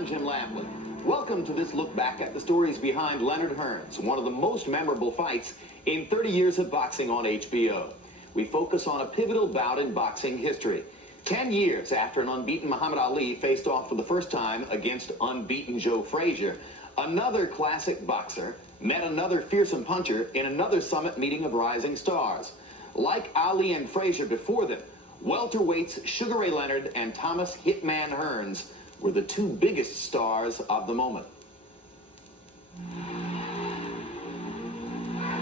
I'm Jim Lampley. Welcome to this look back at the stories behind Leonard Hearns, one of the most memorable fights in 30 years of boxing on HBO. We focus on a pivotal bout in boxing history. 10 years after an unbeaten Muhammad Ali faced off for the first time against unbeaten Joe Frazier, another classic boxer met another fearsome puncher in another summit meeting of rising stars. Like Ali and Frazier before them, welterweights Sugar Ray Leonard and Thomas Hitman Hearns were the two biggest stars of the moment.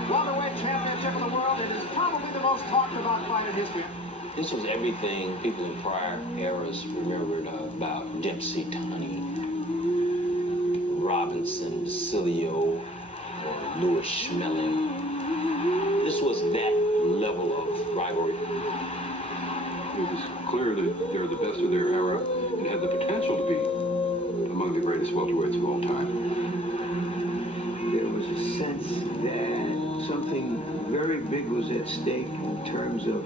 Welterweight championship of the world, it is probably the most talked about fight in history. This was everything people in prior eras remembered about Dempsey, Tunney, Robinson, Castillo, or Lewis Schmeling. This was that level of rivalry. It was clear that they were the best of their era and had the potential to be among the greatest welterweights of all time. There was a sense that something very big was at stake in terms of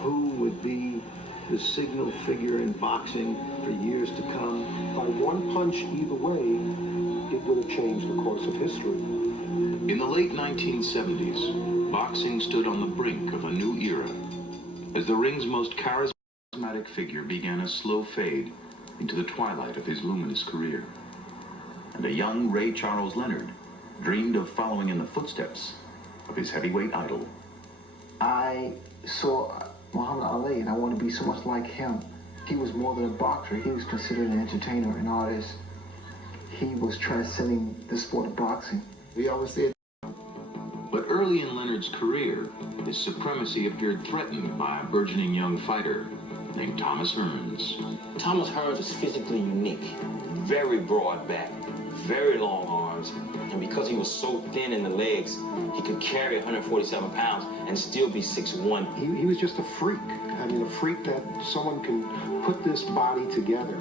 who would be the signal figure in boxing for years to come. By one punch either way, it would have changed the course of history. In the late 1970s, boxing stood on the brink of a new era as the ring's most charismatic figure began a slow fade into the twilight of his luminous career. And a young Ray Charles Leonard dreamed of following in the footsteps of his heavyweight idol. I saw Muhammad Ali and I wanted to be so much like him. He was more than a boxer. He was considered an entertainer, an artist. He was transcending the sport of boxing. We always said. But early in Leonard's career, his supremacy appeared threatened by a burgeoning young fighter named Thomas Hearns. Thomas Hearns was physically unique, very broad back, very long arms, and because he was so thin in the legs, he could carry 147 pounds and still be 6'1". He was just a freak. I mean, a freak that someone can put this body together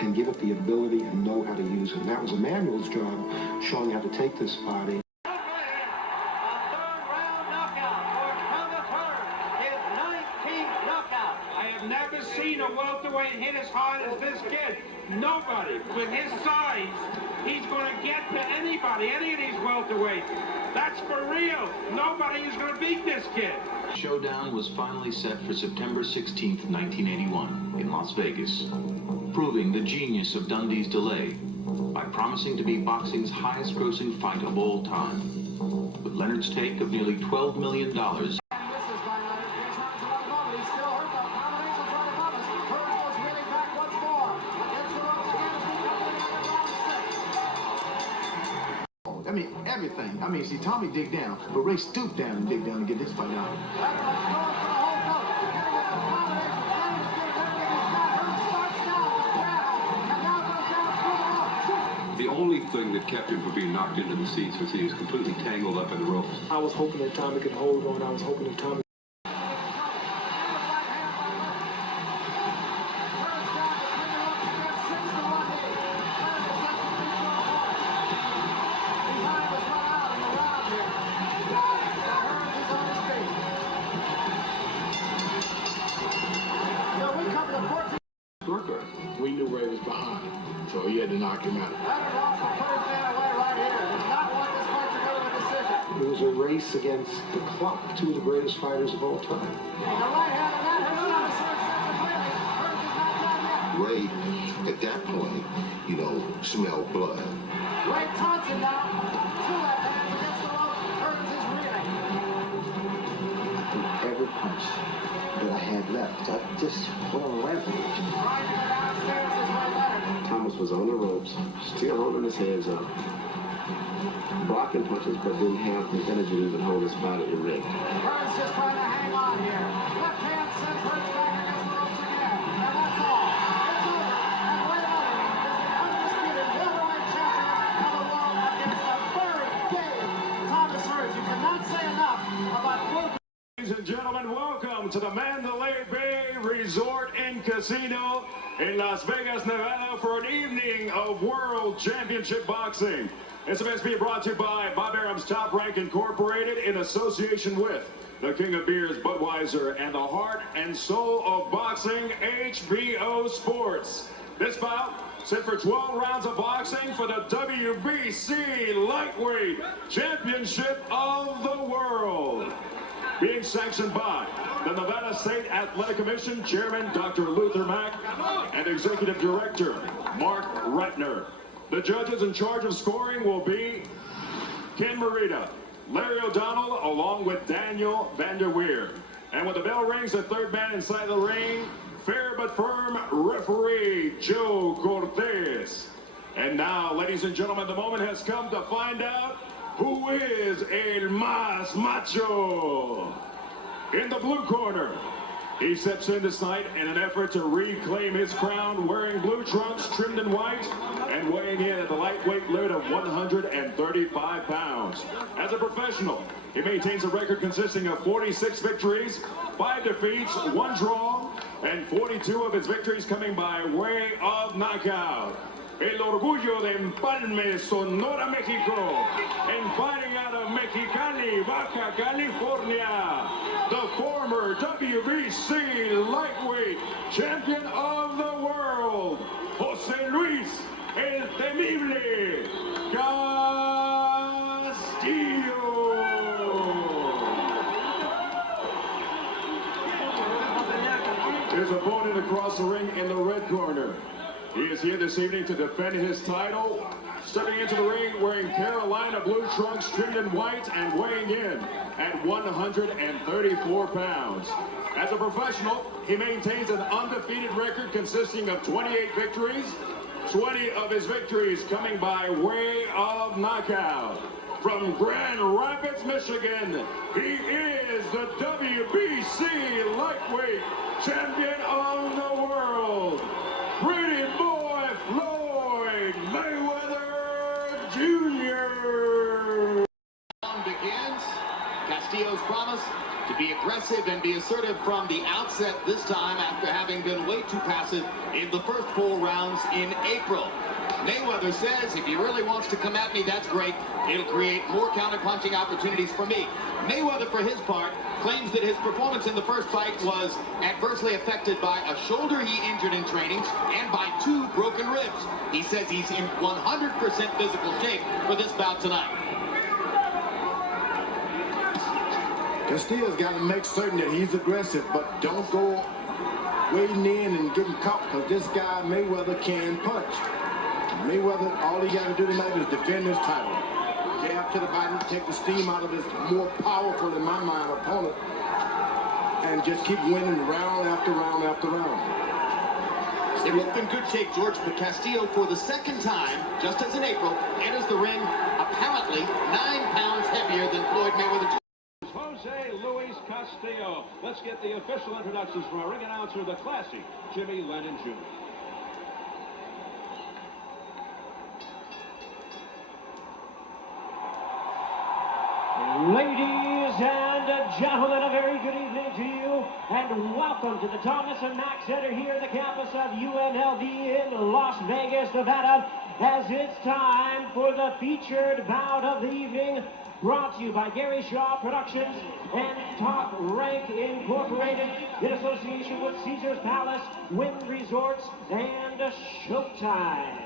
and give it the ability and know how to use it. And that was Emmanuel's job, showing how to take this body. Never seen a welterweight hit as hard as this kid. Nobody with his size, he's going to get to anybody, any of these welterweights. That's for real. Nobody is going to beat this kid. Showdown was finally set for September 16th, 1981 in Las Vegas, proving the genius of Dundee's delay by promising to be boxing's highest-grossing fight of all time, with Leonard's take of nearly $12 million. I mean, everything. I mean, see, Tommy dig down, but Ray stooped down and dig down to get this fight out. The only thing that kept him from being knocked into the seats was he was completely tangled up in the ropes. I was hoping that Tommy could hold on. I was hoping that Tommy. We knew Ray was behind, so he had to knock him out. It was a race against the clock. Two of the greatest fighters of all time. Ray, at that point, you know, smelled blood. Ray Thompson now. Two left hands against the rope. Hearns is reeling. Every punch that I had left, I just went on a rampage. Thomas was on the ropes, still holding his hands up, blocking punches, but didn't have the energy to even hold his body erect. Hearns just trying to hang on here. Left hand sends Hearns back against the ropes again. And that's all. It's over. And Ray Leonard is the undisputed welterweight champion of the world against the very big Thomas Hearns. You cannot say enough about both. Ladies and gentlemen, welcome to the Mandalay Bay Resort and Casino in Las Vegas, Nevada for an evening of World Championship Boxing. This event is being brought to you by Barrera's Top Rank Incorporated in association with the King of Beers, Budweiser, and the heart and soul of boxing, HBO Sports. This bout set for 12 rounds of boxing for the WBC Lightweight Championship of the World. Being sanctioned by the Nevada State Athletic Commission Chairman Dr. Luther Mack and Executive Director Mark Ratner. The judges in charge of scoring will be Ken Morita, Larry O'Donnell, along with Daniel Vanderweer. And when the bell rings, the third man inside the ring, fair but firm referee Joe Cortez. And now, ladies and gentlemen, the moment has come to find out who is El Más Macho. In the blue corner, he steps in this night in an effort to reclaim his crown, wearing blue trunks trimmed in white and weighing in at the lightweight limit of 135 pounds. As a professional, he maintains a record consisting of 46 victories, 5 defeats, 1 draw, and 42 of his victories coming by way of knockout. El Orgullo de Empalme, Sonora, Mexico, and fighting out of Mexicali, Baja California, the former WBC Lightweight Champion of the World, Jose Luis El Temible Castillo. His opponent across the ring in the red corner. He is here this evening to defend his title, stepping into the ring wearing Carolina blue trunks trimmed in white and weighing in at 134 pounds. As a professional, he maintains an undefeated record consisting of 28 victories, 20 of his victories coming by way of knockout. From Grand Rapids, Michigan, he is the WBC Lightweight Champion of the World, Pretty Boy Floyd Mayweather Jr. Begins. Castillo's promise to be aggressive and be assertive from the outset this time after having been way too passive in the first 4 rounds in April. Mayweather says if he really wants to come at me, that's great. It'll create more counter-punching opportunities for me. Mayweather, for his part, claims that his performance in the first fight was adversely affected by a shoulder he injured in training and by 2 broken ribs. He says he's in 100% physical shape for this bout tonight. Castillo's got to make certain that he's aggressive, but don't go wading in and getting caught, because this guy, Mayweather, can punch. Mayweather, all he got to do tonight is defend his title. Jab to the body, take the steam out of this more powerful, in my mind, opponent, and just keep winning round after round after round. They look in good shape, George, but Castillo, for the second time, just as in April, enters the ring apparently 9 pounds heavier than Floyd Mayweather. Jose Luis Castillo. Let's get the official introductions from our ring announcer, the classy Jimmy Lennon Jr. Ladies and gentlemen, a very good evening to you, and welcome to the Thomas and Mack Center here at the campus of UNLV in Las Vegas, Nevada, as it's time for the featured bout of the evening, brought to you by Gary Shaw Productions and Top Rank Incorporated in association with Caesars Palace, Wynn Resorts, and Showtime.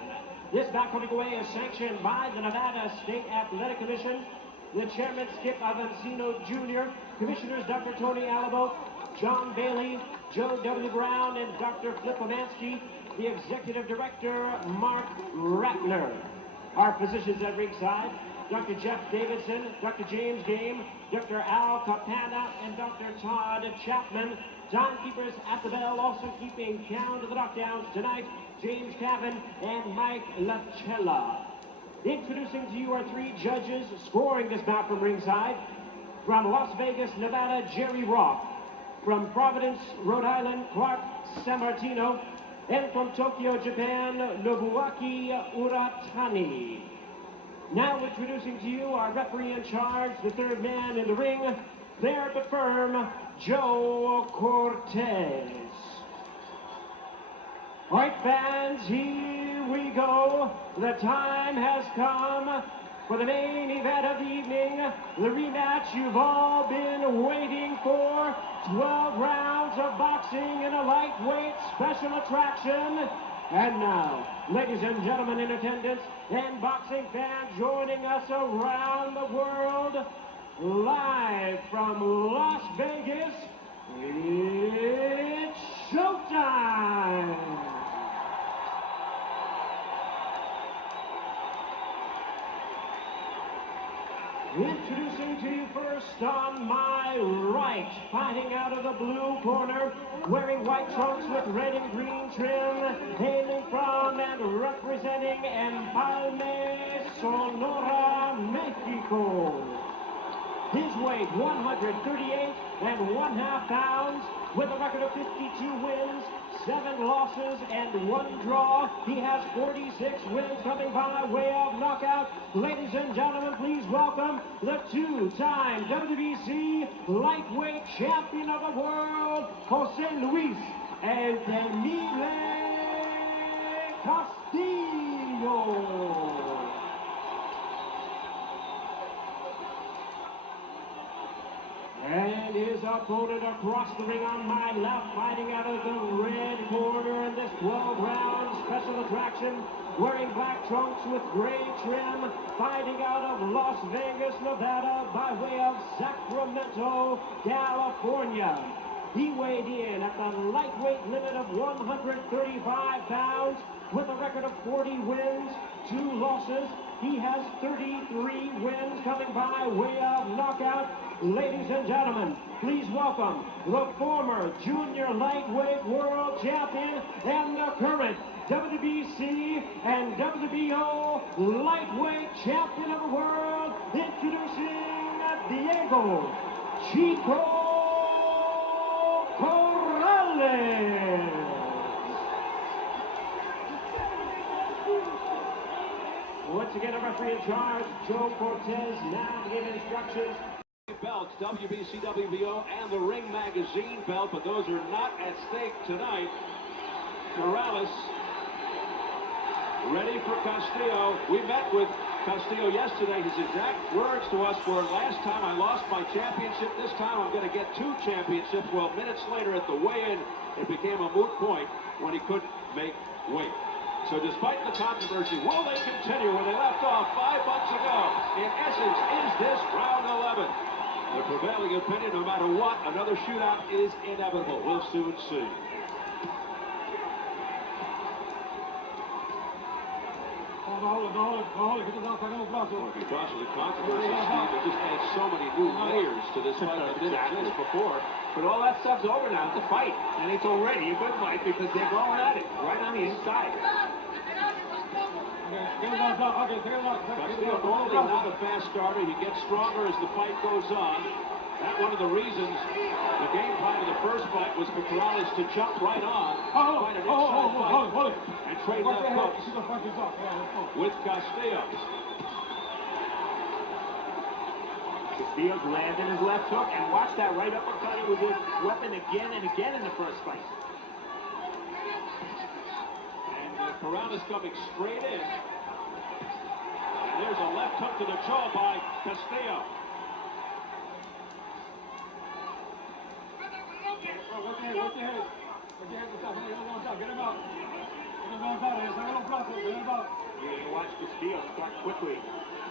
This bout coming away is sanctioned by the Nevada State Athletic Commission, the Chairman Skip Avancino Jr., Commissioners Dr. Tony Alamo, John Bailey, Joe W. Brown, and Dr. Flip Omansky, the Executive Director, Mark Ratner. Our physicians at ringside, Dr. Jeff Davidson, Dr. James Game, Dr. Al Capana, and Dr. Todd Chapman. Timekeepers at the bell, also keeping count of the knockdowns tonight, James Cavan and Mike Lachella. Introducing to you our 3 judges scoring this bout from ringside. From Las Vegas, Nevada, Jerry Roth. From Providence, Rhode Island, Clark Sammartino. And from Tokyo, Japan, Nobuaki Uratani. Now introducing to you our referee in charge, the 3rd man in the ring, fair but firm, Joe Cortez. All right, fans, here we go. The time has come for the main event of the evening, the rematch you've all been waiting for. 12 rounds of boxing in a lightweight special attraction. And now, ladies and gentlemen in attendance and boxing fans joining us around the world, live from Las Vegas, it's showtime! Introducing to you first on my right, fighting out of the blue corner, wearing white trunks with red and green trim, hailing from and representing Empalme, Sonora, Mexico. His weight, 138 1/2 pounds, with a record of 52 wins, 7 losses, and 1 draw. He has 46 wins coming by way of knockout. Ladies and gentlemen, please welcome the 2-time WBC lightweight champion of the world, Jose Luis Emile Castillo. And his opponent across the ring on my left, fighting out of the red corner in this 12-round special attraction, wearing black trunks with gray trim, fighting out of Las Vegas, Nevada, by way of Sacramento, California. He weighed in at the lightweight limit of 135 pounds with a record of 40 wins, 2 losses. He has 33 wins coming by way of knockout. Ladies and gentlemen, please welcome the former junior lightweight world champion and the current WBC and WBO lightweight champion of the world, introducing Diego Chico Corrales. Once again, a referee in charge, Joe Cortez, now to give instructions. Belts, WBC, WBO, and the Ring Magazine belt, but those are not at stake tonight. Corrales ready for Castillo. We met with Castillo yesterday. His exact words to us were, last time I lost my championship, this time I'm going to get 2 championships. Well, minutes later at the weigh-in, it became a moot point when he couldn't make weight. So despite the controversy, will they continue where they left off 5 months ago? In essence, is this round 11? The prevailing opinion, no matter what, another shootout is inevitable. We'll soon see. Because of the controversy, Steve, it just adds so many new layers to this fight that didn't exist before. But all that stuff's over now. It's a fight. And it's already a good fight because they're going at it right on the inside. Castillo normally not a fast starter. He gets stronger as the fight goes on. That's one of the reasons the game plan of the first fight was for Corrales to jump right on, fight an inside fight, and trade left hooks with Castillo. Castillo's landing his left hook, and watch that right uppercut. He was his weapon again and again in the first fight. Corrales coming straight in. And there's a left hook to the jaw by Castillo. You watch Castillo start quickly.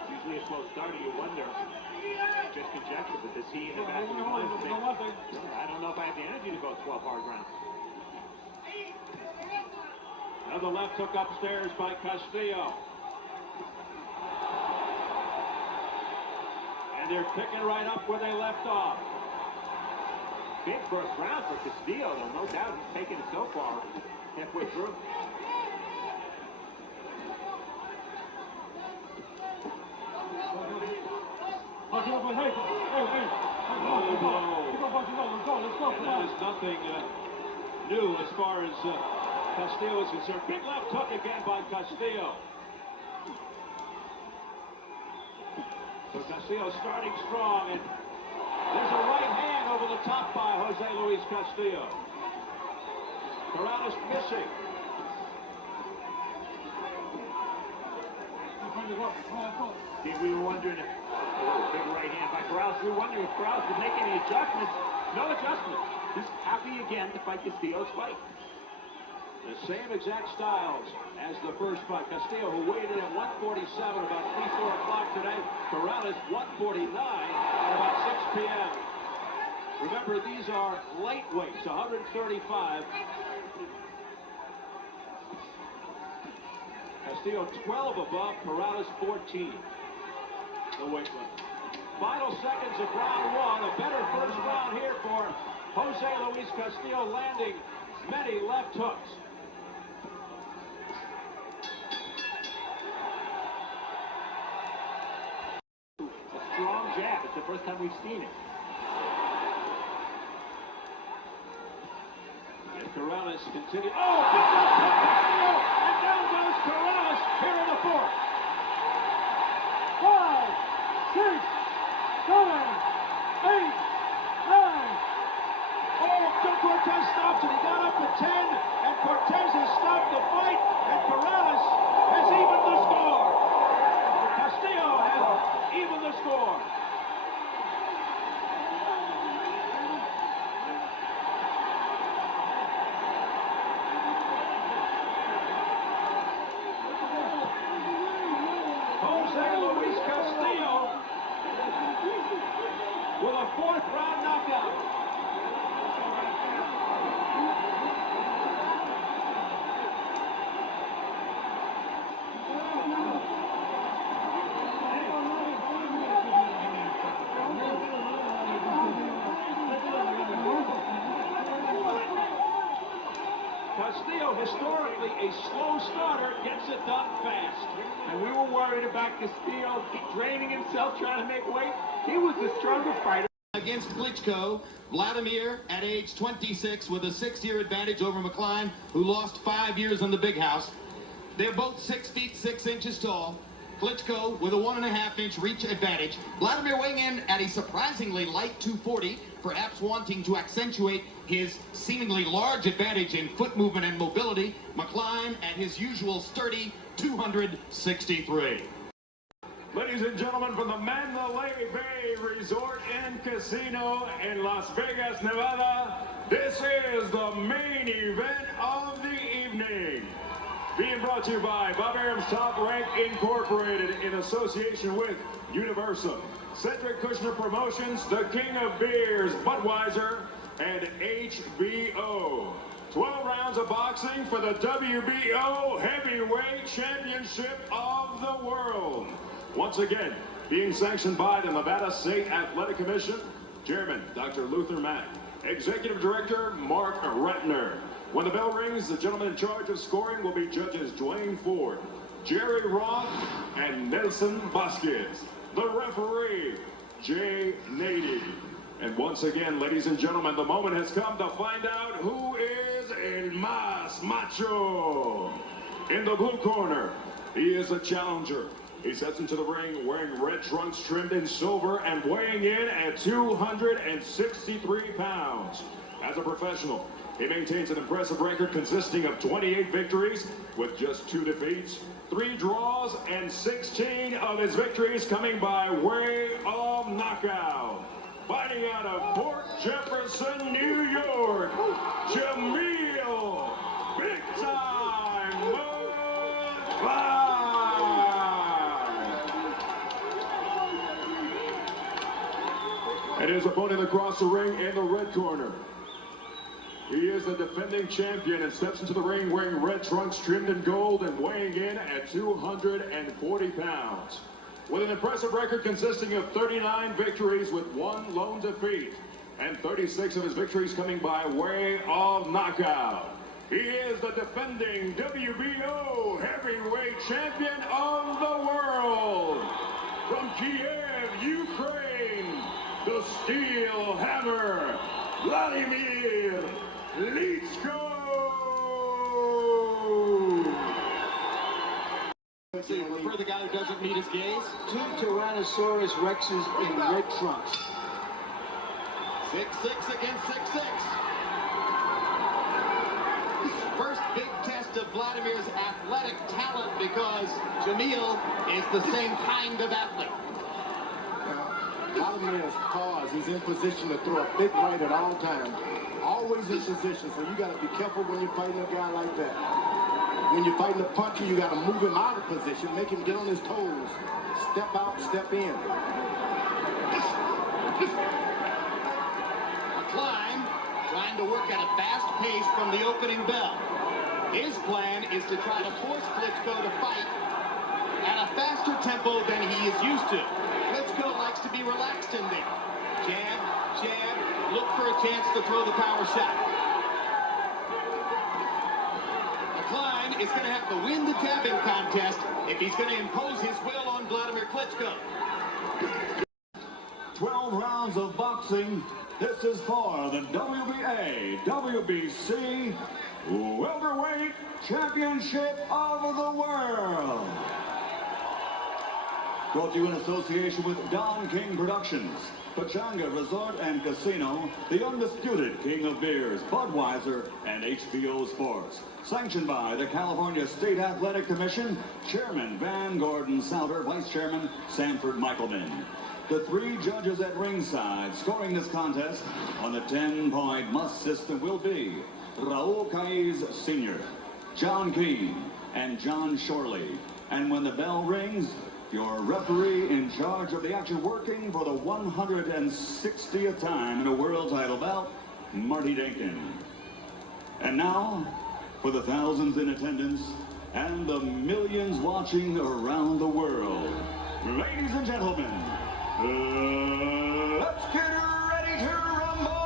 Usually a slow starter, you wonder. Just conjecture, but does he in the back of your mind think, I don't know if I have the energy to go 12 hard rounds. Another left hook upstairs by Castillo. And they're picking right up where they left off. Big first round for Castillo, though, no doubt. He's taken it so far, halfway through. That is nothing new as far as Castillo is concerned. Big left hook again by Castillo. So Castillo starting strong, and there's a right hand over the top by Jose Luis Castillo. Corrales missing. We were wondering if, big right hand by Corrales. We were wondering if Corrales would make any adjustments. No adjustments. Just happy again to fight Castillo's fight. The same exact styles as the first fight. Castillo, who weighed in at 147 about 3, 4 o'clock today. Corrales, 149 at about 6 p.m. Remember, these are lightweights, 135. Castillo 12 above, Corrales 14. The weight limit. Final seconds of round one. A better first round here for Jose Luis Castillo, landing many left hooks. A strong jab. It's the first time we've seen it. And Corrales continues. Oh, Castillo! And down goes Corrales here in the fourth. 5, 6, 7, 8, 9. Oh, Cortez stops it. He got up to 10, and Cortez has stopped the fight, and Corrales has evened the score. Castillo has evened the score. Jose Luis Castillo with a fourth round knockout. Castillo, historically a slow starter, gets it done fast. And we were worried about Castillo draining himself, trying to make weight. He was the stronger fighter. Against Klitschko, Vladimir at age 26 with a 6-year advantage over McCline, who lost 5 years in the big house. They're both 6 feet 6 inches tall. Klitschko with a 1.5-inch reach advantage. Vladimir weighing in at a surprisingly light 240, perhaps wanting to accentuate his seemingly large advantage in foot movement and mobility. McCline at his usual sturdy 263. Ladies and gentlemen, from the Mandalay Bay Resort and Casino in Las Vegas, Nevada, this is the main event of the evening. Being brought to you by Bob Arum's Top Rank Incorporated in association with Universal, Cedric Kushner Promotions, the King of Beers, Budweiser, and HBO. 12 rounds of boxing for the WBO Heavyweight Championship of the World. Once again, being sanctioned by the Nevada State Athletic Commission, Chairman Dr. Luther Mack, Executive Director Mark Retner. When the bell rings, the gentleman in charge of scoring will be judges Dwayne Ford, Jerry Roth, and Nelson Vasquez. The referee, Jay Nady. And once again, ladies and gentlemen, the moment has come to find out who is El Más Macho. In the blue corner, he is a challenger. He steps into the ring wearing red trunks trimmed in silver and weighing in at 263 pounds. As a professional, he maintains an impressive record consisting of 28 victories with just 2 defeats, 3 draws, and 16 of his victories coming by way of knockout. Fighting out of Port Jefferson, New York, Jamil Big Time McCline. And his opponent across the ring in the red corner. He is the defending champion and steps into the ring wearing red trunks trimmed in gold and weighing in at 240 pounds. With an impressive record consisting of 39 victories with 1 lone defeat and 36 of his victories coming by way of knockout. He is the defending WBO Heavyweight Champion of the World. From Kiev, Ukraine, the Steel Hammer, Vladimir Klitschko. Refer the guy who doesn't meet his gaze. 2 Tyrannosaurus Rexes in red trunks. 6'6" against 6'6". First big test of Vladimir's athletic talent because Jamil is the same kind of athlete. Vladimir is paused. He's in position to throw a big right at all times. All always in position, so you got to be careful when you're fighting a guy like that. When you're fighting a puncher, you got to move him out of position, make him get on his toes. Step out, step in. McCline trying to work at a fast pace from the opening bell. His plan is to try to force Klitschko to fight at a faster tempo than he is used to. Klitschko likes to be relaxed in there. Jab, jab, look for a chance to throw the power shot. McCline is going to have to win the jabbing contest if he's going to impose his will on Vladimir Klitschko. 12 rounds of boxing. This is for the WBA, WBC Welterweight Championship of the World. Brought to you in association with Don King Productions, Pachanga Resort and Casino, the undisputed king of beers, Budweiser, and HBO Sports. Sanctioned by the California State Athletic Commission, Chairman Van Gordon Souter, Vice Chairman Sanford Michaelman. The three judges at ringside scoring this contest on the 10-point must system will be Raul Caiz Sr., John Keane, and John Shorley. And when the bell rings, your referee in charge of the action working for the 160th time in a world title bout, Marty Denkin. And now, for the thousands in attendance and the millions watching around the world, ladies and gentlemen, let's get ready to rumble!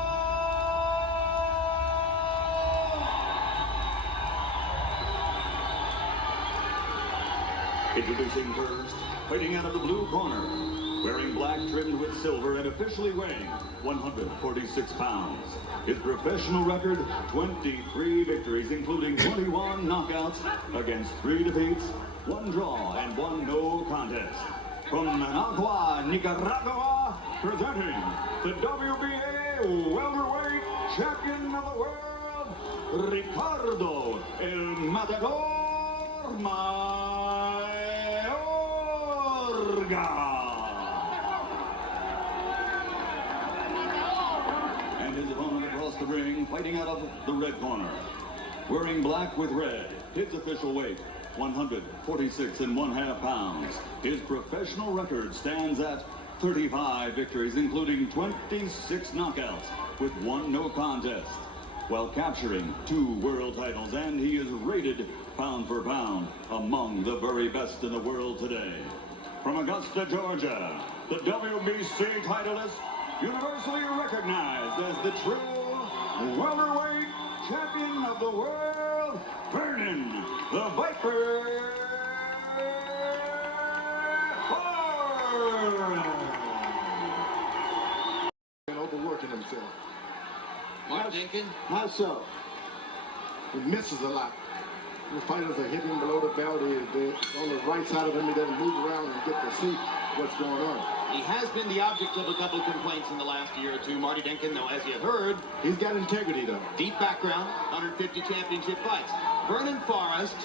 Introducing first, fighting out of the blue corner, wearing black trimmed with silver and officially weighing 146 pounds. His professional record, 23 victories, including 21 knockouts against 3 defeats, 1 draw, and 1 no contest. From Managua, Nicaragua, presenting the WBA Welterweight Champion of the World, Ricardo El Matador Mayorga. And his opponent across the ring, fighting out of the red corner, wearing black with red, his official weight, 146.5 pounds. His professional record stands at 35 victories, including 26 knockouts, with 1 no contest, while capturing 2 world titles, and he is rated pound for pound among the very best in the world today. From Augusta, Georgia, the WBC titleist, universally recognized as the true welterweight champion of the world, Vernon the Viper Forrest. And overworking himself. Mark Denkin? How so? He misses a lot. The fighters are hitting below the belt. They're on the right side of him. He doesn't move around and get to see what's going on. He has been the object of a couple of complaints in the last year or two. Marty Denkin, though, as you heard, he's got integrity, though. Deep background, 150 championship fights. Vernon Forrest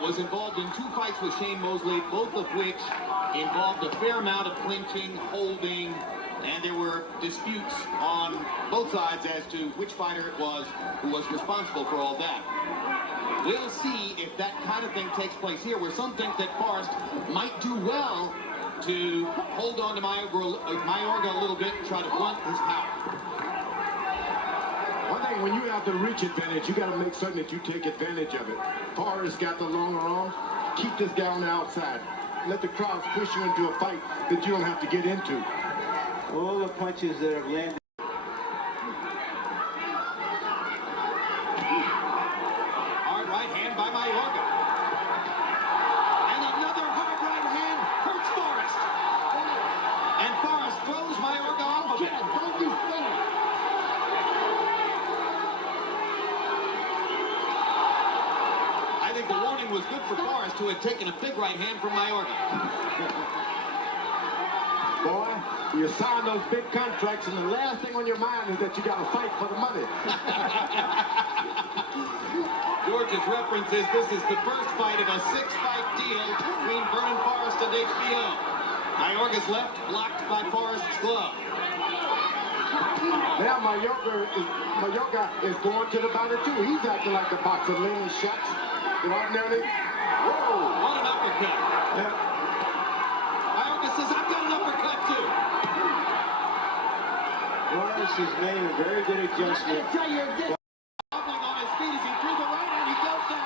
was involved in 2 fights with Shane Mosley, both of which involved a fair amount of clinching, holding, and there were disputes on both sides as to which fighter it was who was responsible for all that. We'll see if that kind of thing takes place here, where some think that Forrest might do well to hold on to Mayorga a little bit and try to blunt his power. One thing, when you have the reach advantage, you got to make certain that you take advantage of it. Forrest got the longer arms. Keep this guy on the outside. Let the crowds push you into a fight that you don't have to get into. All the punches that have landed. Hard right hand by Mayorga. And another hard right hand hurts Forrest. And Forrest throws Mayorga off of it. Don't you stand. I think the warning was good for Forrest, who had taken a big right hand from Mayorga. Boy, you sign those big contracts, and the last thing on your mind is that you got to fight for the money. George's reference is this is the first fight of a 6-fight deal between Vernon Forrest and HBO. Mayorga's left blocked by Forrest's glove. Now Mayorga is going to the body too. He's acting like the boxer, laying shots. Ordinarily. Whoa, what an uppercut. Yeah. Mayorga says, I've got an uppercut too. Forrest has made a very good adjustment. Wobbling on his feet as he threw the right hand. He goes down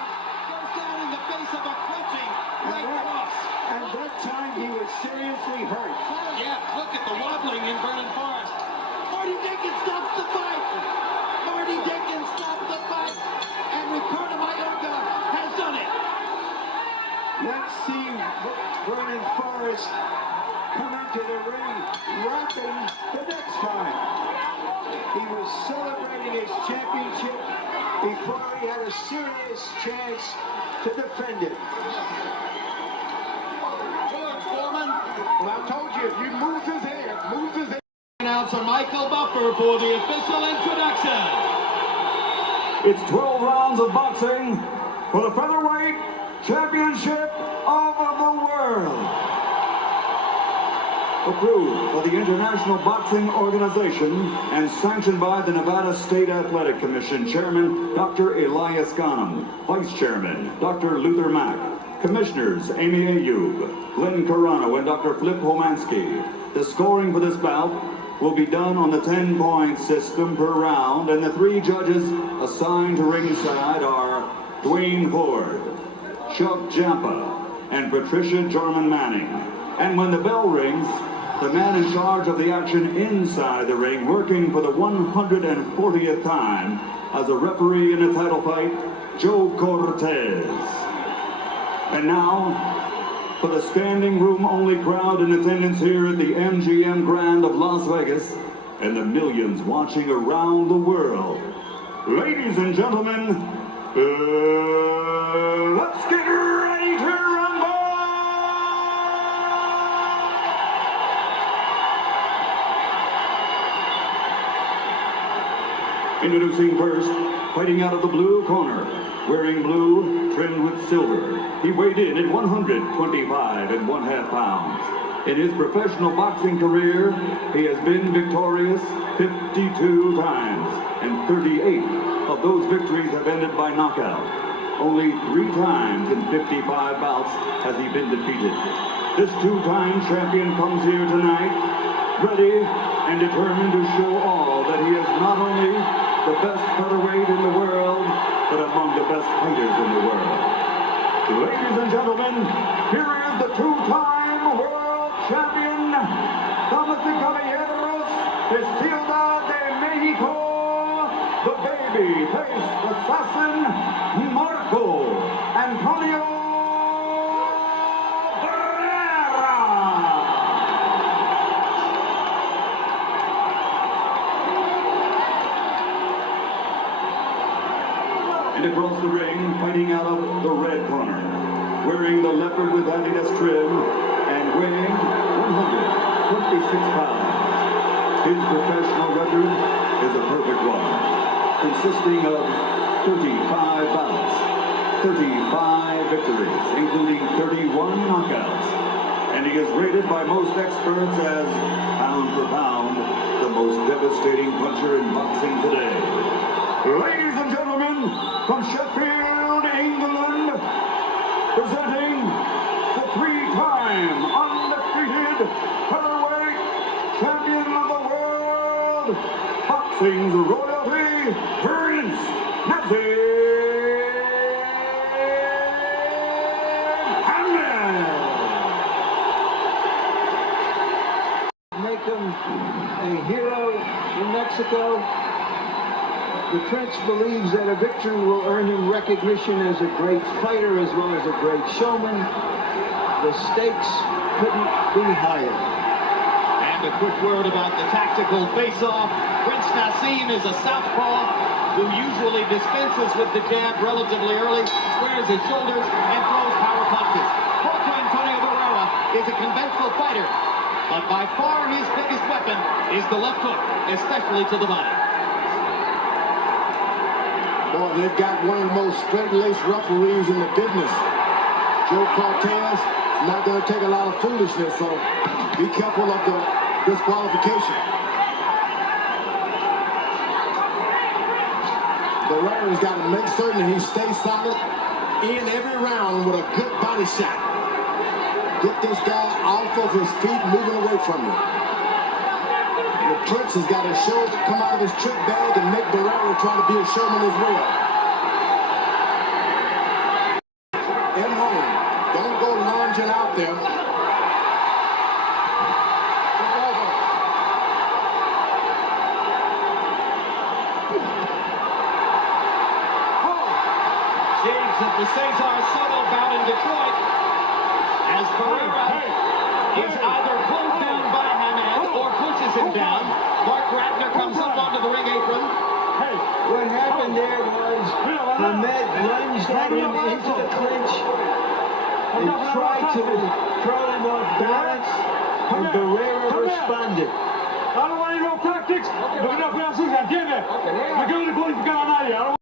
in the face of a clinching right cross. And that time he was seriously hurt. Yeah, look at the wobbling in Vernon Forrest. Marty Dickens stops the fight. Marty Dickens stops the fight. And Ricardo Mayorga has done it. Let's see Vernon Forrest come into the ring rapping the next time. He was celebrating his championship before he had a serious chance to defend it. Well, I told you, if you move his hair. Announcer Michael Buffer for the official introduction. It's 12 rounds of boxing for the Featherweight Championship of the World. Approved by the International Boxing Organization and sanctioned by the Nevada State Athletic Commission Chairman Dr. Elias Ghanem, Vice Chairman Dr. Luther Mack, Commissioners Amy Ayub, Glenn Carano, and Dr. Flip Homansky. The scoring for this bout will be done on the 10-point system per round, and the 3 judges assigned to ringside are Dwayne Ford, Chuck Jampa, and Patricia Jarman Manning. And when the bell rings, the man in charge of the action inside the ring, working for the 140th time as a referee in a title fight, Joe Cortez. And now, for the standing room only crowd in attendance here at the MGM Grand of Las Vegas and the millions watching around the world, ladies and gentlemen, let's get ready to rumble! Introducing first, fighting out of the blue corner, wearing blue trimmed with silver. He weighed in at 125.5 pounds. In his professional boxing career, he has been victorious 52 times, and 38 of those victories have ended by knockout. Only 3 times in 55 bouts has he been defeated. This 2-time champion comes here tonight, ready and determined to show all that he is not only the best featherweight in the world, but among the best fighters in the world. Ladies and gentlemen, here is the 2-time world champion, Damas y Caballeros, Castillo de Mexico, the baby-faced assassin, Marco Antonio Barrera. And across the ring, fighting out of the red corner, wearing the leopard with Adidas trim and weighing 126 pounds. His professional record is a perfect one, consisting of 35 bouts, 35 victories, including 31 knockouts. And he is rated by most experts as, pound for pound, the most devastating puncher in boxing today. Ladies and gentlemen, from Sheffield, England, presenting the 3-time undefeated featherweight champion of the world, boxing's royalty, Prince Nazi. Make him a hero in Mexico. The Prince believes that a victory will earn him recognition as a great fighter as well as a great showman. The stakes couldn't be higher. And a quick word about the tactical face-off. Prince Nassim is a southpaw who usually dispenses with the jab relatively early, squares his shoulders, and throws power punches. Jorge Antonio Barrera is a conventional fighter, but by far his biggest weapon is the left hook, especially to the body. Boy, they've got one of the most straight-laced referees in the business. Joe Cortez is not going to take a lot of foolishness, so be careful of the disqualification. Barrera's got to make certain that he stays solid in every round with a good body shot. Get this guy off of his feet, moving away from him. The Prince has got to come out of his trick bag and make Barrera try to be a showman as well. And home. Don't go lunging out there. The Cesar Soto bout in Detroit as Barrera is either pulled down by Hammond or pushes him down. Mark Ratner comes up onto the ring apron. What happened there was Hamed lunged at him into the clinch and tried to throw him off balance, and Barrera responded. I don't want any more tactics. Lo que no puedo hacer, ¿entiendes? Me quedo de cualificar a nadie.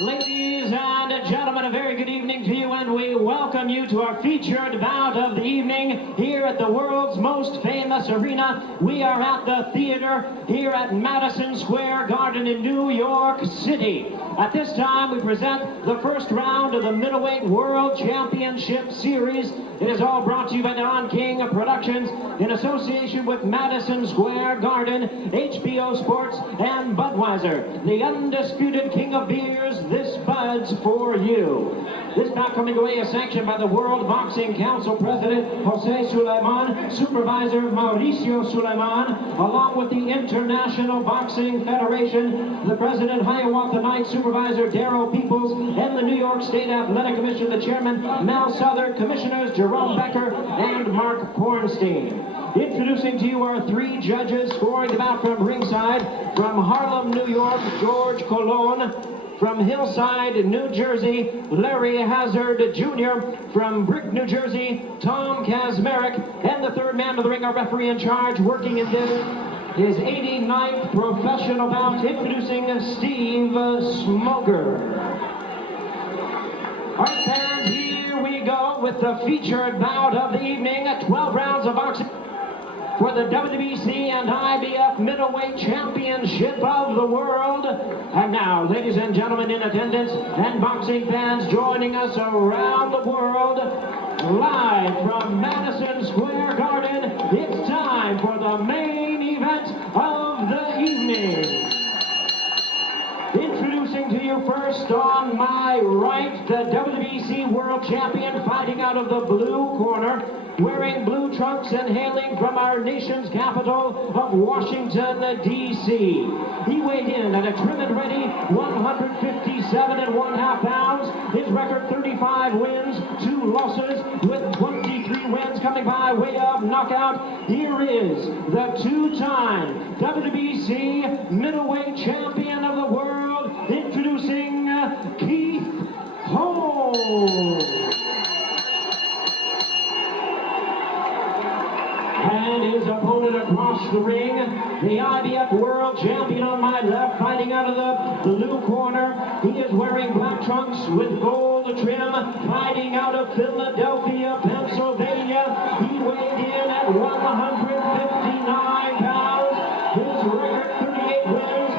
Ladies and gentlemen, a very good evening to you, and we welcome you to our featured bout of the evening here at the world's most famous arena. We are at the theater here at Madison Square Garden in New York City. At this time, we present the first round of the Middleweight World Championship Series. It is all brought to you by Don King Productions in association with Madison Square Garden, HBO Sports, and Budweiser. The undisputed king of beers, this Bud's for you. This bout coming away is sanctioned by the World Boxing Council President Jose Sulaiman, Supervisor Mauricio Sulaiman, along with the International Boxing Federation, the President Hiawatha Knight, Supervisor Darrell Peoples, and the New York State Athletic Commission, the Chairman Mel Southern, Commissioners Jerome Becker and Mark Kornstein. Introducing to you our three judges scoring the bout from ringside. From Harlem, New York, George Colon. From Hillside, New Jersey, Larry Hazard Jr. From Brick, New Jersey, Tom Kazmarek. And the third man of the ring, our referee in charge, working in this, his 89th professional bout, introducing Steve Smoker. All right, fans, here we go with the featured bout of the evening. 12 rounds of boxing for the WBC and IBF Middleweight Championship of the World. And now, ladies and gentlemen in attendance and boxing fans joining us around the world, live from Madison Square Garden, it's time for the main event of the evening. Introducing to you first on my right, the WBC World Champion fighting out of the blue corner, wearing blue trunks and hailing from our nation's capital of Washington, D.C. He weighed in at a trim and ready 157.5 pounds. His record 35 wins, 2 losses, with 23 wins coming by way of knockout. Here is the two-time WBC Middleweight Champion of the World, introducing Keith Holmes. And his opponent across the ring, the IBF World Champion on my left, fighting out of the blue corner. He is wearing black trunks with gold trim, fighting out of Philadelphia, Pennsylvania. He weighed in at 159 pounds. His record 38 wins,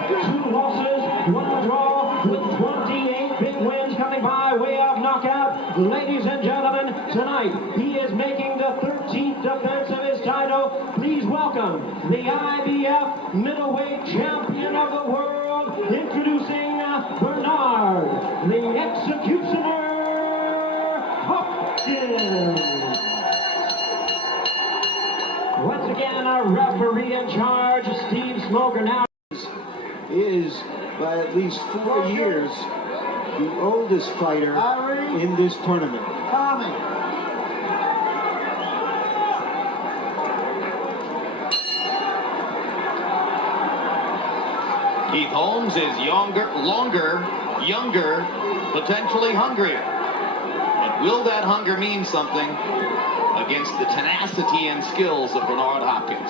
2 losses, 1 draw, with 28 big wins coming by way of knockout. Ladies and gentlemen, tonight he is making the 13th defense of his title. Please welcome the IBF Middleweight Champion of the World, introducing Bernard, the Executioner Hopkins. Once again, our referee in charge, Steve Smoker, now is by at least 4 years the oldest fighter in this tournament. Keith Holmes is younger, potentially hungrier. But Will that hunger mean something against the tenacity and skills of Bernard Hopkins?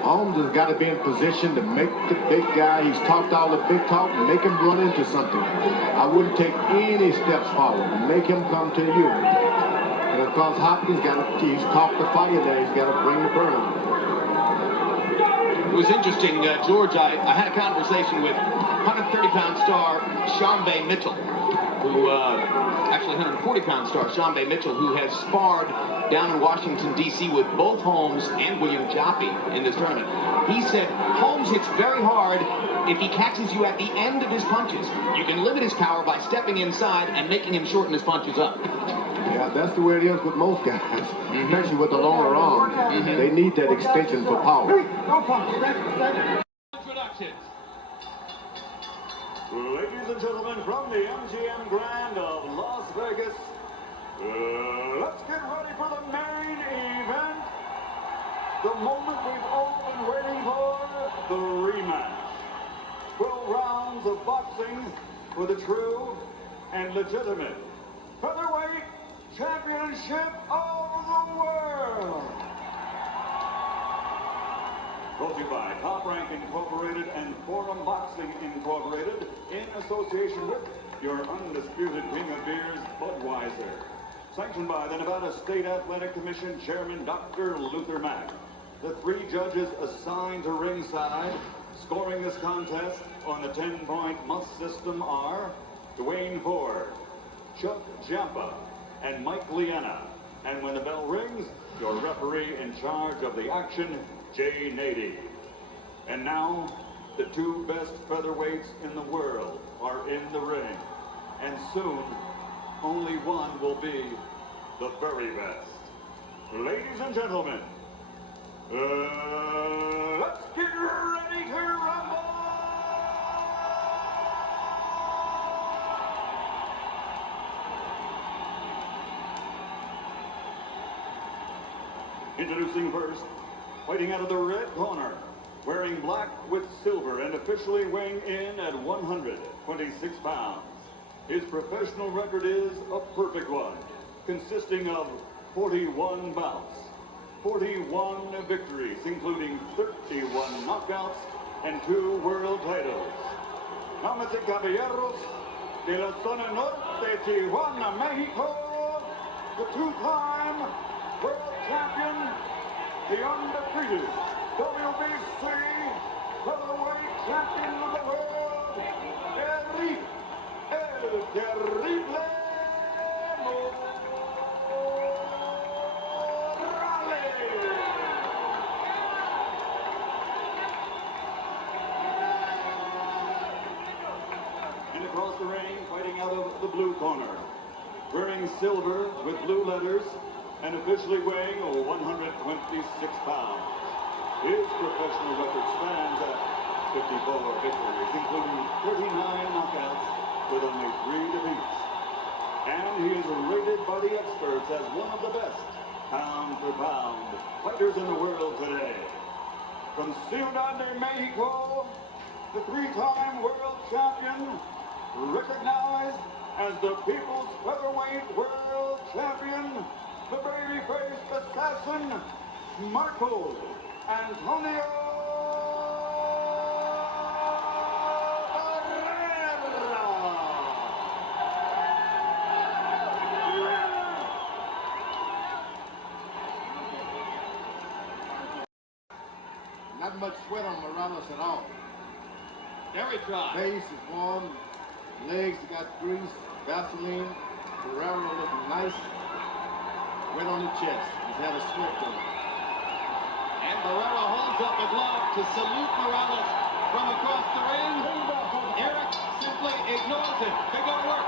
Holmes has got to be in position to make the big guy, he's talked all the big talk, and make him run into something. I wouldn't take any steps forward and make him come to you. And of course, Hopkins he's talked the fire there, he's got to bring the burn on. It was interesting, George, I had a conversation with 130-pound star Shambe Mitchell, who, actually 140-pound star Shambe Mitchell, who has sparred down in Washington, D.C. with both Holmes and William Jaffe in this tournament. He said, Holmes hits very hard if he catches you at the end of his punches. You can limit his power by stepping inside and making him shorten his punches up. Yeah, that's the way it is with most guys, especially with the longer arm. They need that extension for power. Introductions. Ladies and gentlemen, from the MGM Grand of Las Vegas, let's get ready for the main event. The moment we've all been waiting for, the rematch. 12 rounds of boxing for the true and legitimate Featherweight Championship of the World. Brought to you by Top Rank Incorporated and Forum Boxing Incorporated in association with your undisputed king of beers, Budweiser. Sanctioned by the Nevada State Athletic Commission Chairman Dr. Luther Mack. The 3 judges assigned to ringside scoring this contest on the 10-point must system are Dwayne Ford, Chuck Jampa, and Mike Liana. And when the bell rings, your referee in charge of the action, Jay Nady. And now, the 2 best featherweights in the world are in the ring. And soon, only one will be the very best. Ladies and gentlemen, let's get ready to rumble! Introducing first, fighting out of the red corner, wearing black with silver and officially weighing in at 126 pounds. His professional record is a perfect one, consisting of 41 bouts, 41 victories, including 31 knockouts and 2 world titles. Damas y caballeros, de la zona norte, Tijuana, Mexico, the 2-time world champion, the undefeated WBC Featherweight champion of the world, El Terrible And across the ring, fighting out of the blue corner, wearing silver with blue letters and officially weighing 126 pounds. His professional record stands at 54 victories, including 39 knockouts with only 3 defeats. And he is rated by the experts as one of the best pound-for-pound fighters in the world today. From Ciudad de Mexico, the 3-time world champion, recognized as the People's Featherweight World Champion, the baby-faced assassin, Marco Antonio Not much sweat on Morales at all. Very dry. Face is warm, legs got grease, Vaseline, Barrera looking nice. Wet on the chest. He's had a sweat on it. And Barrera holds up a glove to salute Morales from across the ring. Eric simply ignores it. Big old work.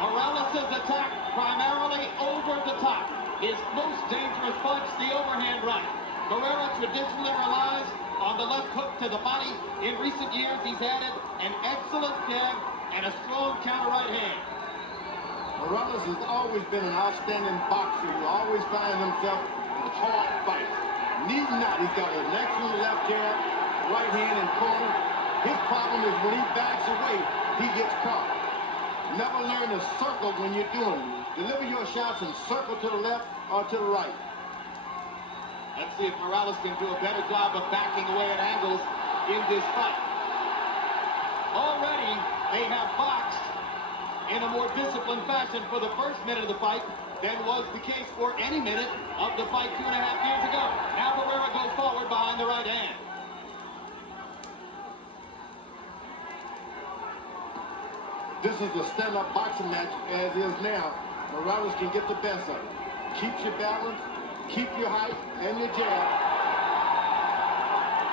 Morales' attack primarily over the top. His most dangerous punch, the overhand right. Barrera traditionally relies on the left hook to the body. In recent years, he's added an excellent jab and a strong counter right hand. Morales has always been an outstanding boxer who always finds himself in hard fights. Need not, he's got an excellent left jab, right hand and corner. His problem is when he backs away, he gets caught. Never learn to circle when you're doing it. Deliver your shots and circle to the left or to the right. Let's see if Morales can do a better job of backing away at angles in this fight. Already, they have boxed in a more disciplined fashion for the first minute of the fight than was the case for any minute of the fight 2.5 years ago. Now Barrera goes forward behind the right hand. This is a stand-up boxing match as is now. Morales can get the best of it. Keeps your balance, keep your height and your jab.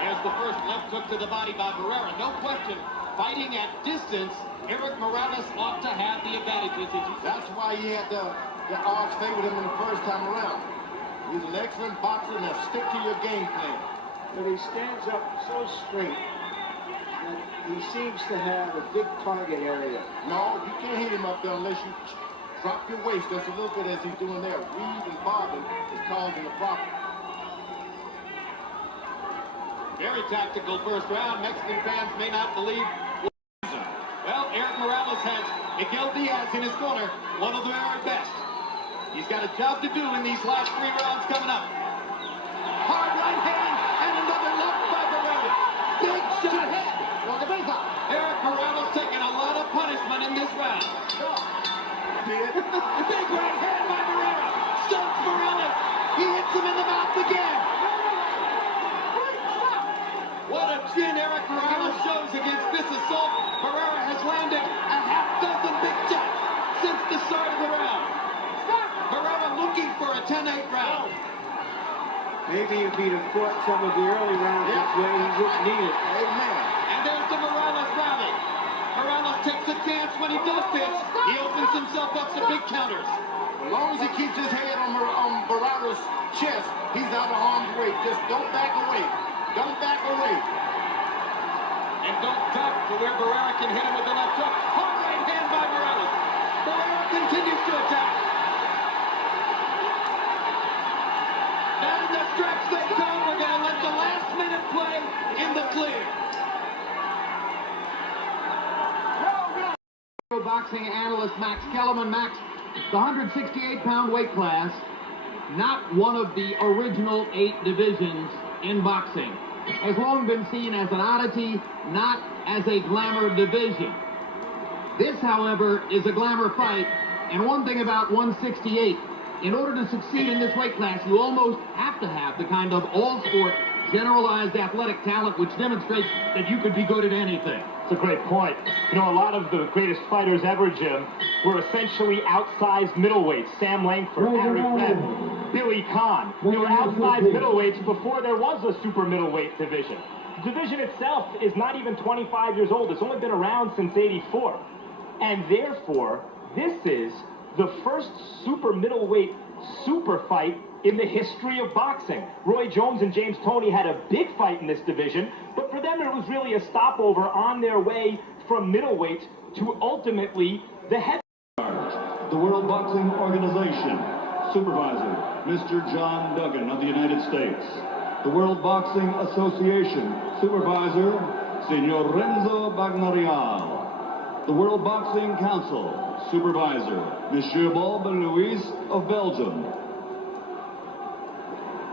There's the first left hook to the body by Barrera. No question, fighting at distance, Eric Morales ought to have the advantages. That's why he had the odds favored him in the first time around. He's an excellent boxer. Now stick to your game plan. But he stands up so straight that he seems to have a big target area. No, you can't hit him up there unless you drop your waist just a little bit as he's doing there. Weave and bobbing is causing a problem. Very tactical first round. Mexican fans may not believe. Well, Eric Morales has Miguel Diaz in his corner, one of the very best. He's got a job to do in these last 3 rounds coming up. Hard right hand and another left by Barrera. Big shot ahead. Eric Morales taking a lot of punishment in this round. Big right hand by Barrera. Stumps Morales. He hits him in the mouth again. What a chin Eric Morales shows against this assault. Barrera has landed a half-dozen big shots since the start of the round. Barrera looking for a 10-8 round. Maybe if he'd have fought some of the early rounds this way, he wouldn't need it. Amen. And there's the Morales rally. Morales takes a chance when he does this. He opens himself up to big counters. As long as he keeps his head on Barrera's chest, he's out of harm's way. Just don't back away. Don't back away. And don't duck to where Barrera can hit him with the left hook. Hard right hand by Morales. Barrera continues to attack. Down the stretch they come. We're going to let the last minute play in the clear. Boxing analyst Max Kellerman. Max, the 168-pound weight class, not one of the original 8 divisions in boxing, has long been seen as an oddity, not as a glamour division. This, however, is a glamour fight, and one thing about 168, in order to succeed in this weight class, you almost have to have the kind of all-sport, generalized athletic talent which demonstrates that you could be good at anything. It's a great point. You know, a lot of the greatest fighters ever, Jim, were essentially outsized middleweights. Sam Langford, Harry Fred, Billy Conn. They were outsized middleweights before there was a super middleweight division. The division itself is not even 25 years old. It's only been around since '84. And therefore, this is the first super middleweight super fight in the history of boxing. Roy Jones and James Toney had a big fight in this division, but for them it was really a stopover on their way from middleweight to ultimately the head. The World Boxing Organization, Supervisor, Mr. John Duggan of the United States. The World Boxing Association, Supervisor, Senor Renzo Bagnarial. The World Boxing Council, Supervisor, Monsieur Bob Louis of Belgium.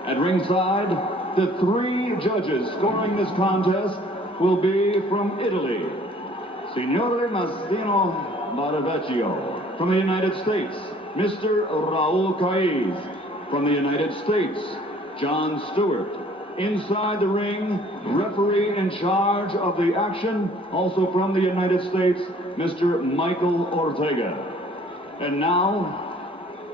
At ringside, the 3 judges scoring this contest will be from Italy. Signore Massimo Maravecchio. From the United States, Mr. Raul Caiz. From the United States, John Stewart. Inside the ring, referee in charge of the action, also from the United States, Mr. Michael Ortega. And now,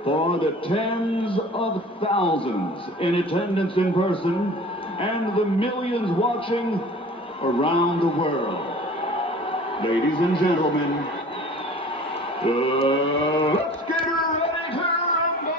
for the tens of thousands in attendance in person and the millions watching around the world. Ladies and gentlemen, let's get ready to rumble!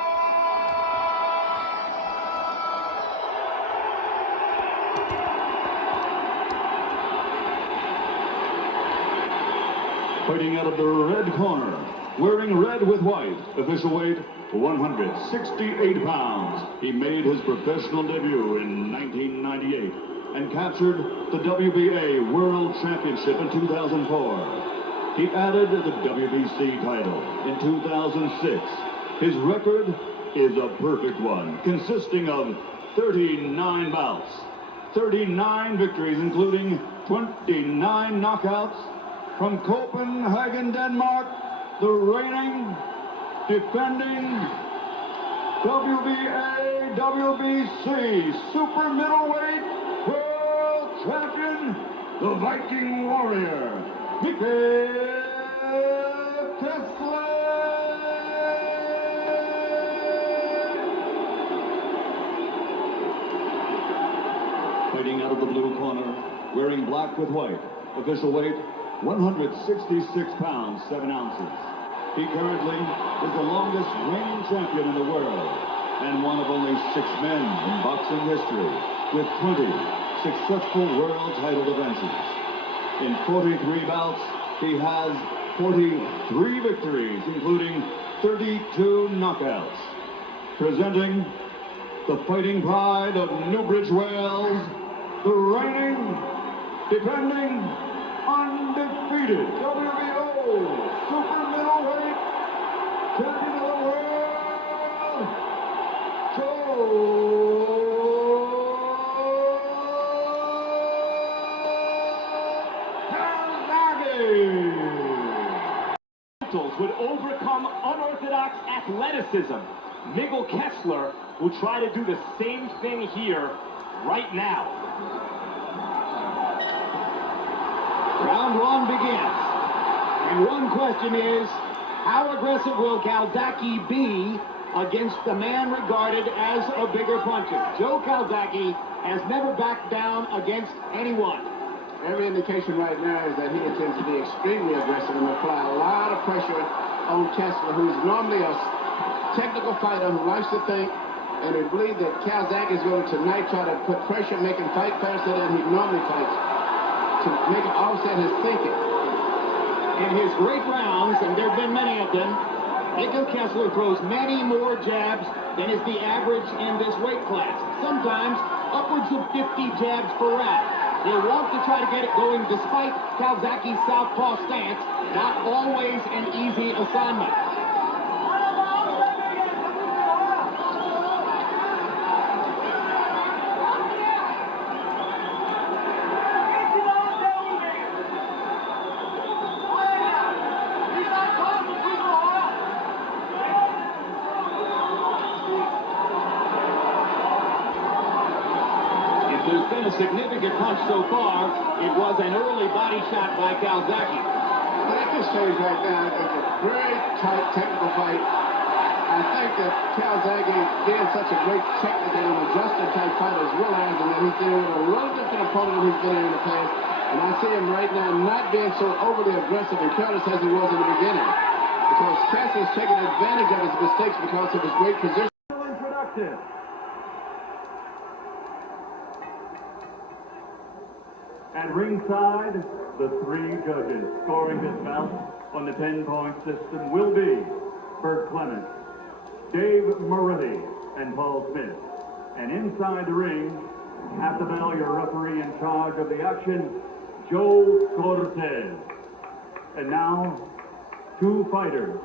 Fighting out of the red corner, wearing red with white, official weight 168 pounds. He made his professional debut in 1998 and captured the WBA World Championship in 2004. He added the WBC title in 2006. His record is a perfect one, consisting of 39 bouts, 39 victories, including 29 knockouts. From Copenhagen, Denmark, the reigning, defending WBA, WBC Super Middleweight World Champion, the Viking Warrior, Michael Kessler. Fighting out of the blue corner, wearing black with white, official weight 166 pounds, 7 ounces. He currently is the longest reigning champion in the world and one of only 6 men in boxing history with 20 successful world title defenses. In 43 bouts, he has 43 victories, including 32 knockouts. Presenting the fighting pride of Newbridge, Wales, the reigning, defending, undefeated WBO Super Middleweight Champion of the World, Calzaghe would overcome unorthodox athleticism. Miguel Kessler will try to do the same thing here right now. Round 1 begins. And one question is, how aggressive will Calzaghe be against the man regarded as a bigger puncher? Joe Calzaghe has never backed down against anyone. Every indication right now is that he intends to be extremely aggressive and apply a lot of pressure on Kessler, who's normally a technical fighter who likes to think, and we believe that Calzaghe is going to tonight try to put pressure, make him fight faster than he normally fights, to make him offset his thinking. In his great rounds, and there have been many of them, Miguel Kessler throws many more jabs than is the average in this weight class. Sometimes upwards of 50 jabs per round. He'll want to try to get it going despite Calzaghe's southpaw stance. Not always an easy assignment. There's been a significant punch so far. It was an early body shot by Calzaghe. Well, at this stage right now, it's a very tight technical fight. I think that Calzaghe, being such a great technical and adjusted type fighter, is realizing that he's dealing with a little different opponent than he's been in the past. And I see him right now not being so overly aggressive and careless as he was in the beginning. Because Kessler's taking advantage of his mistakes because of his great position. Introduction. At ringside, the 3 judges scoring this bout on the 10-point system will be Bert Clements, Dave Moretti, and Paul Smith. And inside the ring, at the bell, your referee in charge of the action, Joe Cortez. And now, 2 fighters,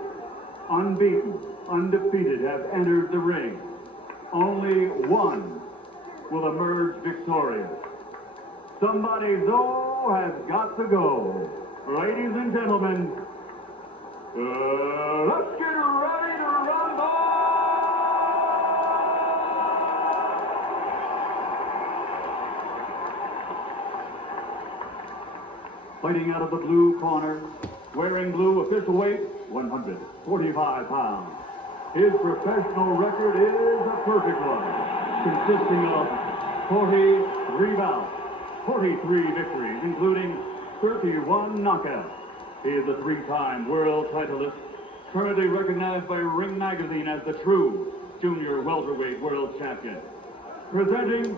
unbeaten, undefeated, have entered the ring. Only one will emerge victorious. Somebody, though, has got to go. Ladies and gentlemen, let's get ready to rumble! Fighting out of the blue corner, wearing blue, official weight 145 pounds. His professional record is a perfect one, consisting of 43 bouts, 43 victories, including 31 knockouts. He is a 3-time world titleist, currently recognized by Ring Magazine as the true junior welterweight world champion. Presenting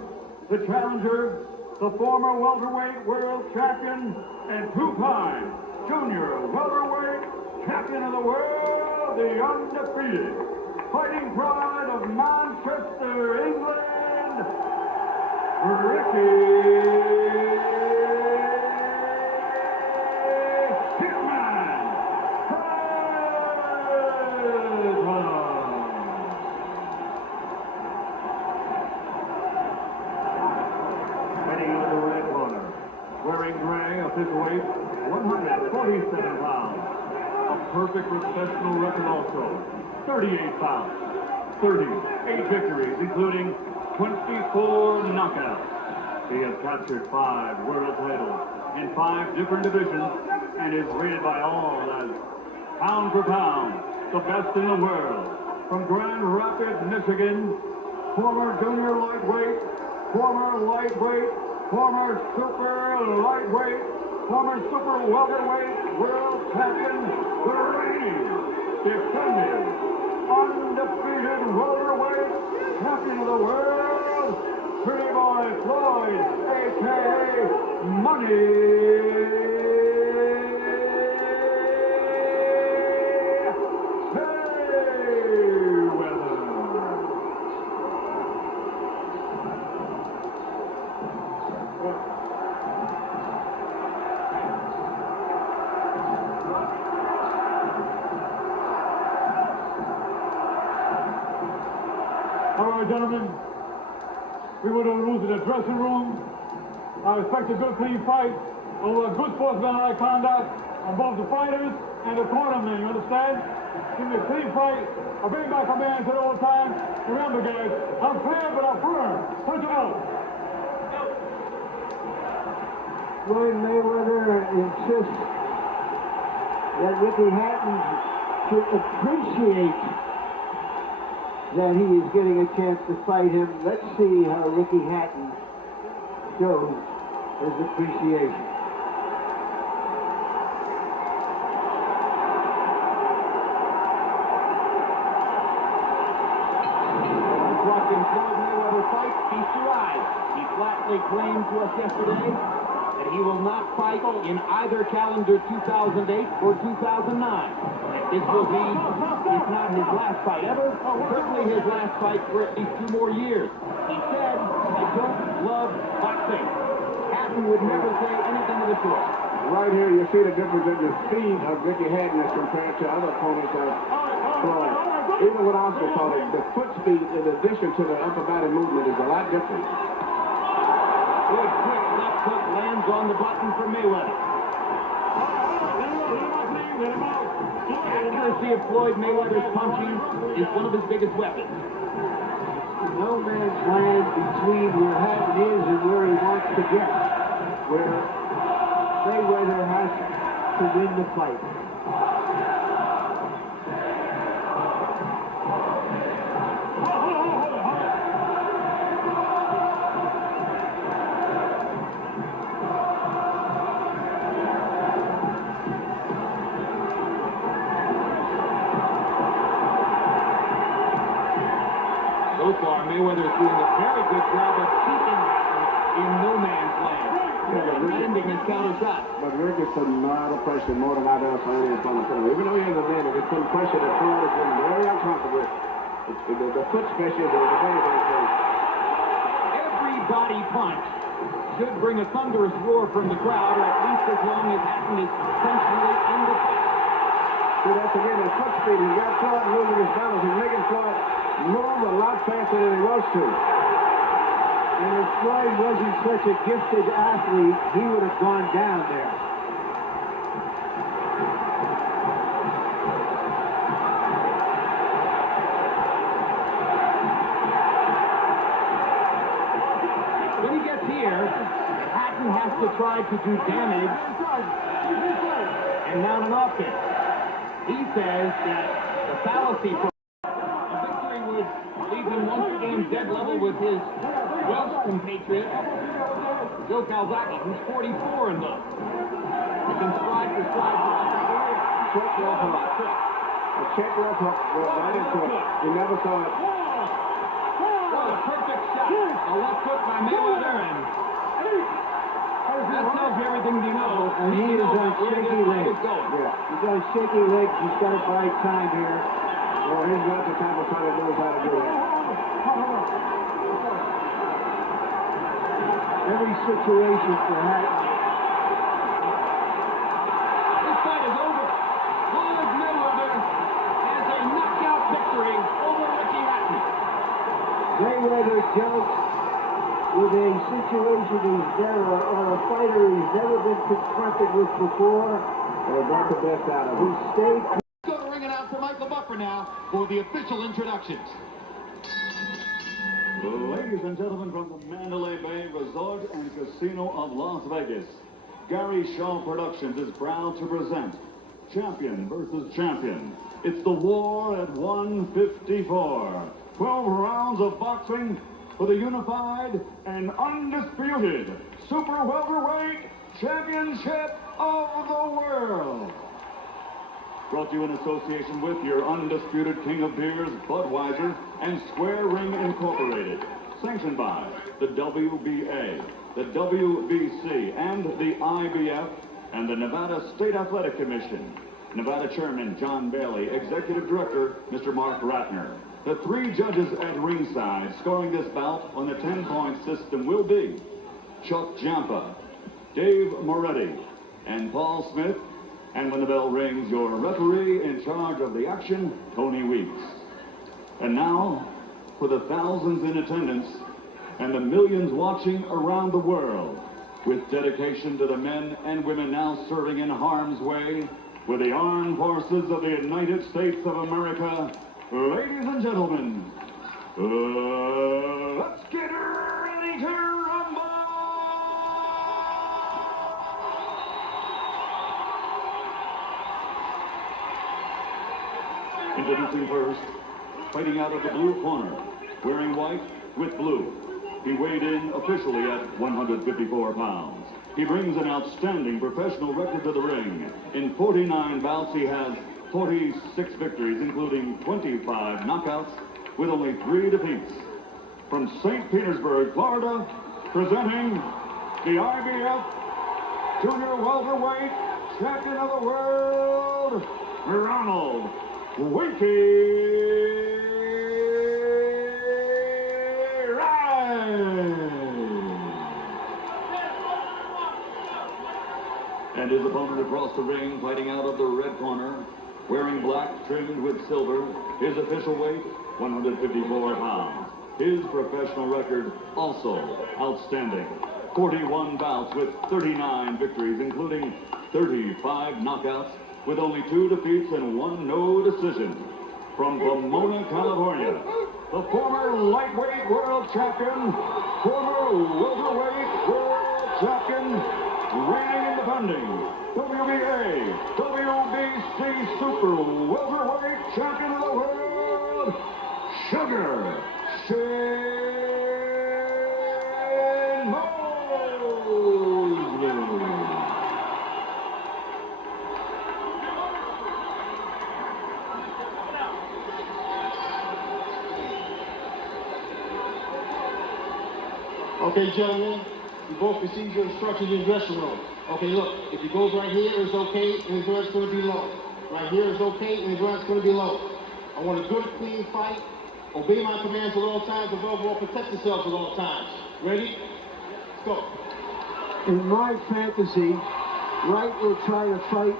the challenger, the former welterweight world champion and 2-time junior welterweight champion of the world, the undefeated fighting pride of Manchester, England, Ricky. Wearing gray, official weight, 147 pounds. A perfect professional record also, 38 pounds. 38 victories, including 24 knockouts. He has captured 5 world titles in 5 different divisions and is rated by all as pound for pound, the best in the world. From Grand Rapids, Michigan, former junior lightweight, former lightweight, former super lightweight, former super welterweight, world champion, the reigning, defending, undefeated welterweight champion of the world, Pretty Boy Floyd, a.k.a. Money. All right, gentlemen, we were to lose in the dressing room. I expect a good, clean fight over a good sportsmanlike conduct on both the fighters and the cornermen, you understand? Give me a clean fight. I'll bring back a man to the old time. Remember, guys, I'm fair, but I'm firm. Punch him out. Floyd Mayweather insists that Ricky Hatton should appreciate that he is getting a chance to fight him. Let's see how Ricky Hatton shows his appreciation. Watching Floyd Mayweather fight feast your eyes. He flatly claimed to us yesterday that he will not fight in either calendar 2008 or 2009. This will be, if not his last fight ever, certainly his last fight for at least 2 more years. He said, I don't love boxing. Hatton would never say anything of the sort. Right here, you see the difference in the speed of Ricky Hatton as compared to other opponents of Floyd. Even what Oscar called it, the foot speed in addition to the upper body movement is a lot different. Good quick left hook lands on the button for Mayweather. Accuracy of Floyd Mayweather's punching is one of his biggest weapons. No man's land between where Hatton is and where he wants to get, where Mayweather has to win the fight. So far, Mayweather is doing a very good job of keeping Hatton in no man's land. Landing his counter shot. But Rick is putting a lot of pressure, more than I've ever seen him on the field. Even though he hasn't landed, he's putting pressure that Floyd has been very uncomfortable with. The foot special is very, very good. Every body punch should bring a thunderous roar from the crowd, or at least as long as Hatton is essentially in the fight. See, that's again the foot speed. He's got Floyd losing his balance. He's making Floyd move a lot faster than he wants to. And if Floyd wasn't such a gifted athlete, he would have gone down there. When he gets here, Hatton has to try to do damage and mount an offense. He says that the fallacy for a victory would leave him once again dead level with his Welsh compatriot, Joe Calzaghe, who's 44 and up. He can stride for stride for check left hook. A check left hook right into it. You never saw it. What a perfect shot. A left hook by Mayweather, and that tells you everything you know. And he is on shaky legs. Yeah. He's on shaky legs. He's got to buy time here. Well, he's not the type of fighter that knows how to do that. Every situation for Hatton. This fight is over. Floyd Mayweather has a knockout victory over Ricky Hatton. Mayweather dealt with a situation or a fighter he's never been confronted with before, and got the best out of him. He stayed. Go to ring announcer Michael Buffer now for the official introductions. Ladies and gentlemen, from the Mandalay Bay Resort and Casino of Las Vegas, Gary Shaw Productions is proud to present Champion versus Champion. It's the war at 154. 12 rounds of boxing for the unified and undisputed Super Welterweight Championship of the World. Brought to you in association with your undisputed king of beers, Budweiser, and Square Ring Incorporated. Sanctioned by the WBA, the WBC, and the IBF, and the Nevada State Athletic Commission. Nevada Chairman John Bailey, Executive Director Mr. Mark Ratner. The three judges at ringside scoring this bout on the 10-point system will be Chuck Jampa, Dave Moretti, and Paul Smith. And when the bell rings, your referee in charge of the action, Tony Weeks. And now, for the thousands in attendance and the millions watching around the world, with dedication to the men and women now serving in harm's way with the armed forces of the United States of America, ladies and gentlemen, let's get ready to rumble! Introducing first, fighting out of the blue corner, wearing white with blue. He weighed in officially at 154 pounds. He brings an outstanding professional record to the ring. In 49 bouts, he has 46 victories, including 25 knockouts, with only 3 defeats. From St. Petersburg, Florida, presenting the IBF Junior Welterweight Champion of the World, Ronald Winky. And his opponent across the ring, fighting out of the red corner, wearing black trimmed with silver. His official weight, 154 pounds. His professional record, also outstanding. 41 bouts with 39 victories, including 35 knockouts, with only 2 defeats and 1 no decision. From Pomona, California, the former lightweight world champion, former welterweight world champion, reigning and defending WBA, WBC Super Welterweight Champion of the World, Sugar Shane Mosley. Okay, gentlemen, you both received your instructions in the dressing room. Okay, look, if he goes right here, it's okay, and his ground's going to be low. Right here is okay, and his ground's going to be low. I want a good, clean fight. Obey my commands at all times, above all, protect yourselves at all times. Ready? Let's go. In my fantasy, Wright will try to fight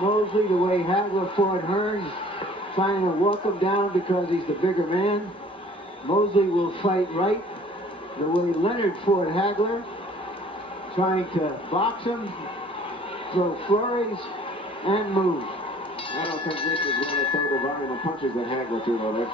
Mosley the way Hagler fought Hearns, trying to walk him down because he's the bigger man. Mosley will fight Wright the way Leonard fought Hagler, trying to box him, throw flurries, and move. I don't think Rick is going to throw the volume of punches that Hagler threw over there.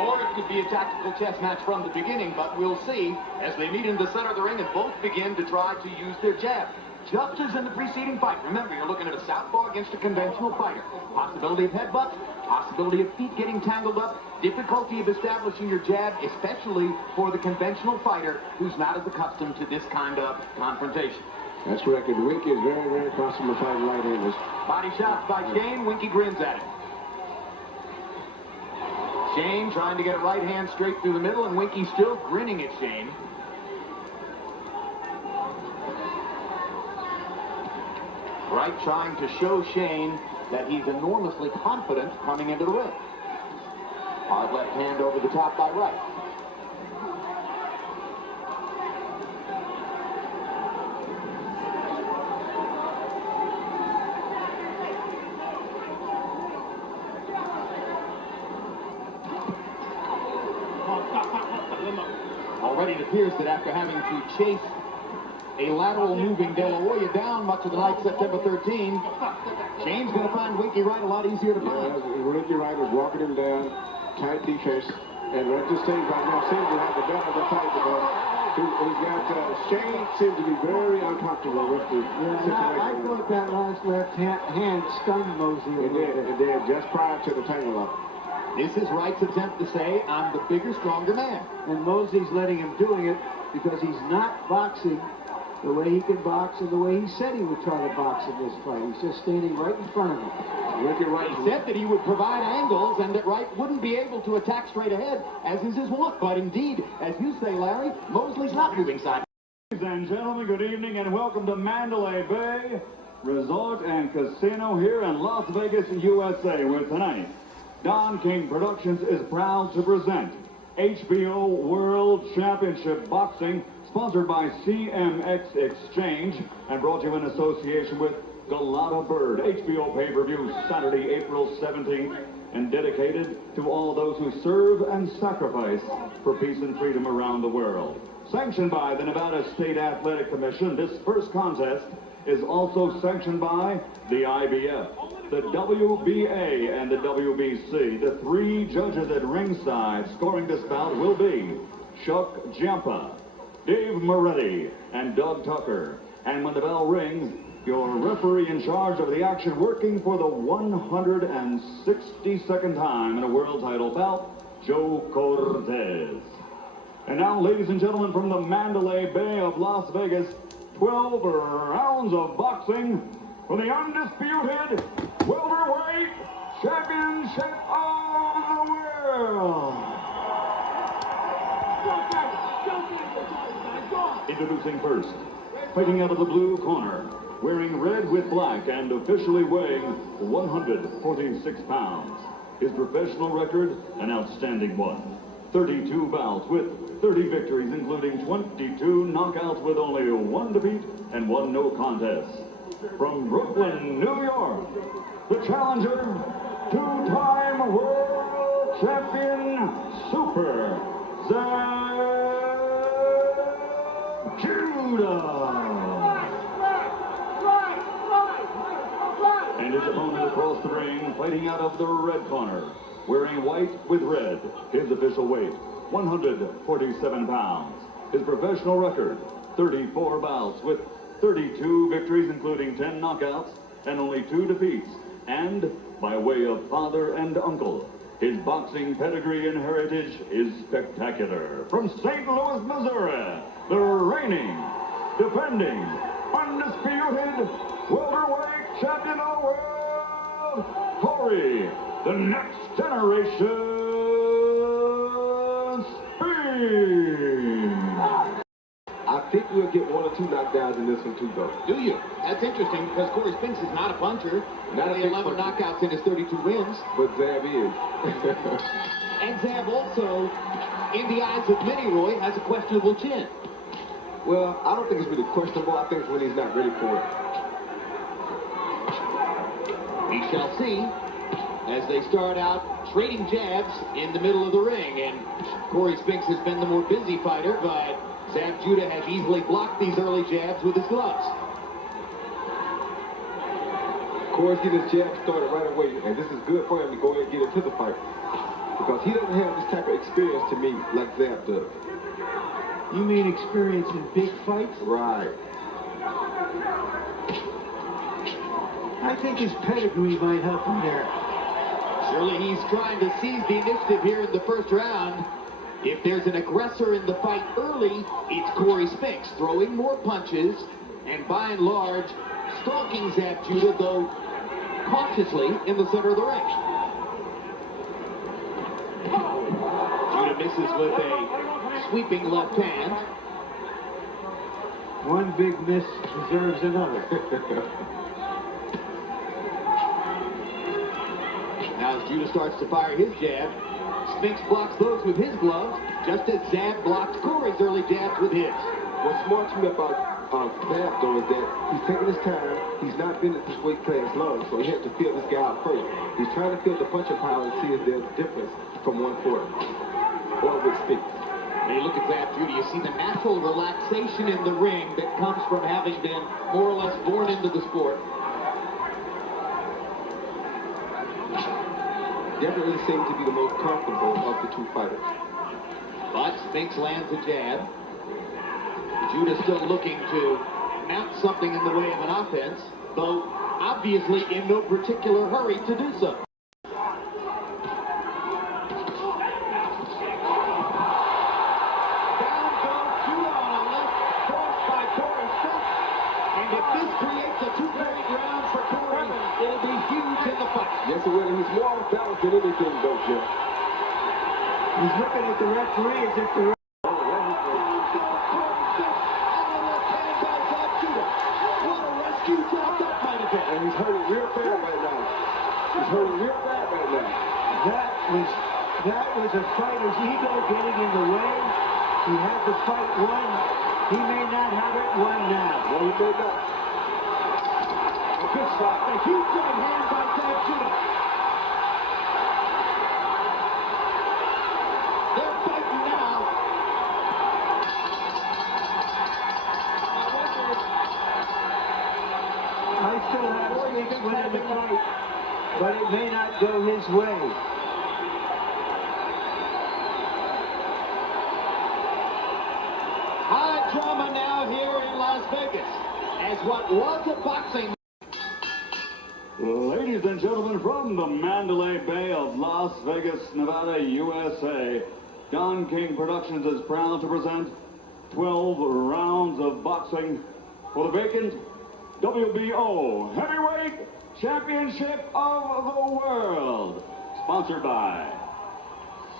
Or it could be a tactical chess match from the beginning, but we'll see as they meet in the center of the ring and both begin to try to use their jab. Just as in the preceding fight, remember, you're looking at a southpaw against a conventional fighter. Possibility of headbutts, possibility of feet getting tangled up, difficulty of establishing your jab, especially for the conventional fighter who's not as accustomed to this kind of confrontation. That's correct. And Winky is very, very accustomed to fighting right-handers. Body shots by Shane. Winky grins at him. Shane trying to get a right hand straight through the middle, and Winky still grinning at Shane. Wright trying to show Shane that he's enormously confident coming into the ring. Hard left hand over the top by Wright. appears that after having to chase a lateral moving De La Hoya down much of the night September 13, Shane's going to find Winky Wright a lot easier to find. Winky Wright was walking him down, tight defense, and at this stage right now, seems to have the best of the fight because he's got Shane seems to be very uncomfortable with the situation. I thought that last left hand stunned Mosley a little bit. It did, just prior to the tangle up. This is Wright's attempt to say, I'm the bigger, stronger man. And Mosley's letting him doing it because he's not boxing the way he could box and the way he said he would try to box in this fight. He's just standing right in front of him. Winky Wright said that he would provide angles and that Wright wouldn't be able to attack straight ahead, as is his wont. But indeed, as you say, Larry, Mosley's not moving side. Ladies and gentlemen, good evening and welcome to Mandalay Bay Resort and Casino here in Las Vegas, USA, where tonight Don King Productions is proud to present HBO World Championship Boxing, sponsored by CMX Exchange and brought to you in association with Galata Bird. HBO pay-per-view Saturday, April 17th, and dedicated to all those who serve and sacrifice for peace and freedom around the world. Sanctioned by the Nevada State Athletic Commission, this first contest is also sanctioned by the IBF, the WBA, and the WBC. The three judges at ringside scoring this bout will be Chuck Giampa, Dave Moretti, and Doug Tucker. And when the bell rings, your referee in charge of the action, working for the 162nd time in a world title bout, Joe Cortez. And now, ladies and gentlemen, from the Mandalay Bay of Las Vegas, 12 rounds of boxing for the undisputed welterweight championship of the world. Introducing first, fighting out of the blue corner, wearing red with black and officially weighing 146 pounds. His professional record, an outstanding one. 32 bouts with 30 victories, including 22 knockouts with only one defeat and one no contest. From Brooklyn, New York, the challenger, two-time world champion, Super Zab Judah. And his opponent across the ring, fighting out of the red corner, wearing white with red. His official weight, 147 pounds. His professional record, 34 bouts with 32 victories, including 10 knockouts and only 2 defeats. And by way of father and uncle, his boxing pedigree and heritage is spectacular. From St. Louis, Missouri, the reigning, defending, undisputed welterweight champion of the world, Corey, the next generation Spinks. I think we'll get 1 or 2 knockdowns in this one too, though. Do you? That's interesting because Corey Spinks is not a puncher. Not only 11 knockouts in his 32 wins. But Zab is. And Zab also, in the eyes of many, Roy, has a questionable chin. Well, I don't think it's really questionable. I think it's when he's not ready for it. We shall see as they start out trading jabs in the middle of the ring. And Corey Spinks has been the more busy fighter, but Zab Judah has easily blocked these early jabs with his gloves. Corey's getting his jab started right away, and this is good for him to go ahead and get into the fight. Because he doesn't have this type of experience to me like Zab does. You mean experience in big fights? Right. I think his pedigree might help him there. Surely he's trying to seize the initiative here in the first round. If there's an aggressor in the fight early, it's Corey Spinks, throwing more punches and by and large stalking Zab Judah, though cautiously in the center of the ring. Judah misses with a sweeping left hand. One big miss deserves another. Now as Judah starts to fire his jab, Spinks blocks those with his gloves, just as Zab blocked Corey's early jabs with his. What's smart to me about Zab, though, is that he's taking his time. He's not been at this weight class long, so he has to feel this guy out first. He's trying to feel the punching power and see if there's a difference from 140 or with Spinks. When you look at that, Judy, you see the natural relaxation in the ring that comes from having been more or less born into the sport. Definitely seem to be the most comfortable of the two fighters. But Spinks lands a jab. Judah still looking to mount something in the way of an offense, though obviously in no particular hurry to do so. Down goes Judah on a left cross by Forrest. And if this creates a two-point round for Corey, it'll be huge in the fight. Yes, it will. He's more off balance than anything, though, Jim. He's looking at the referee as if the and he's hurting real bad right now. He's hurting real bad right now. That was a fighter's ego getting in the way. He had the fight won. He may not have it won now. No, he may not. A good shot. A huge right hand by Judah. They're fighting now. I still have Spinks winning the fight, but it may not go his way. High drama now here in Las Vegas, as what was a boxing. Ladies and gentlemen, from the Mandalay Bay of Las Vegas, Nevada, USA, Don King Productions is proud to present 12 rounds of boxing for the vacant WBO Heavyweight Championship of the World. Sponsored by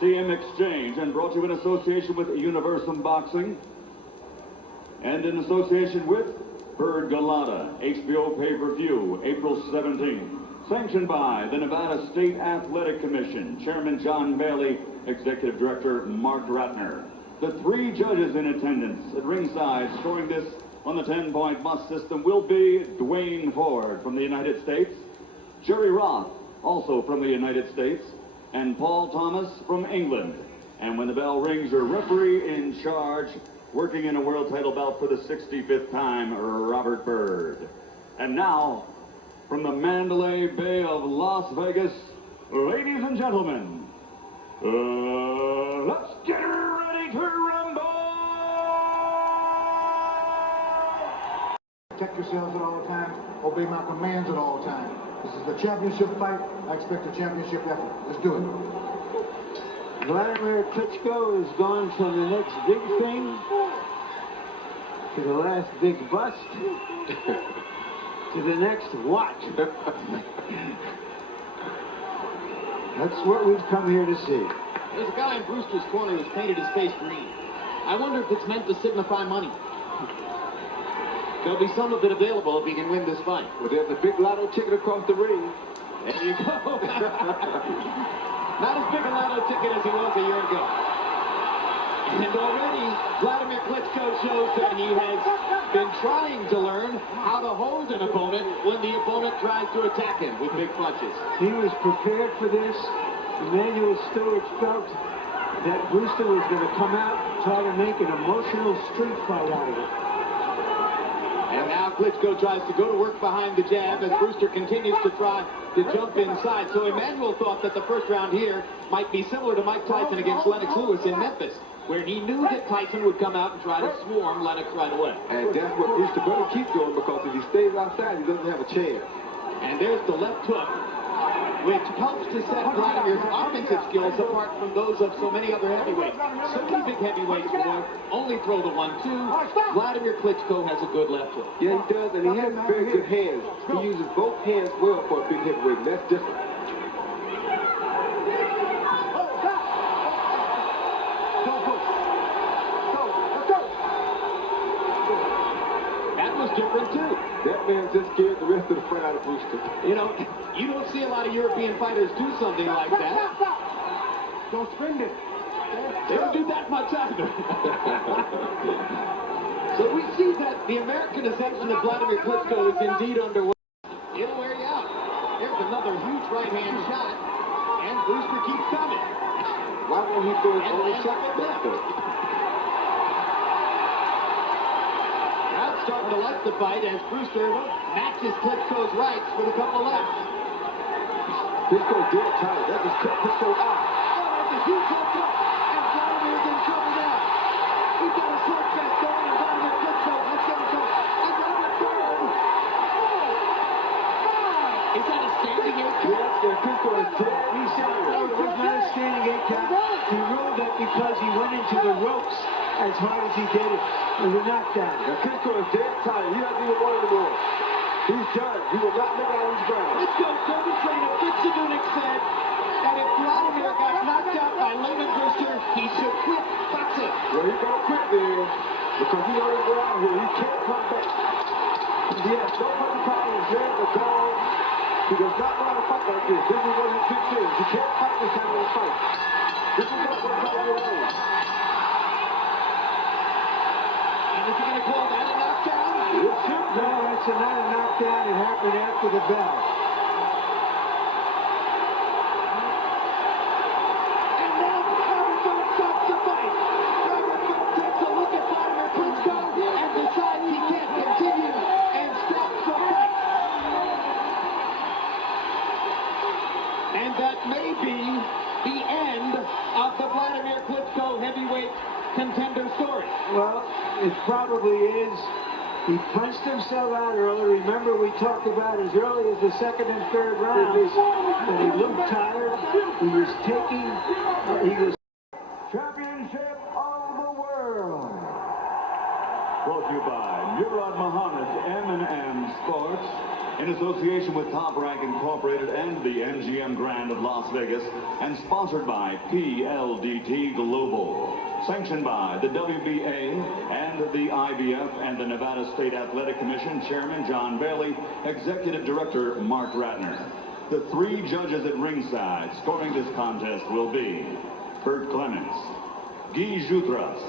CM Exchange and brought to you in association with Universum Boxing and in association with Bird Galata, HBO pay-per-view, April 17th. Sanctioned by the Nevada State Athletic Commission, Chairman John Bailey, Executive Director Mark Ratner. The 3 judges in attendance at ringside scoring this on the 10-point must system will be Dwayne Ford from the United States, Jerry Roth, also from the United States, and Paul Thomas from England. And when the bell rings, your referee in charge, working in a world title bout for the 65th time, Robert Byrd. And now, from the Mandalay Bay of Las Vegas, ladies and gentlemen, let's get ready to rumble! Protect yourselves at all times. Obey my commands at all times. This is the championship fight. I expect a championship effort. Let's do it. Vladimir Klitschko is gone from the next big thing to the last big bust to the next what? That's what we've come here to see. There's a guy in Brewster's corner who's painted his face green. I wonder if it's meant to signify money. There'll be some of it available if he can win this fight. Well, there's a big lotto ticket across the ring. There you go. Not as big a lotto ticket as he was a year ago. And already, Vladimir Klitschko shows that he has been trying to learn how to hold an opponent when the opponent tries to attack him with big punches. He was prepared for this. Emmanuel Stewart felt that Brewster was going to come out and try to make an emotional street fight out of it. And now Klitschko tries to go to work behind the jab as Brewster continues to try to jump inside. So Emmanuel thought that the first round here might be similar to Mike Tyson against Lennox Lewis in Memphis, where he knew that Tyson would come out and try to swarm Lennox right away. And that's what Brewster better keep doing, because if he stays outside, he doesn't have a chance. And there's the left hook, which helps to set Vladimir's offensive skills apart from those of so many other heavyweights. So many big heavyweights will only throw the 1-2. Vladimir Klitschko has a good left hook. Yeah, he does, and he has very good hands. He uses both hands well for a big heavyweight, and that's different. That was different, too. That man just scared the rest of the fight out of Brewster. You know, you don't see a lot of European fighters do something like that. Don't spend it. They don't do that much either. So we see that the Americanization of Vladimir Klitschko is indeed underway. It'll wear you out. There's another huge right-hand shot, and Brewster keeps coming. Why won't he throw his own shot left? starting to like the fight as Brewster matches Klitschko's rights with a couple of lefts. Klitschko dead tight. That just cut Klitschko out. Oh, that's a huge hook up, and Vladimir's in trouble now. He's got a slugfest going, and Vladimir Klitschko, let's get it going. He's on the third. Is that a standing 8 count? Yes, Klitschko is dead. He said no, it was not a standing 8 count. He ruled that because he went into the ropes as hard as he did it. It was a knockdown. Now Klitschko is dead tired. He doesn't even want it anymore. He's done. He will not make out on his ground. Let's go, German trainer Fitzadunik said that if Vladimir got knocked out by Leonard Brewster, he should quit boxing. Well, he's going to quit there because he already got out here. He can't come back. He has no other problems there to go. He does not know how to fight like this. This is what he thinks is. He can't fight this kind of a fight. This is not what he's going to do. And is he going to call that a knockdown? No, it's not a knockdown. It happened after the bell. And now Harrison stops the fight. Harrison takes a look at Vladimir Klitschko and decides he can't continue and stops the fight. And that may be the end of the Vladimir Klitschko heavyweight contender story. Well, it probably is. He punched himself out early. Remember, we talked about as early as the second and third rounds that he looked tired. He was taking, Championship of the World. Brought to you by Murad Muhammad's M&M Sports, in association with Top Rank Incorporated and the MGM Grand of Las Vegas, and sponsored by PLDT Global. Sanctioned by the WBA and the IBF and the Nevada State Athletic Commission, Chairman John Bailey, Executive Director Mark Ratner. The 3 judges at ringside scoring this contest will be Bert Clements, Guy Jutras,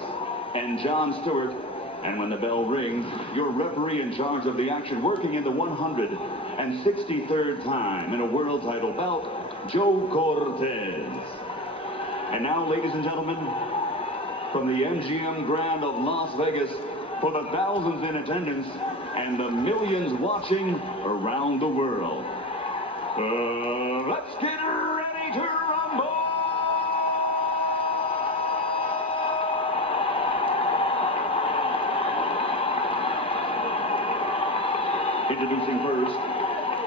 and John Stewart. And when the bell rings, your referee in charge of the action, working in the 163rd time in a world title bout, Joe Cortez. And now, ladies and gentlemen, from the MGM Grand of Las Vegas, for the thousands in attendance and the millions watching around the world, let's get ready to rumble! Introducing first,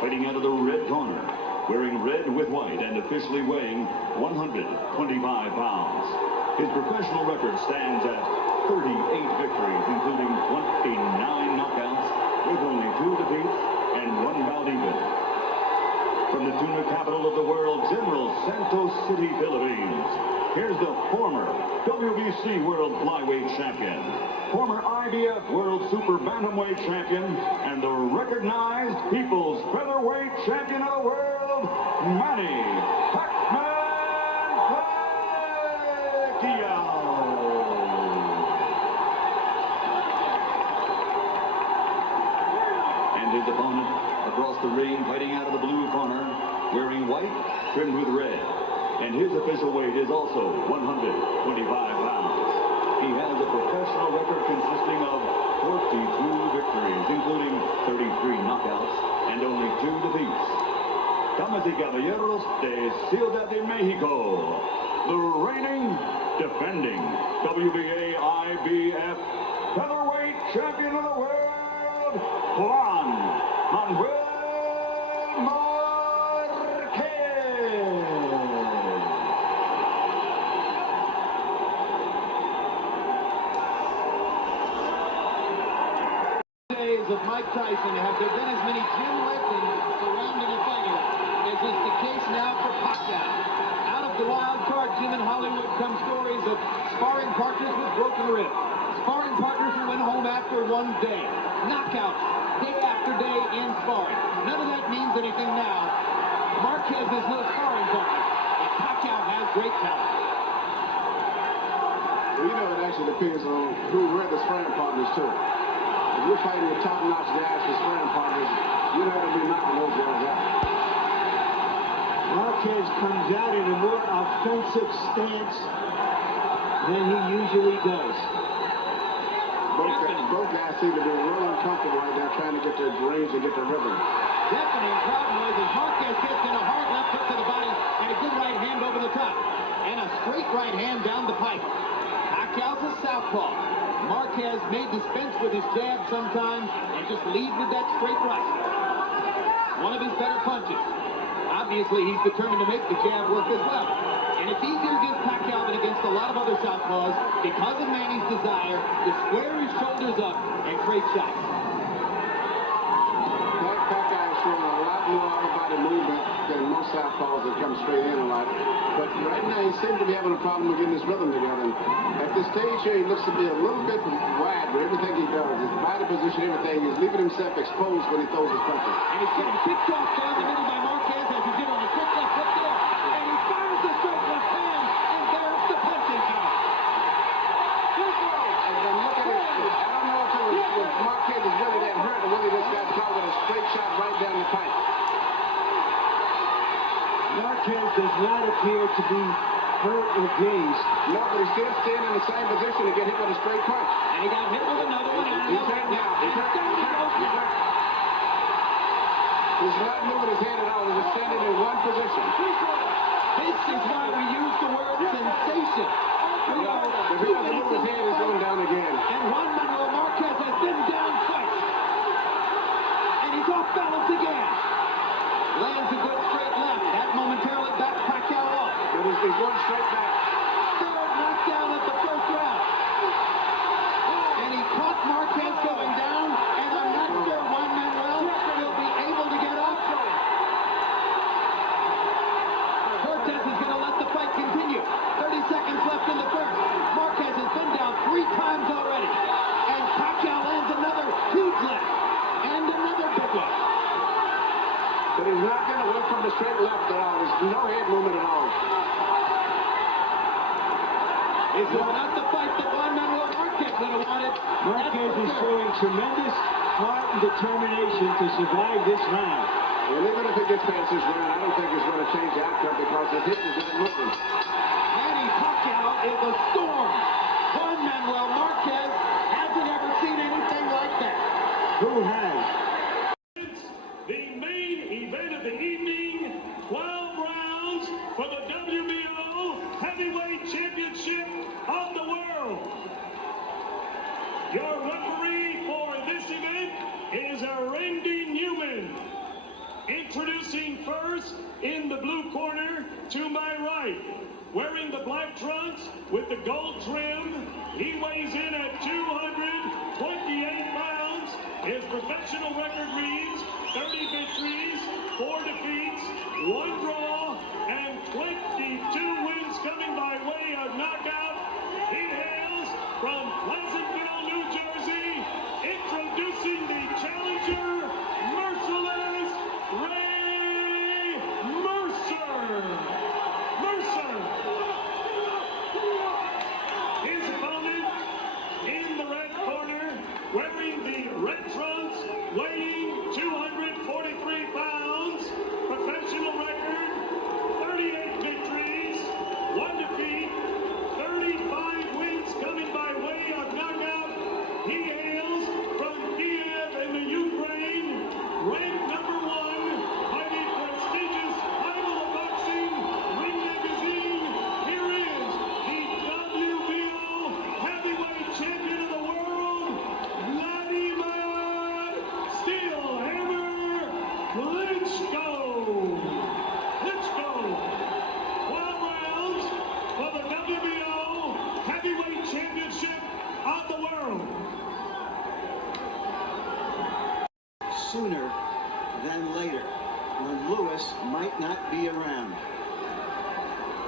fighting out of the red corner, wearing red with white and officially weighing 125 pounds. His professional record stands at 38 victories, including 29 knockouts, with only 2 defeats and 1 bout even. From the tuna capital of the world, General Santos City, Philippines, here's the former WBC World Flyweight Champion, former IBF World Super Bantamweight Champion, and the recognized People's Featherweight Champion of the world, Manny Pacquiao. And his opponent across the ring, fighting out of the blue corner, wearing white, trimmed with red. And his official weight is also 125 pounds. He has a professional record consisting of 42 victories, including 33 knockouts and only 2 defeats. Damas y caballeros de Ciudad de Mexico, the reigning, defending WBA IBF Featherweight Champion of the world, Juan Manuel Of Mike Tyson, have there been as many gym legends surrounding a fighter as is the case now for Pacquiao? Out of the wild card gym in Hollywood come stories of sparring partners with broken ribs, sparring partners who went home after 1 day, knockouts day after day in sparring. None of that means anything now. Marquez has no sparring partner, but Pacquiao has great talent. Well, you know, it actually depends on who were the sparring partners too. If you're fighting with top-notch guys for sparring partners, you're not going to be knocking those guys out. Marquez comes out in a more offensive stance than he usually does. Both guys seem to be real uncomfortable right now trying to get their range and get their rhythm. Deafening crowd noise as Marquez gets in a hard left hook to the body and a good right hand over the top. And a straight right hand down the pipe. Pacquiao's a southpaw. Marquez may dispense with his jab sometimes and just lead with that straight right. One of his better punches. Obviously, he's determined to make the jab work as well. And it's easier against Pacquiao than against a lot of other southpaws because of Manny's desire to square his shoulders up and trade shots. Pacquiao is showing a lot more out-of-body movement than most southpaws that come straight in a lot. But right now, he seems to be having a problem with getting his rhythm together. And at this stage here, he looks to be a little bit wide with everything he does. His body position, everything. He's leaving himself exposed when he throws his punches. And he's getting kicked off down the middle by Marquez as he did on the quick left hook there. And he fires the straight left hand, and there's the punching count. As I'm looking at it, I don't know if Marquez is really that hurt or whether this guy caught with a straight shot right down the pipe. Marquez does not appear to be hurt or dazed. No, but he's still staying in the same position to get hit with a straight punch. And he got hit with another one. He's hurt now. He's hurt. He's not moving his head at all. He's just standing in one position. This is why we use the word sensation. If he doesn't move his head, he's going down again. And Juan Manuel Marquez has been down twice. And he's off balance again. Lands a good straight left. That momentarily backs Pacquiao off. But he's going straight back. Third knockdown at the first round. And he caught Marquez going down. And I'm not sure Juan Manuel will be able to get up. Cortez is going to let the fight continue. 30 seconds left in the first. Marquez has been down 3 times already. And Pacquiao lands another huge left. And another big one. But he's not getting away from the straight left at all. There's no head movement at all. This is not the fight that Juan Manuel Marquez would have wanted. Marquez is showing tremendous heart and determination to survive this round. And even if he gets past this round, I don't think he's going to change the outcome because his hit is not moving. Manny Pacquiao is a storm. Juan Manuel Marquez hasn't ever seen anything like that. Who has? The main event of the evening, 12 rounds for the WBO Heavyweight Championship of the world. Your referee for this event is Randy Newman. Introducing first in the blue corner to my right, wearing the black trunks with the gold trim, he weighs in at 228 pounds. His professional record reads 30 victories, 4 defeats, 1 draw, and 22 wins coming by way of knockout. He hails from Pleasantville, New Jersey, introducing the challenger, Merciless Ray Mercer. His opponent in the red corner, wearing the red trunks, weighing 243 pounds, professional record, 38 victories, 1 defeat, 35 wins coming by way of knockout. He hails from Kiev in the Ukraine, ranked number 1 by the prestigious Bible of Boxing Ring Magazine. Here is the WBO Heavyweight Champion of the world, Vladimir Steelhammer Klitschko. 12 rounds for the WBO Heavyweight Championship of the world. Sooner than later, when Lewis might not be around.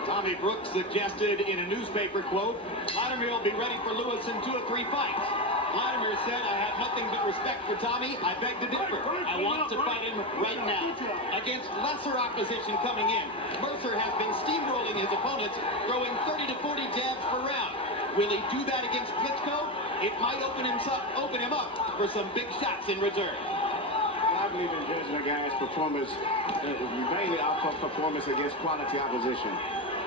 Tommy Brooks suggested in a newspaper quote, Vladimir will be ready for Lewis in 2 or 3 fights. Vladimir said, I have nothing but respect for Tommy. I beg to differ. I want to fight him right now. Against lesser opposition coming in, Mercer has been steamrolling his opponents, throwing 30 to 40 jabs per round. Will he do that against Klitschko? It might open him up for some big shots in return. I believe in judging a guy's performance mainly off of performance against quality opposition.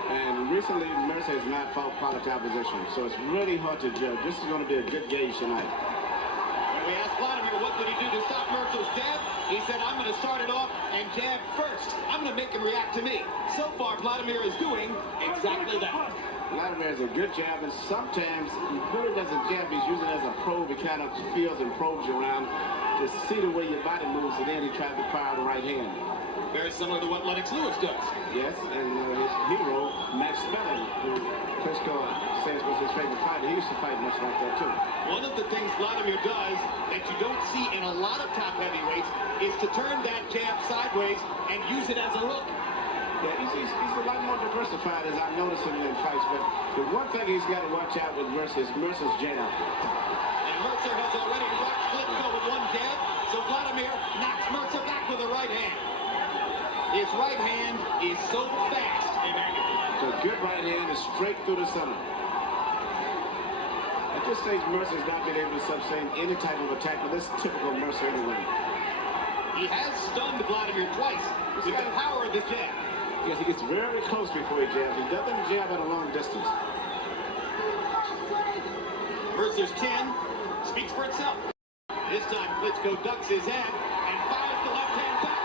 And recently, Mercer has not fought quality opposition, so it's really hard to judge. This is going to be a good gauge tonight. When we asked Vladimir what did he do to stop Mercer's jab, he said, I'm going to start it off and jab first. I'm going to make him react to me. So far, Vladimir is doing exactly that. Vladimir has a good jab, and sometimes he really doesn't jab. He's using it as a probe. He kind of feels and probes you around to see the way your body moves, and then he tries to fire the right hand. Very similar to what Lennox Lewis does. Yes, and his hero, Max Spelling, who Klitschko says was his favorite fighter, he used to fight much like that too. One of the things Vladimir does that you don't see in a lot of top heavyweights is to turn that jab sideways and use it as a hook. Yeah, he's a lot more diversified as I've noticed him in fights, but the one thing he's got to watch out with Mercer is Mercer's jab. And Mercer has already rocked Klitschko with one jab, so Vladimir knocks Mercer back with a right hand. His right hand is so fast and accurate. It's a good right hand is straight through the center. At this stage, Mercer's not been able to sustain any type of attack, but that's typical Mercer anyway. He has stunned Vladimir twice with the power of his jab. Yes, he gets very close before he jabs. He doesn't jab at a long distance. Mercer's chin speaks for itself. This time, Klitschko ducks his head and fires the left hand back.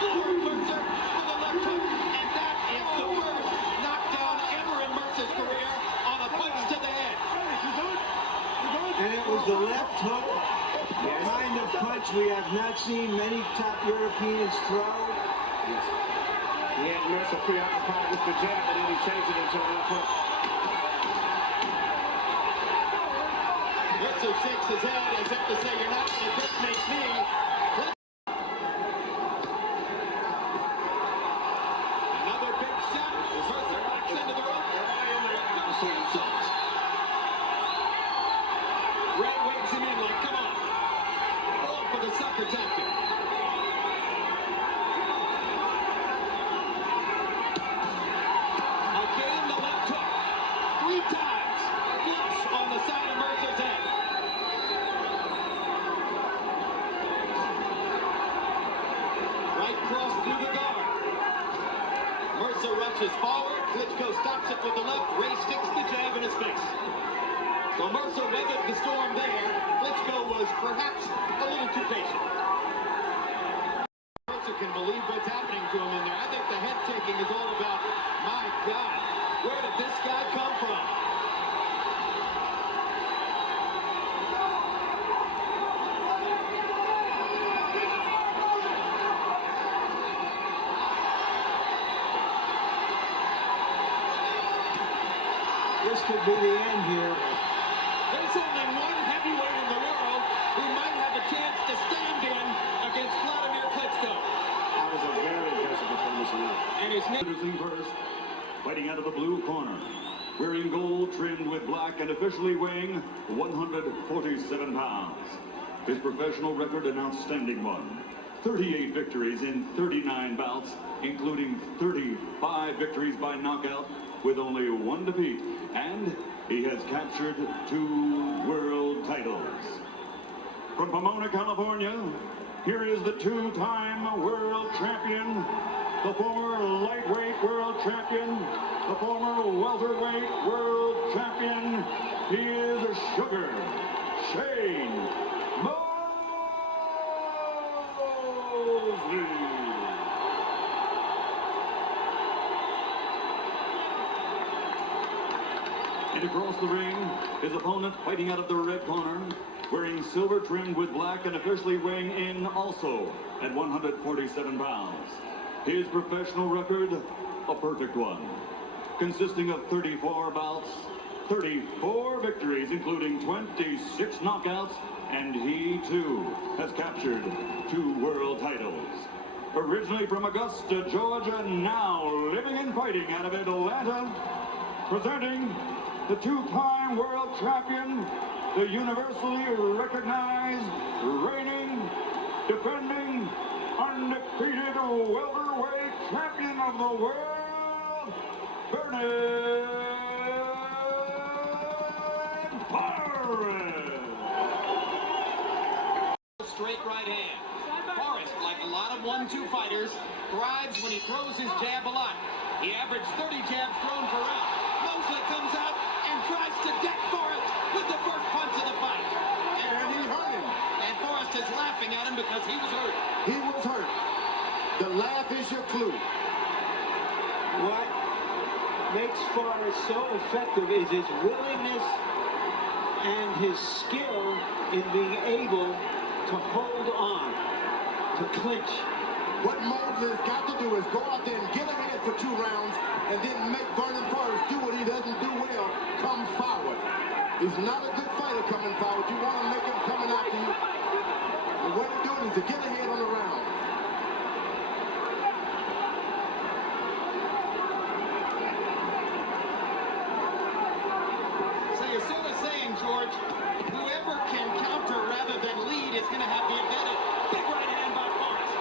Mercer with a left hook, and that is the first knockdown ever in Mercer's career on a punch to the head. And it was the left hook, the kind of punch we have not seen many top Europeans throw. Yes. He had Mercer preoccupied with the jab, and then he changed it into a left hook. Mercer shakes his head as if to say, you're not going to dismiss me. Another big shot. Mercer backs into the rope. Red waves him in like, come on. Go for the sucker tactic. Again, the left hook. 3 times. Flush on the side of Mercer's head. Right cross through the guard. Mercer rushes forward. Klitschko stops it with the left. Ray sticks the jab in his face. So Mercer weathered the storm there. Klitschko was perhaps a little too patient. Mercer can believe what's happening to him in there. I think the head taking is all about, my God, where did this guy come from? This could be the end here. There's only one heavyweight in the world who might have a chance to stand in against Vladimir Klitschko. That was a very impressive performance tonight. And his name Anderson first, fighting out of the blue corner, wearing gold trimmed with black and officially weighing 147 pounds. His professional record an outstanding one. 38 victories in 39 bouts, including 35 victories by knockout with only 1 defeat. And he has captured 2 world titles. From Pomona, California, here is the 2-time world champion, the former lightweight world champion, the former welterweight world champion. He is Sugar Shane Mosley. And across the ring, his opponent fighting out of the red corner, wearing silver trimmed with black and officially weighing in also at 147 pounds. His professional record, a perfect one, consisting of 34 bouts, 34 victories, including 26 knockouts, and he too has captured 2 world titles. Originally from Augusta, Georgia, now living and fighting out of Atlanta, presenting the 2-time world champion, the universally recognized, reigning, defending, undefeated welterweight champion of the world, Forrest. straight right hand. Forrest, like a lot of 1-2 fighters, thrives when he throws his jab a lot. He averaged 30 jabs thrown per round. Mosley comes out and tries to deck Forrest with the first punch of the fight. And he hurt him. And Forrest is laughing at him because he was hurt. He was hurt. The laugh is your clue. What makes Forrest so effective is his willingness and his skill in being able to hold on, to clinch. What Mosley's got to do is go out there and get ahead for 2 rounds and then make Vernon Forrest do what he doesn't do well, come forward. He's not a good fighter coming forward. You want to make him coming after you. The way to do it is to get ahead on the round. So you're sort of saying, George, whoever can counter rather than lead is going to have the advantage. Big right hand by Forrest.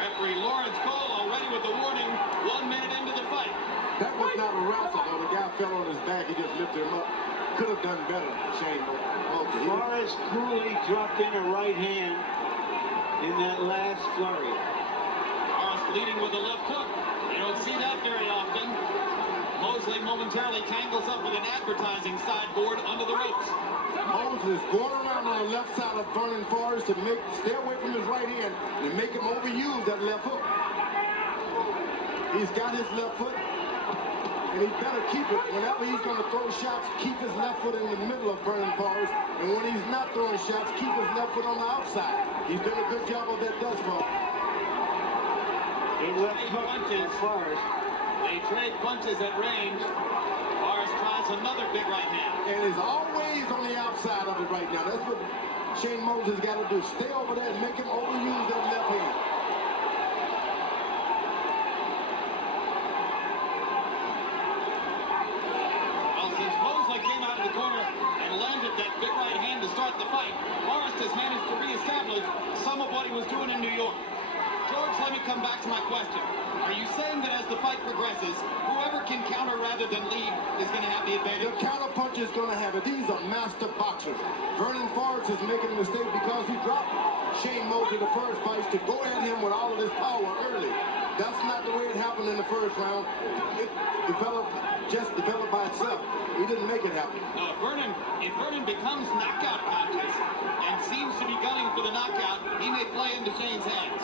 Referee Lawrence Cole already with the warning, 1 minute into the fight. That was not a rousel, though. The guy fell on his back. He just lifted him up. Could have done better, Shane. Forrest coolly dropped in a right hand in that last flurry. Forrest leading with a left hook. You don't see that very often. Mosley momentarily tangles up with an advertising sideboard under the ropes. Mosley is going around on the left side of Vernon Forrest to stay away from his right hand and make him overuse that left hook. He's got his left foot, and he better keep it. Whenever he's going to throw shots, keep his left foot in the middle of Vernon Forrest, and when he's not throwing shots, keep his left foot on the outside. He's done a good job of that thus far. He left punches. Forrest. They trade punches at range. Forrest tries another big right hand. And is always on the outside of it right now. That's what Shane Mosley's got to do. Stay over there and make him overuse that left hand. Well, since Mosley came out of the corner and landed that big right hand to start the fight, Forrest has managed to reestablish some of what he was doing in New York. George, let me come back to my question. Are you saying that as the fight progresses, whoever can counter rather than lead is going to have the advantage? The counter punch is going to have it. These are master boxers. Vernon Forrest is making a mistake because he dropped Shane Mosley the first fight to go at him with all of his power early. That's not the way it happened in the first round. It developed by itself. He didn't make it happen. No, if Vernon becomes knockout conscious and seems to be gunning for the knockout, he may play into Shane's hands.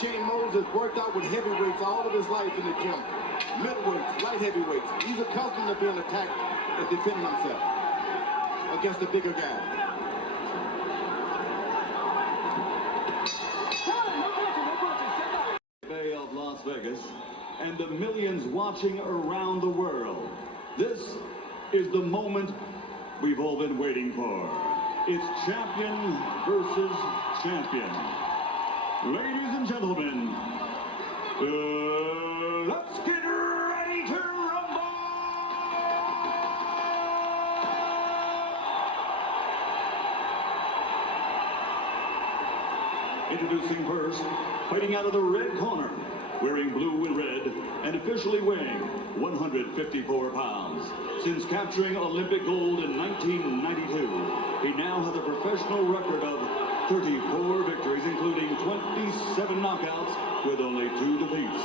Shane Mosley has worked out with heavyweights all of his life in the gym. Middleweights, light heavyweights. He's accustomed to being attacked and defending himself against the bigger guy. Bay of Las Vegas and the millions watching around the world. This is the moment we've all been waiting for. It's champion versus champion. Ladies and gentlemen, let's get ready to rumble! Introducing first, fighting out of the red corner, wearing blue and red, and officially weighing 154 pounds. Since capturing Olympic gold in 1992, he now has a professional record of 34 victories, including 27 knockouts with only 2 defeats,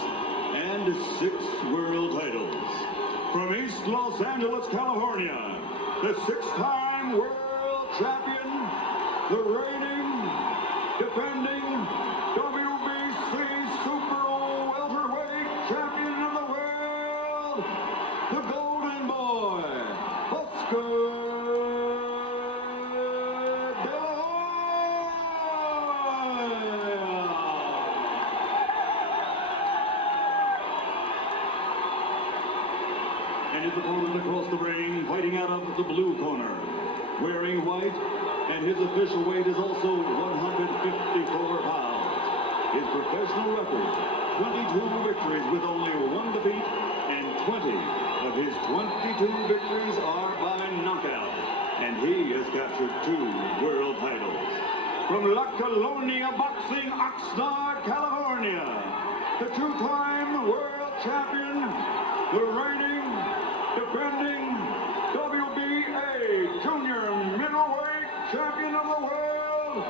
and 6 world titles. From East Los Angeles, California, the 6-time world champion, the reigning, defending WBC Super Welterweight champion of the world, the Golden Boy, Oscar. His opponent across the ring, fighting out of the blue corner, wearing white, and his official weight is also 154 pounds. His professional record, 22 victories with only 1 defeat, and 20 of his 22 victories are by knockout, and he has captured 2 world titles. From La Colonia Boxing, Oxnard, California, the 2-time world champion, the reigning, defending WBA Junior Middleweight Champion of the World,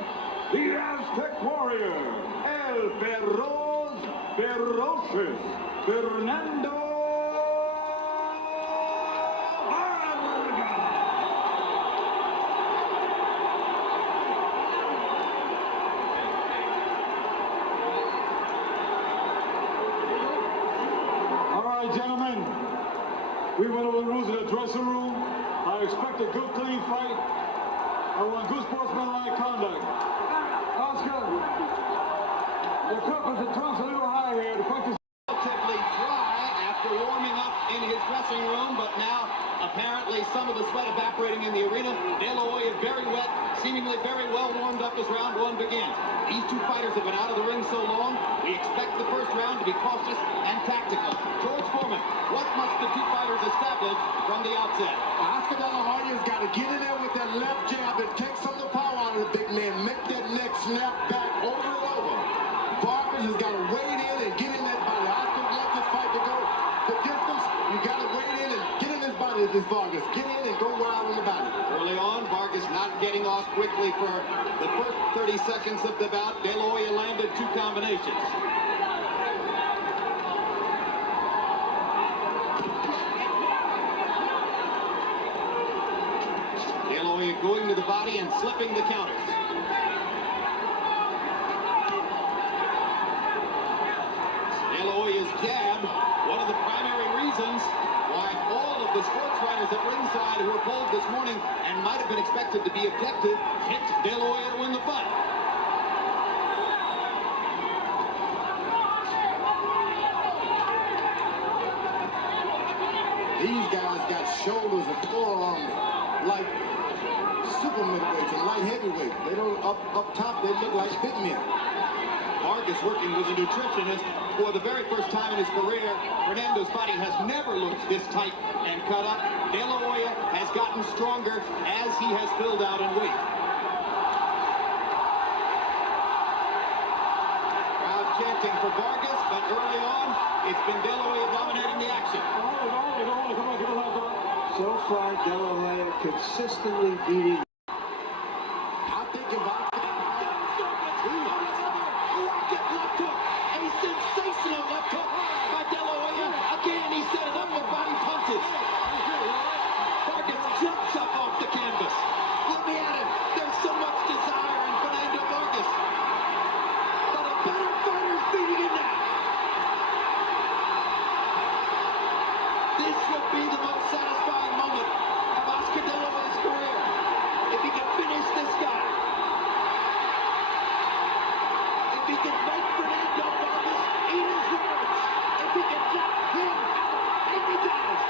Diaz. Aztec warrior, El Feroz Ferocious, Fernando Gentlemen, we went over the rules in the dressing room. I expect a good, clean fight. I want good sportsmanlike conduct. Oscar, the cup is the trunk's a little high here. The fight is relatively dry after warming up in his dressing room, but now apparently some of the sweat evaporating in the arena. De La Hoya very wet, seemingly very well warmed up as round one begins. These two fighters have been out of the ring so long, we expect the first round to be cautious and tactical. George Foreman, what must the two fighters establish from the outset? Oscar De La Hoya's got to get in there with that left jab and take some of the power out of the big man. Make that neck snap back over and over. Vargas has got to wade in and get in that body. Oscar would like this fight to go the distance. You got to wade in and get in his body, this Vargas. Get in and go wild in the body. Early on, Vargas not getting off quickly for the first 30 seconds of the bout. De La Hoya landed two combinations. De La Hoya going to the body and slipping the counters. De La Hoya's jab, one of the primary reasons why all of the sports writers at ringside who were polled this morning and might have been expected to be objective picked De La Hoya to win the fight. These guys got shoulders and forearms like super middleweights and light heavyweight. They don't up top. They look like big men. Vargas working with a nutritionist for the very first time in his career. Fernando's body has never looked this tight and cut up. De La Hoya has gotten stronger as he has filled out in weight. Crowd chanting for Vargas, but early on, it's been De La Hoya dominating the action. So far, De La Hoya consistently beating. I think if I A sensational left hook by De La Hoya. Again, he set it up with body punches. Vargas jumps up off the canvas. Look at him. There's so much desire in Fernando Vargas. But a better fighter is beating him now. This would be the most satisfying moment of Oscar De La Hoya's career if he could finish this guy. If he could make Fernando Vargas eat his words. If he could knock him out, and he does.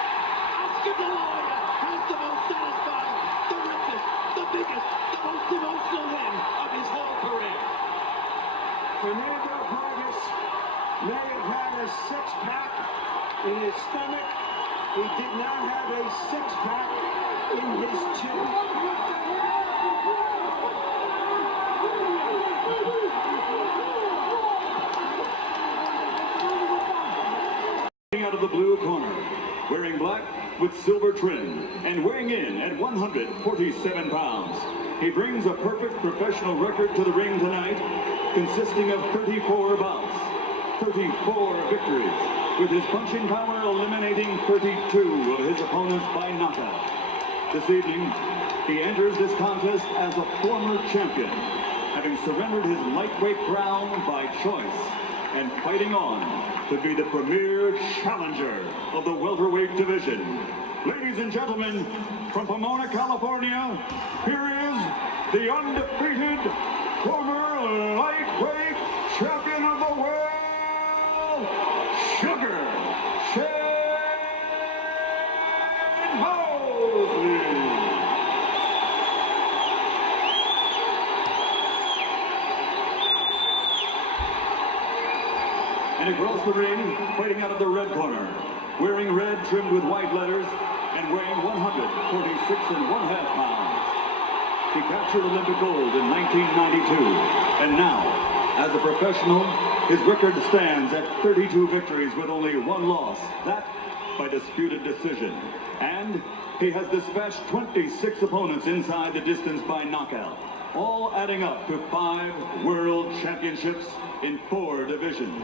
Oscar De La Hoya has the most satisfying, the richest, the biggest, the most emotional win of his whole career. Fernando Vargas may have had a six-pack in his stomach. He did not have a six-pack in his chin. Out of the blue corner, wearing black with silver trim, and weighing in at 147 pounds. He brings a perfect professional record to the ring tonight, consisting of 34 bouts, 34 victories, with his punching power eliminating 32 of his opponents by knockout. This evening, he enters this contest as a former champion, having surrendered his lightweight crown by choice and fighting on to be the premier challenger of the welterweight division. Ladies and gentlemen, from Pomona, California, here is the undefeated former lightweight champion of the world, Sugar Shane Mosley. And across the ring, fighting out of the red corner, wearing red trimmed with white letters and weighing 146 1/2 pounds. He captured Olympic gold in 1992, and now, as a professional, his record stands at 32 victories with only one loss, that by disputed decision. And he has dispatched 26 opponents inside the distance by knockout. all adding up to 5 world championships in 4 divisions.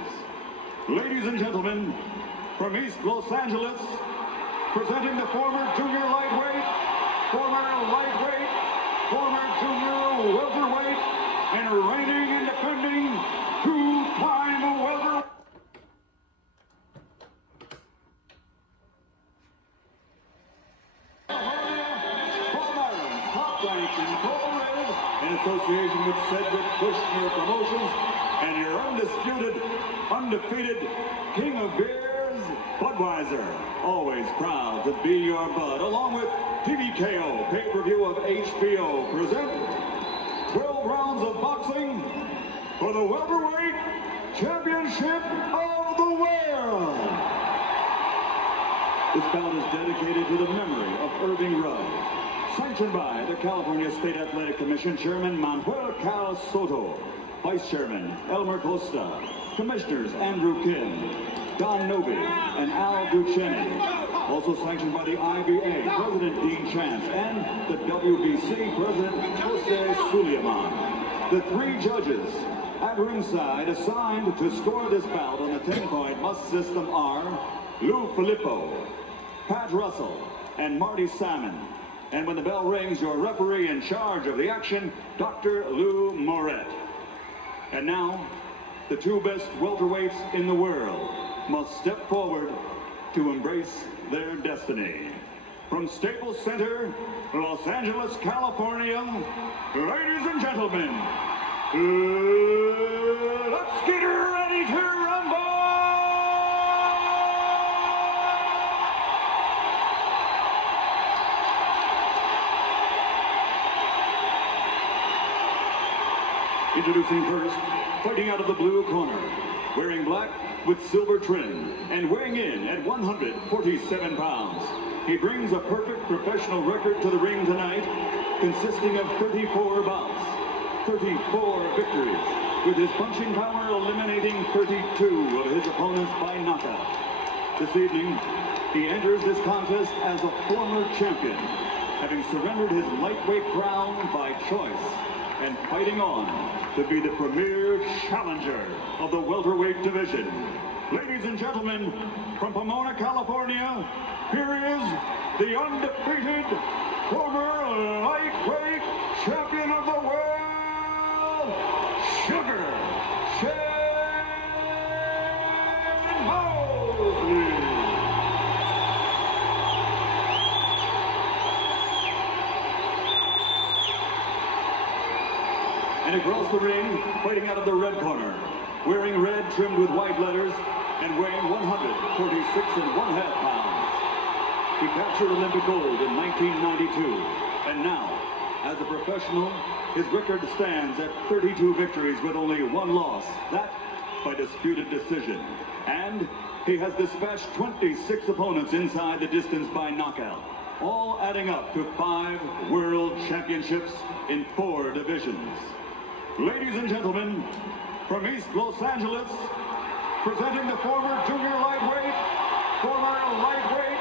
Ladies and gentlemen, from East Los Angeles, presenting the former junior lightweight, former lightweight, former junior welterweight, and reigning and defending 2-time welterweight. In association with Cedric Kushner Promotions, and your undisputed, undefeated King of Beers, Budweiser. Always proud to be your bud, along with TVKO, pay-per-view of HBO, present 12 rounds of boxing for the Welterweight Championship of the World. This bout is dedicated to the memory of Irving Rudd. Sanctioned by the California State Athletic Commission Chairman Manuel Cal Soto, Vice Chairman Elmer Costa, Commissioners Andrew Kim, Don Novi, and Al Duchenne. Also sanctioned by the IBA, President Dean Chance, and the WBC President Jose Sulaiman. The 3 judges at ringside assigned to score this bout on the 10-point must system are Lou Filippo, Pat Russell, and Marty Salmon. And when the bell rings, your referee in charge of the action, Dr. Lou Moret. And now, the 2 best welterweights in the world must step forward to embrace their destiny. From Staples Center, Los Angeles, California, ladies and gentlemen, let's get ready to rumble! Introducing first, fighting out of the blue corner, wearing black with silver trim, and weighing in at 147 pounds. He brings a perfect professional record to the ring tonight, consisting of 34 bouts, 34 victories, with his punching power eliminating 32 of his opponents by knockout. This evening, he enters this contest as a former champion, having surrendered his lightweight crown by choice, and fighting on to be the premier challenger of the welterweight division. Ladies and gentlemen, from Pomona, California, here is the undefeated former lightweight champion of the world, Sugar Shane Mosley. And across the ring, fighting out of the red corner, wearing red trimmed with white letters, and weighing 146 1/2 pounds. He captured Olympic gold in 1992, and now, as a professional, his record stands at 32 victories with only 1 loss, that by disputed decision. And he has dispatched 26 opponents inside the distance by knockout, all adding up to 5 world championships in 4 divisions. Ladies and gentlemen, from East Los Angeles, presenting the former junior lightweight, former lightweight,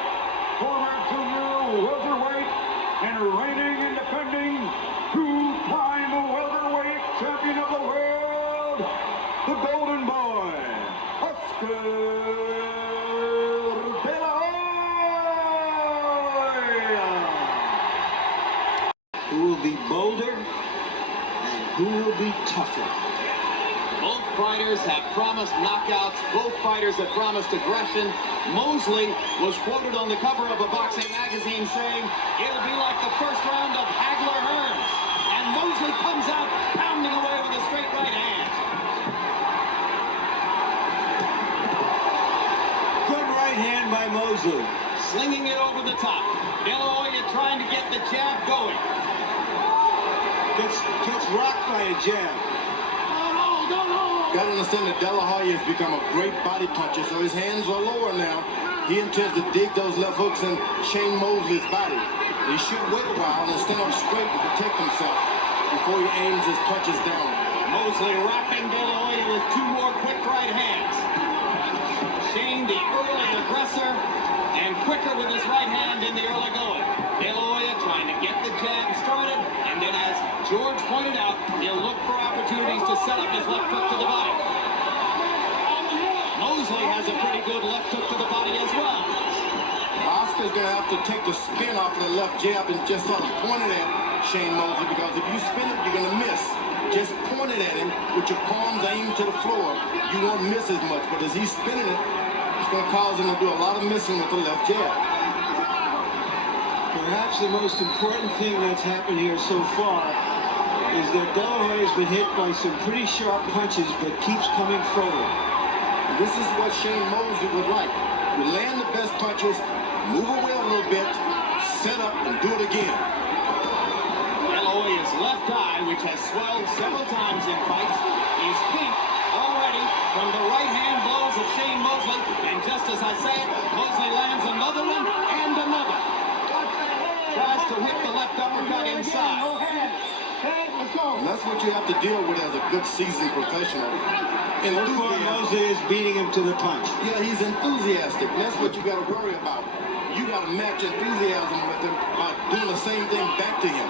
former junior welterweight, and reigning and defending 2-time welterweight champion of the world, the Golden Boy, Oscar De La Hoya. Who will be bolder? Who will be tougher? Both fighters have promised knockouts. Both fighters have promised aggression. Mosley was quoted on the cover of a boxing magazine saying, "It'll be like the first round of Hagler-Hearns." And Mosley comes out pounding away with a straight right hand. Good right hand by Mosley. Slinging it over the top. De La Hoya trying to get the jab going. Gets rocked by a jab. Got to understand that De La Hoya has become a great body puncher, so his hands are lower now. He intends to dig those left hooks in Shane Mosley's body. He should wait a while and stand up straight to protect himself before he aims his punches down. Mosley wrapping De La Hoya with 2 more quick right hands. Shane, the early aggressor, and quicker with his right hand in the early going. De La Hoya trying to get the jab started, and then as George pointed out, he'll look for opportunities to set up his left hook to the body. Mosley has a pretty good left hook to the body as well. Oscar's going to have to take the spin off of the left jab and just sort of point it at Shane Mosley, because if you spin it, you're going to miss. Just point it at him with your palms aimed to the floor. You won't miss as much, but as he's spinning it, it's going to cause him to do a lot of missing with the left jab. Perhaps the most important thing that's happened here so far is that De La Hoya has been hit by some pretty sharp punches, but keeps coming forward. This is what Shane Mosley would like. You land the best punches, move away a little bit, set up, and do it again. De La Hoya's left eye, which has swelled several times in fights, is pink already from the right-hand blows of Shane Mosley. And just as I say it, Mosley lands another one and another. Tries to whip the left uppercut inside. And that's what you have to deal with as a good seasoned professional. Mosley is beating him to the punch. Yeah, he's enthusiastic. And that's what you got to worry about. You got to match enthusiasm with him by doing the same thing back to him,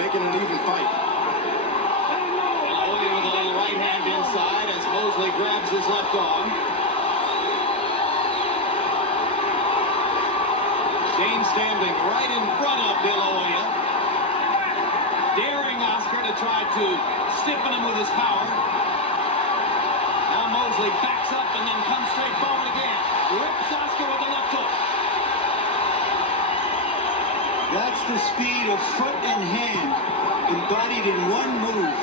making an even fight. Hoya with a little right hand inside as Mosley grabs his left arm. Shane standing right in front of De La Hoya, daring Oscar to try to stiffen him with his power. Now Mosley backs up and then comes straight forward again. Rips Oscar with the left hook. That's the speed of foot and hand embodied in one move,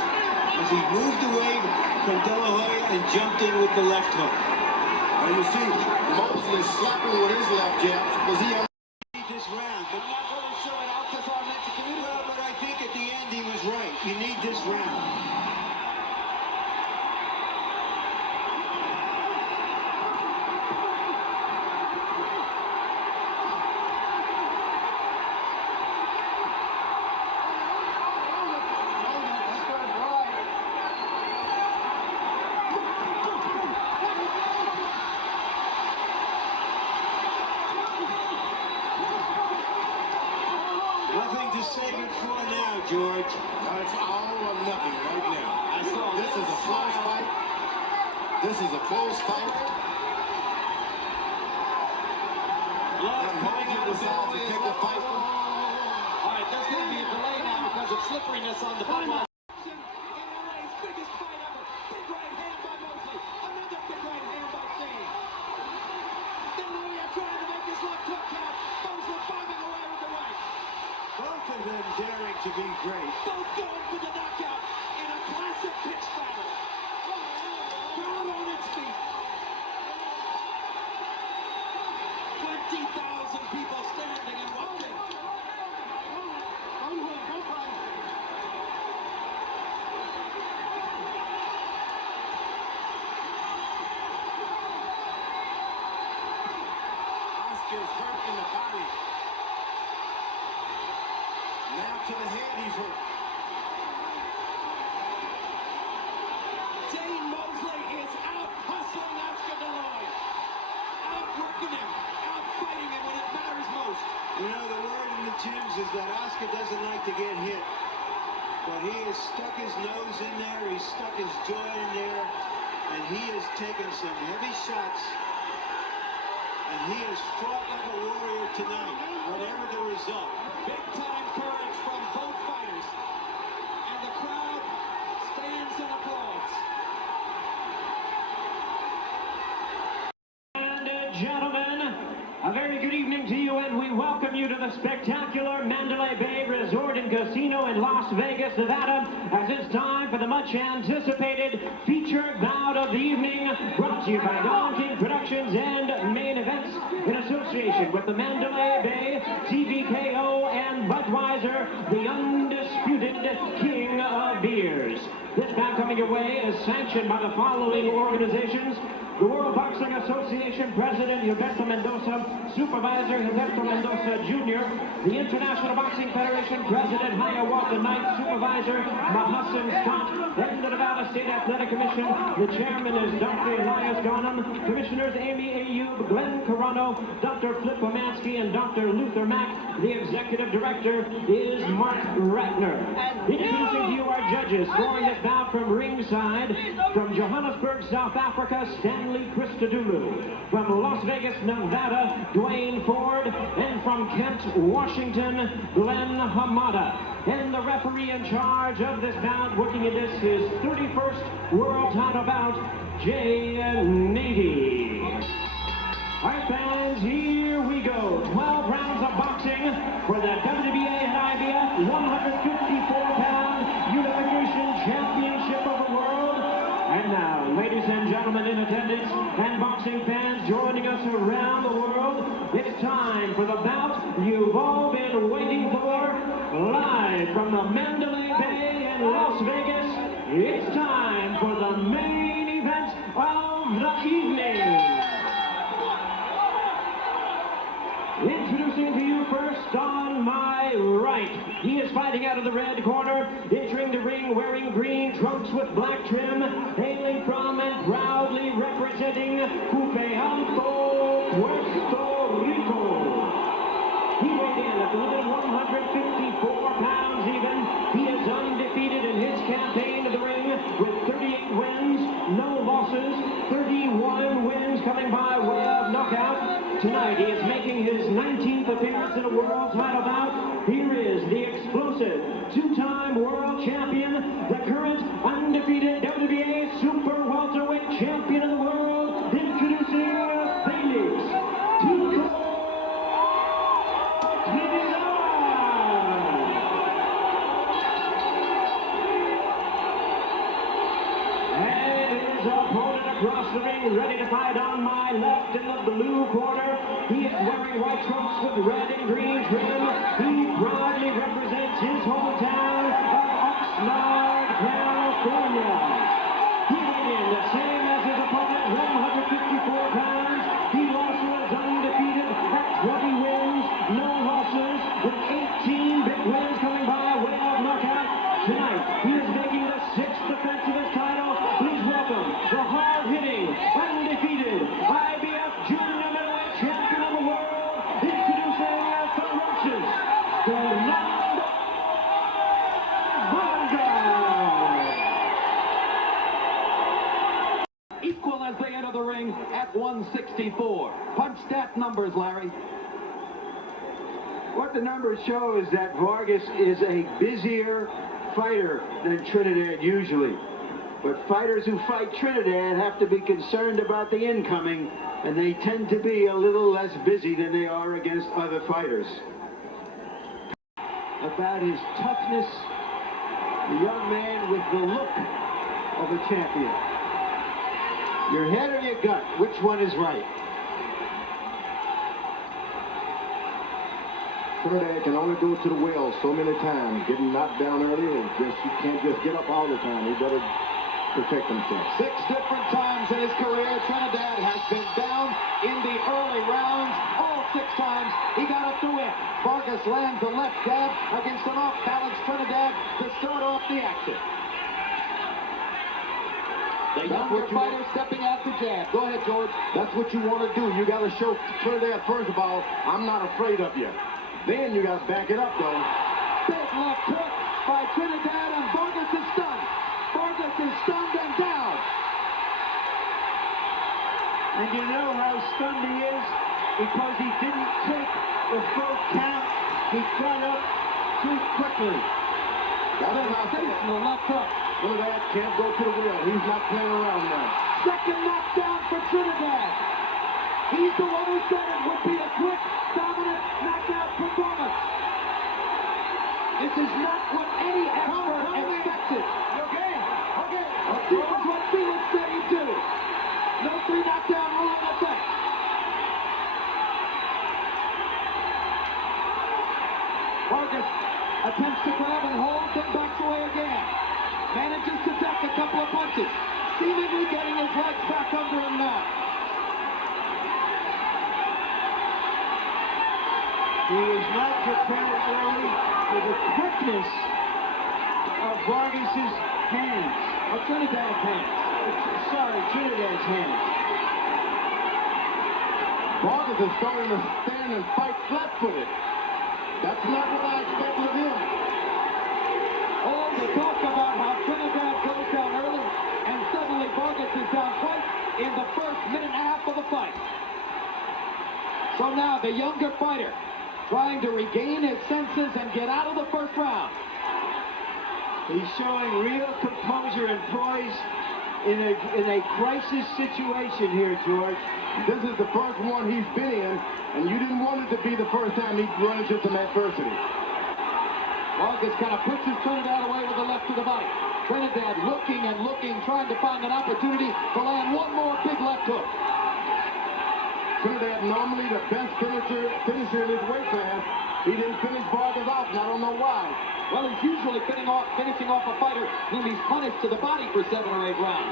as he moved away from De La Hoya and jumped in with the left hook. And you see, Mosley slapping with his left jab because he this round, but not really sure what Alcas are meant to do. Well, but I think at the end he was right. You need this round. Nothing to say before now, George. No, it's all or nothing right now. This is a close fight. This is a close fight. Blood coming out of De La Hoya's take the fight. All right, there's going to be a delay now because of slipperiness on the body. Biggest fight ever. Big right hand by Mosley. Another big right hand by Shane. De La Hoya trying to make his left hook count. Mosley bombing away with the right. Both of them daring to be great. Both going for the knockout in a classic pitch battle. Crowd on its feet. 20,000 people standing and watching. Oscar's hurt in the body. Now to the head he's hurt. Shane Mosley is out hustling Oscar De La Hoya. Outworking him, outfighting him when it matters most. You know, the word in the gyms is that Oscar doesn't like to get hit. But he has stuck his nose in there, he's stuck his jaw in there, and he has taken some heavy shots. And he has fought like a warrior tonight, whatever the result. Big time courage from both fighters. And the crowd stands and applauds. And gentlemen, a very good evening to you, and we welcome you to the spectacular Mandalay Bay Resort and Casino in Las Vegas, Nevada, as it's time for the much-anticipated feature bout of the evening, brought to you by Don King Productions and Main Events in association with the Mandalay Bay, TVKO, and Budweiser, the undisputed king of beers. This bout coming your way is sanctioned by the following organizations: the World Boxing Association President Gilberto Mendoza, Supervisor Gilberto Mendoza Jr., the International Boxing Federation President Hoya Walton Knight, Supervisor Mahassan Scott, and the Nevada State Athletic Commission. The chairman is Dr. Elias Garnham, Commissioners Amy Ayub, Glenn Carano, Dr. Flip Pomansky, and Dr. Luther Mack. The Executive Director is Mark Ratner. Introducing to you our judges, scoring this bout from ringside, from Johannesburg, South Africa, Stanley Christodoulou. From Las Vegas, Nevada, Dwayne Ford. And from Kent, Washington, Glenn Hamada. And the referee in charge of this bout, working in this his 31st world title bout, Jay Nady. All right, fans, here we go. 12 rounds of boxing for the WBA and IBF 154-pound Unification Championship of the World. And now, ladies and gentlemen in attendance and boxing fans joining us around the world, it's time for the bout you've all been waiting for. Live from the Mandalay Bay in Las Vegas, it's time for the main event of the evening. Introducing to you first on my right, he is fighting out of the red corner, entering the ring wearing green trunks with black trim, hailing from and proudly representing Cupealto, Puerto Rico. He weighed in at a little 154 pounds even. He is undefeated in his campaign to the ring with 38 wins, no losses, 31 wins coming by way of knockout. Tonight, he is making his 19th appearance in a world title bout. Here is the explosive two-time world champion, the current undefeated WBA super welterweight champion of the world, introducing Felix Trinidad. And his opponent across the ring, ready to fight on my left in the blue corner. He is wearing white trunks with red and green trim. He proudly represents his hometown of Oxnard, California. He weighed in the same as his opponent, 154 pounds. He also is undefeated at 20 wins, no losses, with 18 big wins coming by way of knockout. Tonight, he is making the 6th defense of his title. Please welcome the hard-hitting, undefeated IBF Junior Middleweight Champion of the World, introducing ferocious Fernando Vargas. Equal as they enter the ring at 164. Punch that numbers, Larry. What the numbers show is that Vargas is a busier fighter than Trinidad usually. But fighters who fight Trinidad have to be concerned about the incoming, and they tend to be a little less busy than they are against other fighters. About his toughness, the young man with the look of a champion. Your head or your gut, which one is right? Trinidad can only go to the well so many times. Getting knocked down early, and you can't just get up all the time. He better protect himself. 6 different times in his career, Trinidad has been down in the early rounds. All 6 times he got up to win. Vargas lands a left jab against an off-balance Trinidad to start off the action. The younger fighter stepping out the jab. Go ahead, George. That's what you want to do. You got to show Trinidad, first of all, I'm not afraid of you. Then you got to back it up, though. Big left hook by Trinidad, and Vargas is stunned. Vargas is stunned and down. And you know how stunned he is? Because he didn't take the full count. He got up too quickly. Sensational left hook. Trinidad can't go to the wheel. He's not playing around now. Second knockdown for Trinidad. He's the one who said it would be a quick, dominant knockout performance. This is not what any expert expected. Okay. This is what Felix said he'd do. No 3 knockdown rule in effect. Vargas attempts to grab and hold, then backs away again. Manages to duck a couple of punches. seemingly getting his legs back under him now. He was not prepared early for the quickness of Vargas's hands. Of Trinidad's hands. Sorry, Trinidad's hands. Vargas is starting to stand and fight flat-footed. That's not what I expected of him. All the talk about how Trinidad goes down early, and suddenly Vargas is down twice in the first minute and a half of the fight. So now the younger fighter trying to regain his senses and get out of the first round. He's showing real composure and poise in a crisis situation here, George. This is the first one he's been in, and you didn't want it to be the first time he'd run into some adversity. Vargas kind of pushes Trinidad away with the left to the body. Trinidad looking and looking, trying to find an opportunity to land one more big left hook. Trinidad normally the best finisher in his weight class. He didn't finish Vargas off, and I don't know why. Well, he's usually finishing off a fighter whom he's punished to the body for 7 or 8 rounds.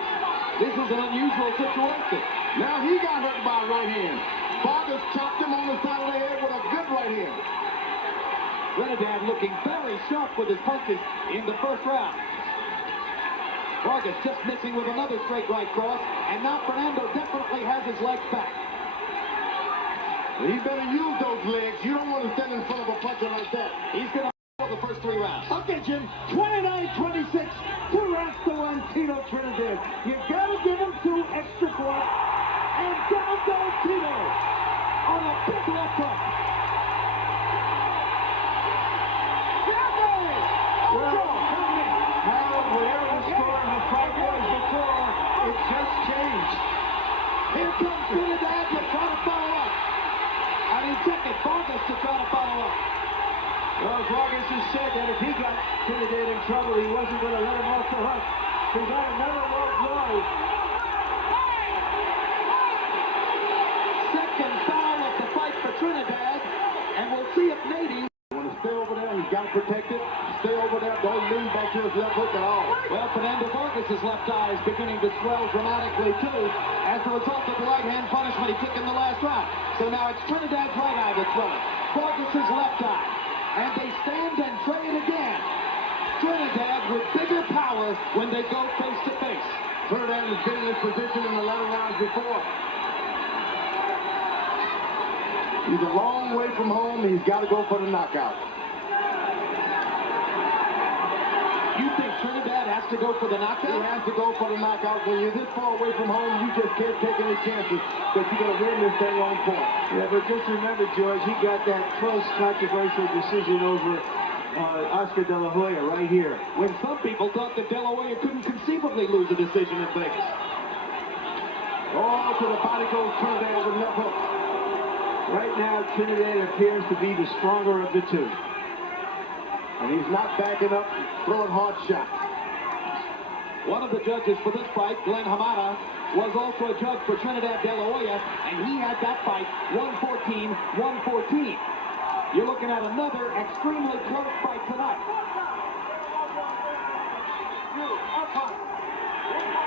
This is an unusual situation. Now he got hurt by a right hand. Vargas chopped him on the side of the head with a good right hand. Trinidad looking very sharp with his punches in the first round. Vargas just missing with another straight right cross, and now Fernando definitely has his legs back. He better use those legs. You don't want to stand in front of a puncher like that. He's going to the first 3 rounds. Okay, Jim. 29-26. 2 rounds to 1, Tito Trinidad. You've got to give him 2 extra points. And down goes Tito on a big left hook. Whatever the score in the fight was before, it just changed. Here comes Trinidad to try to follow up. I mean, check it. Vargas to try to follow up. Well, Vargas has said that if he got Trinidad in trouble, he wasn't going to let him off the hook. He got another low blow. Second foul of the fight for Trinidad, and we'll see if Nady want to stay over there. He's got to protect it. Stay over there. Don't lean back to his left hook at all. Well, Fernando Vargas' left eye is beginning to swell dramatically, too, as a result of the right-hand punishment he took in the last round. So now it's Trinidad's right eye that's swelling. Vargas' left eye. And they stand and trade again. Trinidad with bigger power when they go face-to-face. Trinidad has been in this position in the latter rounds before. He's a long way from home. He's got to go for the knockout. You think Trinidad has to go for the knockout? He has to go for the knockout. When you're this far away from home, you just can't take any chances because you're going to win this thing on point. Yeah, but just remember, George, he got that close, controversial decision over Oscar De La Hoya right here. When some people thought that De La Hoya couldn't conceivably lose a decision in Vegas. Oh, to the body goes Trinidad with left hook. Right now, Trinidad appears to be the stronger of the two. And he's not backing up, throwing hard shots. One of the judges for this fight, Glenn Hamada, was also a judge for Trinidad De La Hoya, and he had that fight 114-114. You're looking at another extremely close fight tonight.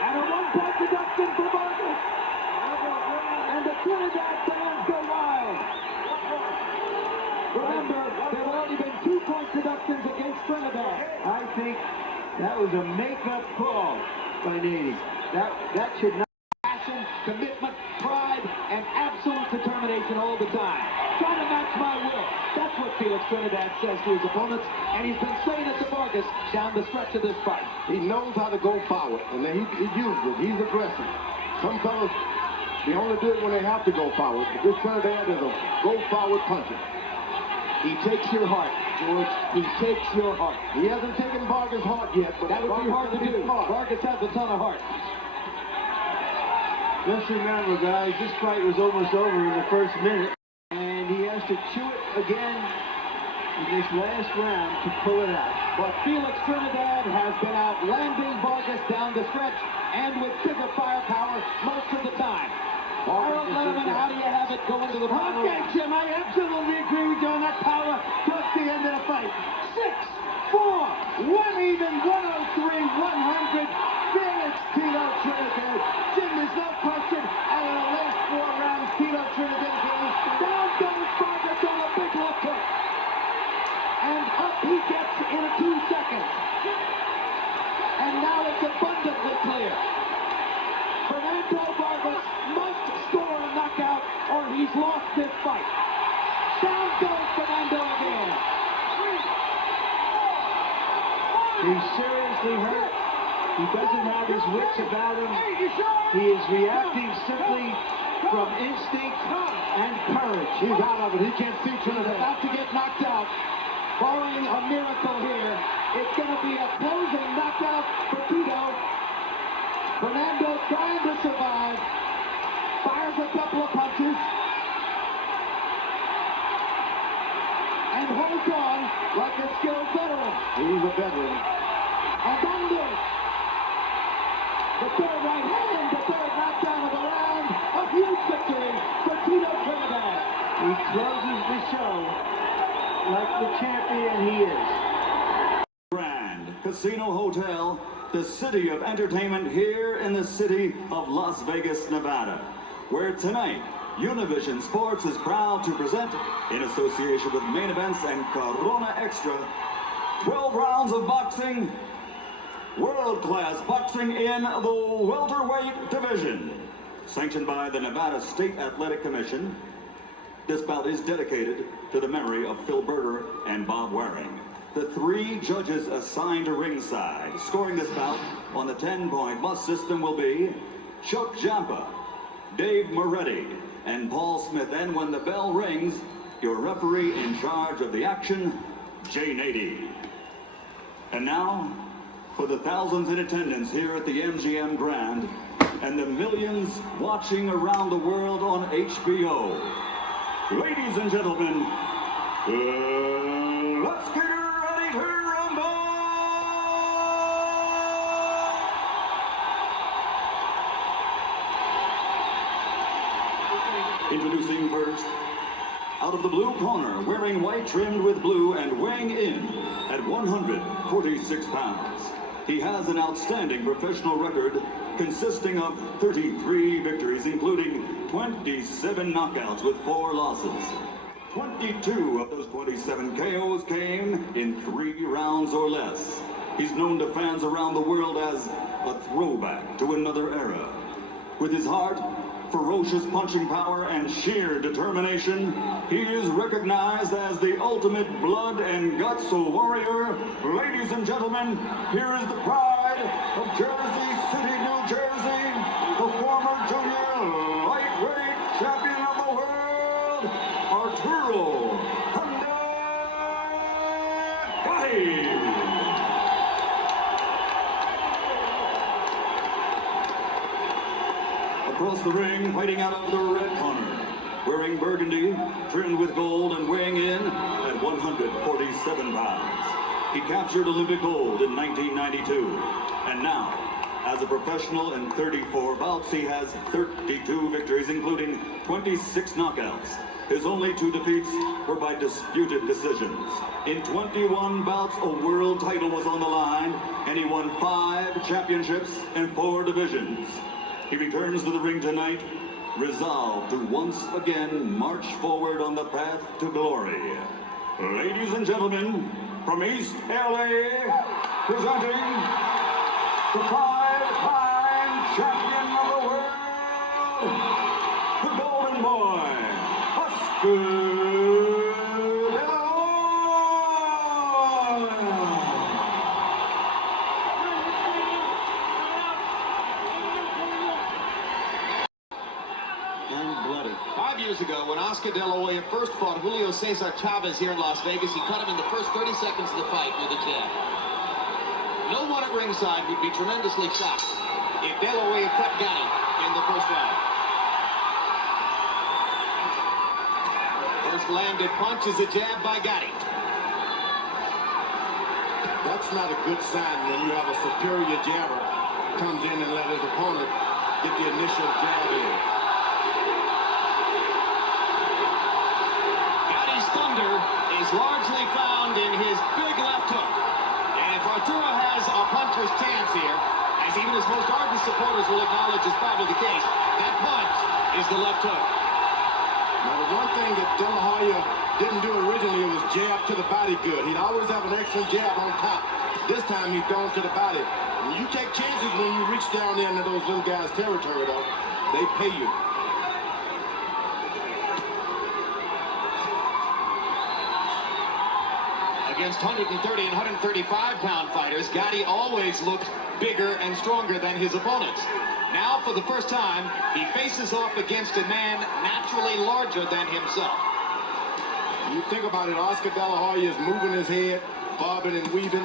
And a one-point deduction for Vargas. And the Trinidad fans go wild. Remember, there have already been 2-point deductions against Trinidad. I think that was a make-up call by Nady. That should not. Passion, commitment, pride, and absolute determination all the time. Trying to match my will. That's what Felix Trinidad says to his opponents, and he's been saying it to Vargas down the stretch of this fight. He knows how to go forward, and he uses it. He's aggressive. Some fellas, they only do it when they have to go forward, but this Trinidad is a go-forward puncher. He takes your heart, George. He takes your heart. He hasn't taken Vargas' heart yet, but that would be hard to do. Vargas has a ton of heart. Just remember, guys, this fight was almost over in the first minute, and he has to chew it again in this last round to pull it out. But Felix Trinidad has been outlanding Vargas down the stretch, and with bigger firepower most of the time. Harold Letterman, how do you have it going to the final? Okay, Jim, I absolutely agree with you on that power towards the end of the fight. 6-4, 1 even, 103, 100. Felix Tito Trinidad. Jim, there's no question. And in the last 4 rounds, Tito Trinidad goes down goes Vargas on a big left hook. And up he gets in 2 seconds. And now it's abundantly clear. Fernando Vargas must score a knockout or he's lost this fight. Down goes Fernando again. He's seriously hurt. He doesn't have his wits about him. He is reacting simply from instinct and courage. He's out of it. He can't see Trinidad. He's about to get knocked out. Barring a miracle here, it's going to be a closing knockout for Tito. Fernando trying to survive. Fires a couple of punches. And holds on like a skilled veteran. He's a veteran. And under the third right hand, the third knockdown of the round. A huge victory for Tito Trinidad. He closes the show like the champion he is. Grand Casino Hotel, the city of entertainment here in the city of Las Vegas, Nevada, where tonight Univision Sports is proud to present, in association with Main Events and Corona Extra, 12 rounds of boxing, world-class boxing in the welterweight division. Sanctioned by the Nevada State Athletic Commission, this bout is dedicated to the memory of Phil Berger and Bob Waring. The 3 judges assigned to ringside, scoring this bout on the 10-point must system will be Chuck Jampa, Dave Moretti, and Paul Smith. And when the bell rings, your referee in charge of the action, Jay Nady. And now, for the thousands in attendance here at the MGM Grand and the millions watching around the world on HBO. Ladies and gentlemen, let's get ready to rumble! Introducing first, out of the blue corner, wearing white trimmed with blue and weighing in at 146 pounds. He has an outstanding professional record consisting of 33 victories, including 27 knockouts with 4 losses. 22 of those 27 KOs came in 3 rounds or less. He's known to fans around the world as a throwback to another era. With his heart, ferocious punching power, and sheer determination, he is recognized as the ultimate blood and guts warrior. Ladies and gentlemen, here is the pride of Jersey City, New Jersey, the former junior lightweight champion of the world, Arturo Gatti. Across the ring, fighting out of the red corner, wearing burgundy, trimmed with gold, and weighing in at 147 pounds. He captured Olympic gold in 1992, and now, as a professional in 34 bouts, he has 32 victories, including 26 knockouts. His only 2 defeats were by disputed decisions. In 21 bouts, a world title was on the line, and he won 5 championships in 4 divisions. He returns to the ring tonight, resolved to once again march forward on the path to glory. Ladies and gentlemen, from East LA, presenting the 5-time champion of the world, the Golden Boy, Oscar. Years ago, when Oscar De La Hoya first fought Julio Cesar Chavez here in Las Vegas, he cut him in the first 30 seconds of the fight with a jab. No one at ringside would be tremendously shocked if De La Hoya cut Gatti in the first round. First landed punch is a jab by Gatti. That's not a good sign when you have a superior jabber comes in and let his opponent get the initial jab in. Thunder is largely found in his big left hook. And if Arturo has a puncher's chance here, as even his most ardent supporters will acknowledge is probably the case. That punch is the left hook. Now, the one thing that De La Hoya didn't do originally was jab to the body good. He'd always have an excellent jab on top. This time he's gone to the body. And you take chances when you reach down there into those little guys' territory, though. They pay you. Against 130 and 135-pound fighters, Gatti always looked bigger and stronger than his opponents. Now, for the first time, he faces off against a man naturally larger than himself. You think about it, Oscar De La Hoya is moving his head, bobbing and weaving.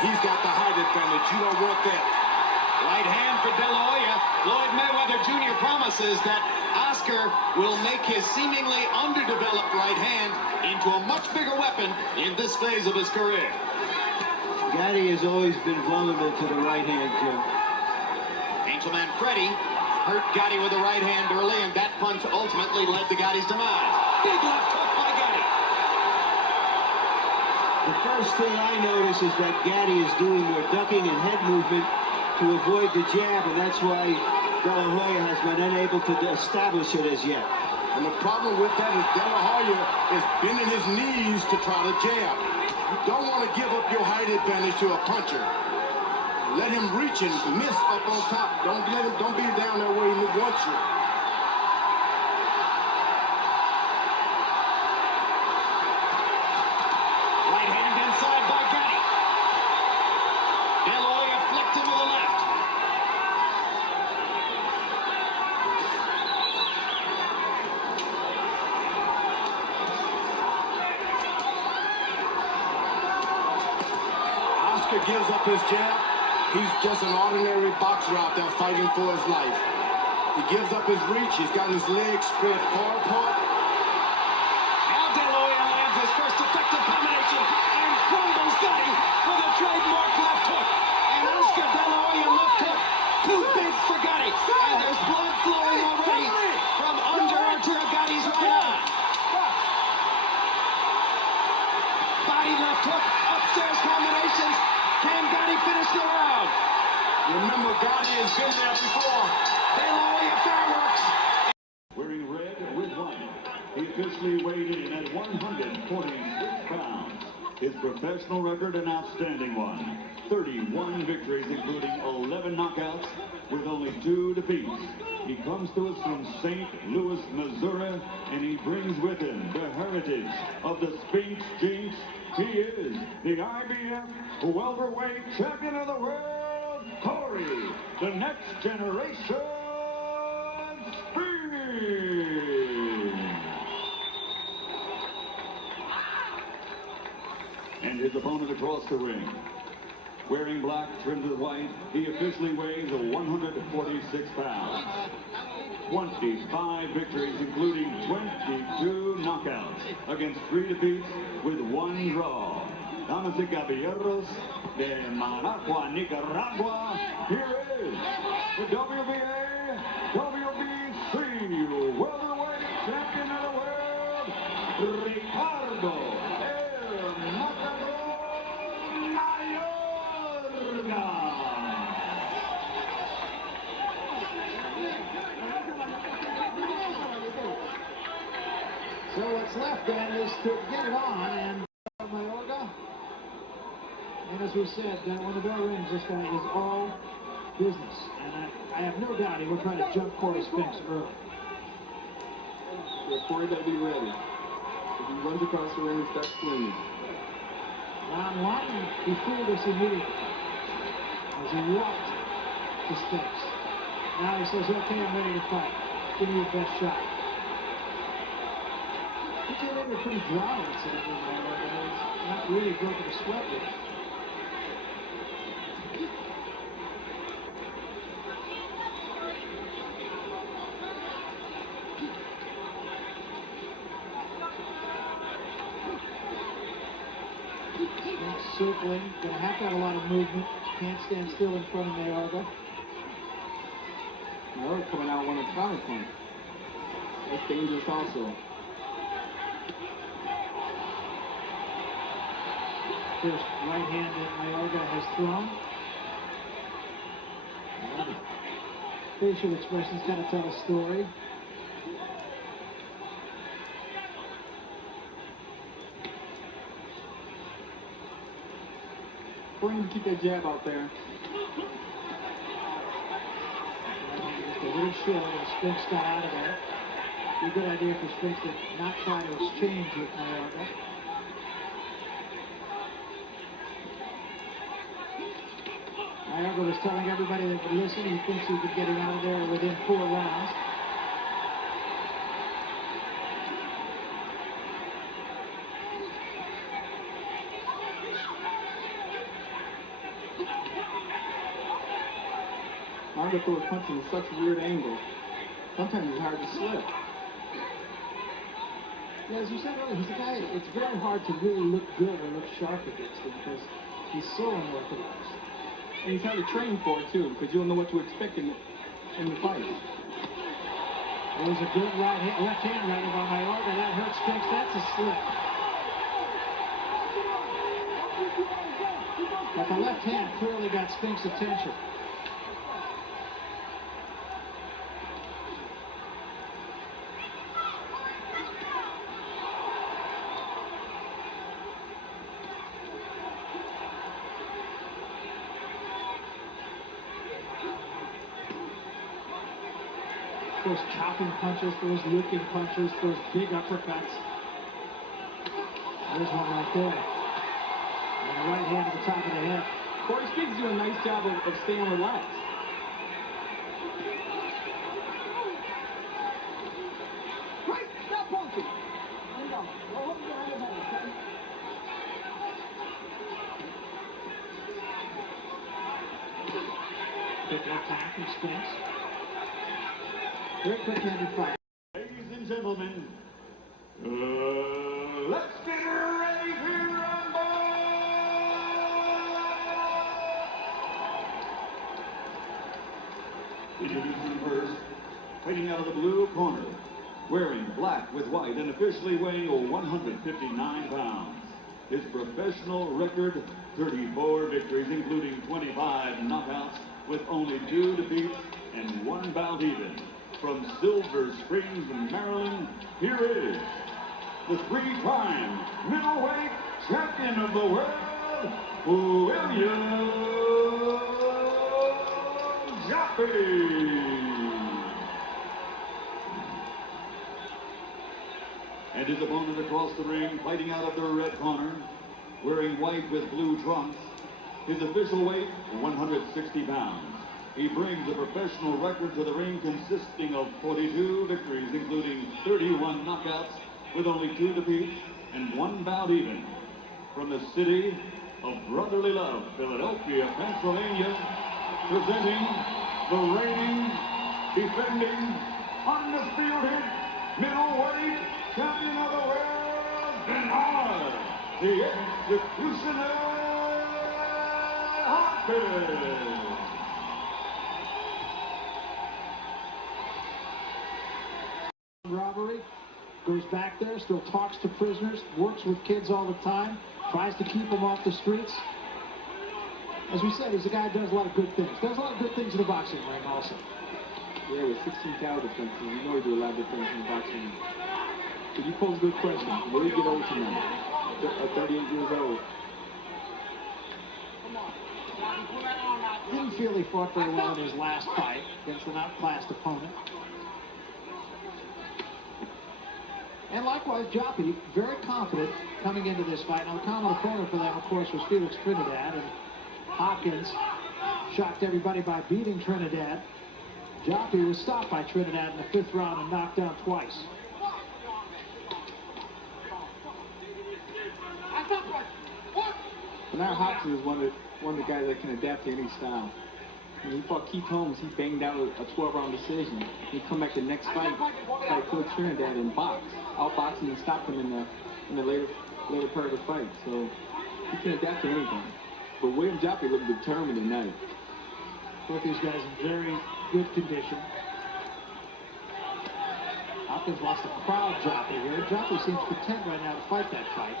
He's got the height advantage. You don't want that. Right hand for De La Hoya. Floyd Mayweather Jr. promises that Oscar will make his seemingly underdeveloped right hand into a much bigger weapon in this phase of his career. Gatti has always been vulnerable to the right hand, Jim. Angelman Freddie hurt Gatti with the right hand early, and that punch ultimately led to Gatti's demise. Big left hook by Gatti. The first thing I notice is that Gatti is doing more ducking and head movement to avoid the jab, and that's why De La Hoya has been unable to establish it as yet. And the problem with that is De La Hoya is bending his knees to try to jab. You don't want to give up your height advantage to a puncher. Let him reach and miss up on top. Don't be down there where he wants you. Right hand inside by Gatti. De La Hoya flicked him with the left. Oscar gives up his jab. He's just an ordinary boxer out there fighting for his life. He gives up his reach. He's got his legs spread far apart. Now De La Hoya lands his first effective combination and crumbles Gatti with a trademark left hook. And Oscar De La Hoya left hook, too big for Gatti. And there's blood flowing already from under Arturo Gatti's right eye. Body left hook, upstairs combinations. Can Gatti finish the round? Remember, Gatti has been there before. De La Hoya fireworks. Wearing red with white, he officially weighed in at 146 pounds. His professional record, an outstanding one. 31 victories, including 11 knockouts, with only 2 defeats. He comes to us from St. Louis, Missouri, and he brings with him the heritage of the Spinks Jinx. He is the IBF welterweight champion of the world, Corey, the next generation Spinks. And his opponent across the ring, wearing black trimmed with white, he officially weighs 146 pounds. 25 victories, including 22 knockouts, against 3 defeats with 1 draw. Damas y caballeros de Managua, Nicaragua, here is the WBA, WBC welterweight champion of the world, Ricardo El Matador Mayorga. So what's left then is to get it on, and Mayorga. And as we said, one of our rings, this guy is all business. And I have no doubt he will try to jump Corey Spinks early. Yeah, Corey better be ready. If he runs across the ring and starts swinging. Round 1, he fooled us immediately as he walked to Spinks. Now he says, okay, I'm ready to fight. Give me your best shot. He came in pretty dry, it said, not really broken a sweat with it. Circling, gonna have to have a lot of movement. Can't stand still in front of Mayorga. Mayorga coming out one of the counter point. That's dangerous also. First right hand that Mayorga has thrown. Facial expressions kind of tell a story. For him to keep that jab out there. Just a little short as Spinks got out of there. Be a good idea for Spinks to not try to exchange with Mayorga. Mayorga was telling everybody that would listen, he thinks he could get him out of there within 4 rounds. Mayorga throws punches in such a weird angle. Sometimes it's hard to slip. Yeah, as you said earlier, he's a guy, it's very hard to really look good or look sharp against him because he's so unorthodox. And he's hard to train for it too, because you don't know what to expect in the fight. There's a good left hand right by Mayorga. That hurts Spinks. That's a slip. But the left hand clearly got Spinks' attention. Those chopping punches, those looking punches, those big uppercuts. There's one right there. And the right hand at the top of the head. Forrest Spinks doing a nice job of staying relaxed. Right, stop punching. There you go. Go up behind the head, okay? Quick attack from Spinks. Very quick-handed fight. Ladies and gentlemen, let's get ready to rumble! Introducing first, fighting out of the blue corner, wearing black with white and officially weighing 159 pounds. His professional record, 34 victories, including 25 knockouts, with only 2 defeats and 1 bout even. From Silver Springs, Maryland, here is the 3-time middleweight champion of the world, William Gatti. And his opponent across the ring, fighting out of the red corner, wearing white with blue trunks, his official weight, 160 pounds. He brings a professional record to the ring consisting of 42 victories, including 31 knockouts, with only 2 defeats and 1 bout even. From the city of brotherly love, Philadelphia, Pennsylvania, presenting the reigning, defending, undisputed middleweight champion of the world, and honor, the executioner, Hopkins. Robbery, goes back there, still talks to prisoners, works with kids all the time, tries to keep them off the streets. As we said, he's a guy who does a lot of good things. Does a lot of good things in the boxing ring also. Yeah, with 16 cow defenses, you know he do a lot of good things in the boxing ring. But you pose a good question. Where do you get old to now? At 38 years old. Didn't feel he fought very well in his last fight against an outclassed opponent. And likewise, Gatti, very confident coming into this fight. Now, the common opponent for them, of course, was Felix Trinidad, and Hopkins shocked everybody by beating Trinidad. Gatti was stopped by Trinidad in the 5th round and knocked down twice. But now Hopkins is one of the guys that can adapt to any style. When he fought Keith Holmes, he banged out a 12-round decision. He come back the next fight Felix Trinidad and outboxing and stopped him in the later part of the fight. So he can adapt to anything. But William Gatti looked determined tonight. Both these guys in very good condition. Hopkins wants to crowd Gatti here. Gatti seems content right now to fight that fight.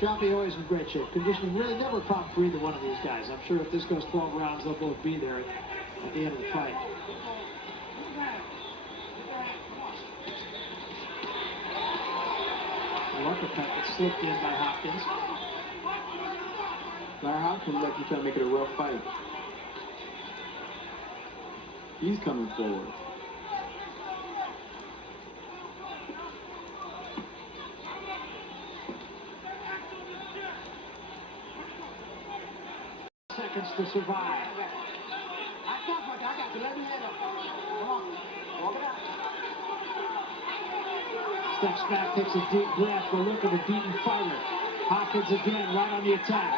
Choppy always in great shape. Conditioning really never a problem for either one of these guys. I'm sure if this goes 12 rounds, they'll both be there at the end of the fight. The uppercut that slipped in by Hopkins. Larry Hopkins like he's trying to make it a rough fight. He's coming forward. Seconds to survive. Steps back, takes a deep breath. The look of a beaten fighter. Hopkins again, right on the attack.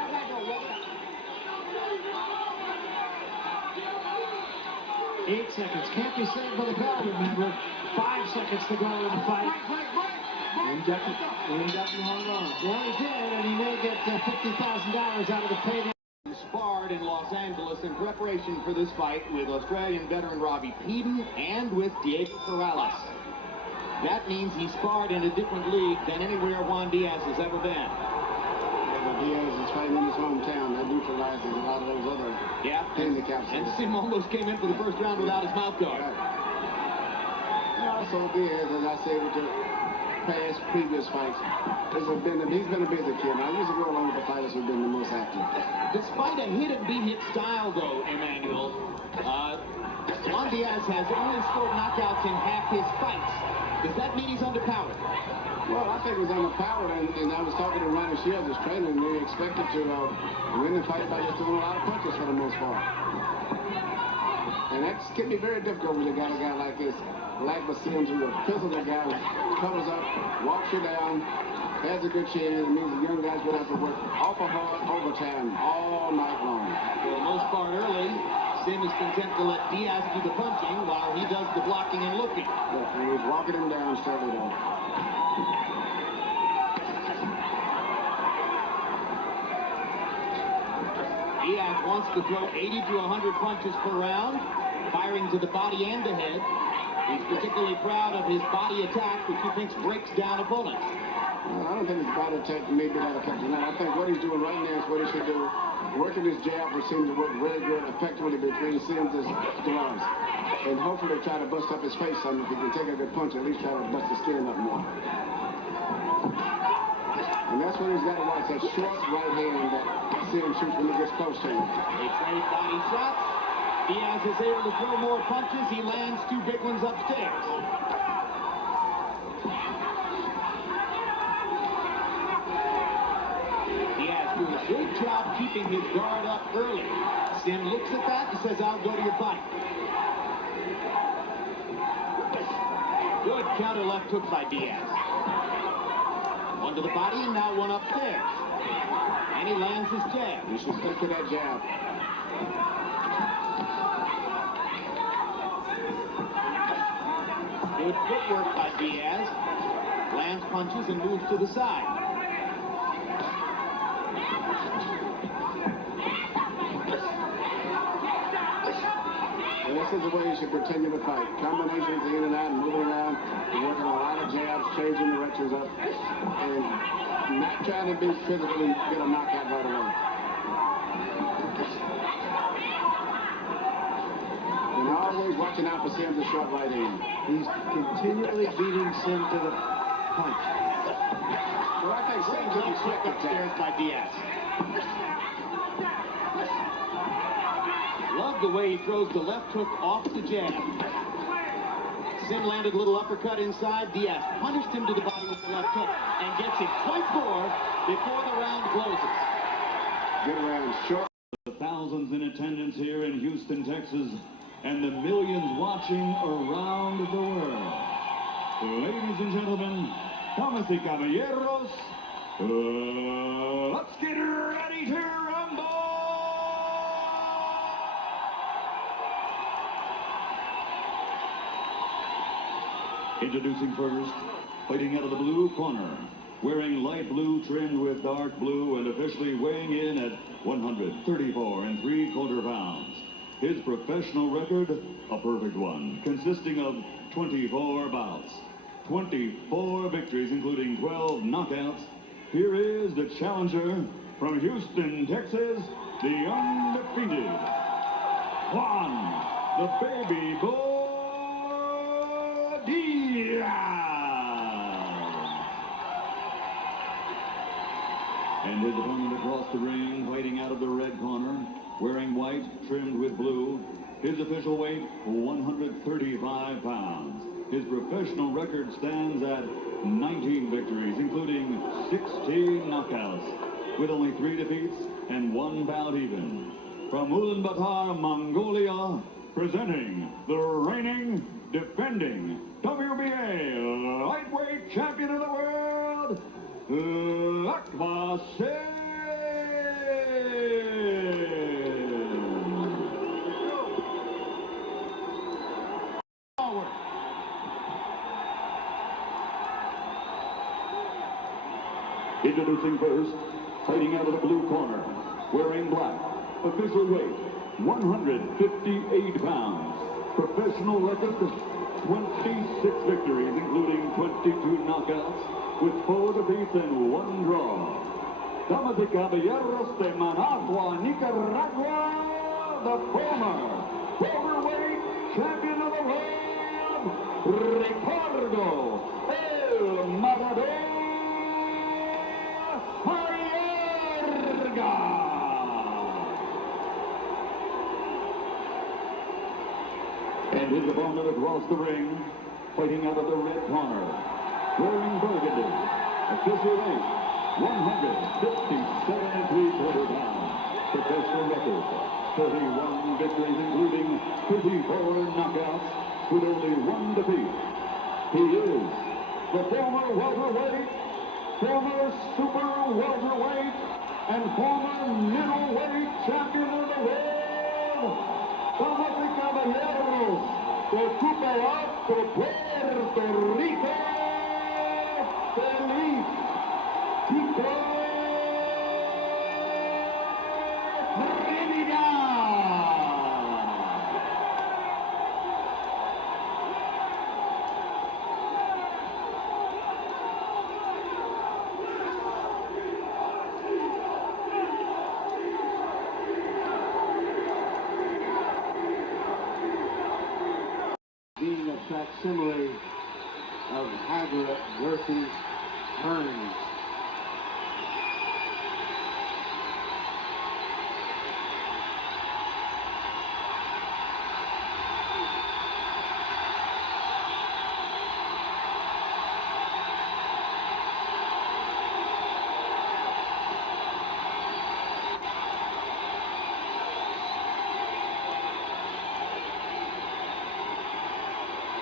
8 seconds. Can't be saved by the bell, remember. 5 seconds to go in the fight. We ain't got the long run. Well, he did, and he may get $50,000 out of the payday. Sparred in Los Angeles in preparation for this fight with Australian veteran Robbie Peden and with Diego Corrales. That means he sparred in a different league than anywhere Juan Diaz has ever been. Yeah, but Diaz is fighting in his hometown. That neutralizes a lot of those other handicaps. And Sim almost came in for the first round without his mouth guard. Yeah, so Diaz, as I say, with the past previous fights, he's been a busy kid. I used to go along with the fighters who've been the most active. Despite a hit-and-be-hit style, though, Emmanuel, Juan Diaz has only scored knockouts in half his fights. Does that mean he's underpowered? Well, I think he's underpowered, and I was talking to Ronnie Shields, his trainer, and they expected to win the fight by just doing a lot of punches for the most part. And that can be very difficult when you got a guy like this, like Sims, who's a physical guy, covers up, walks you down, has a good chin. It means the young guys will have to work awful hard overtime all night long. For the most part early, Sim is content to let Diaz do the punching while he does the blocking and looking. Yeah, and he's walking him down straight away. Diaz wants to throw 80 to 100 punches per round, firing to the body and the head. He's particularly proud of his body attack, which he thinks breaks down opponents. Well, I don't think his body attack may be that effective now. I think what he's doing right now is what he should do. Working his jab, which seems to work really good effectively between Sims' gloves. And hopefully try to bust up his face some. If he can take a good punch, at least try to bust his skin up more. And that's what he's got to watch, that short right hand that Sims shoots when he gets close to him. They trade body shots. Diaz is able to throw more punches. He lands 2 big ones upstairs. Diaz doing a good job keeping his guard up early. Sim looks at that and says, I'll go to your fight. Good counter left hook by Diaz. One to the body and now one upstairs. And he lands his jab. He should stick to that jab. Good footwork by Diaz. Lands punches and moves to the side. And this is the way you should continue to fight. Combinations in and out and moving around. You're working a lot of jabs, changing directions up. And not trying to be physically get a knockout right away. And always watching out for Sim's short right hand. He's continually beating Sim to the punch. Well, I think Sim's getting quick upstairs by Diaz. Love the way he throws the left hook off the jab. Sim landed a little uppercut inside. Diaz punished him to the body with the left hook and gets him twice more before the round closes. Good round, short. The thousands in attendance here in Houston, Texas, and the millions watching around the world. Ladies and gentlemen, damas y caballeros, let's get ready to rumble! Introducing first, fighting out of the blue corner, wearing light blue trimmed with dark blue and officially weighing in at 134 3/4 pounds. His professional record, a perfect one, consisting of 24 bouts, 24 victories, including 12 knockouts, Here is the challenger from Houston, Texas, the undefeated Juan, the baby boy Diaz. And his opponent across the ring, fighting out of the red corner, wearing white, trimmed with blue. His official weight, 135 pounds. His professional record stands at 19 victories, including 16 knockouts, with only 3 defeats and 1 bout even. From Ulaanbaatar, Mongolia, presenting the reigning, defending WBA lightweight champion of the world, Akbase. Introducing first, fighting out of the blue corner, wearing black, official weight, 158 pounds, professional record, 26 victories, including 22 knockouts, with 4 defeats and 1 draw. Damas y caballeros de Managua, Nicaragua, the former welterweight champion of the world, Ricardo El Maravilla Mayorga. And his opponent across the ring, fighting out of the red corner, wearing burgundy, official weight, 157.75 pounds, professional record, 31 victories, including 34 knockouts, with only 1 defeat. He is the former welterweight, former super welterweight, and former middleweight champion of the world. Damas y caballeros, ocupa alto Puerto Rico, Feliz Tito Trinidad. Being a facsimile of Hagra versus Hearns.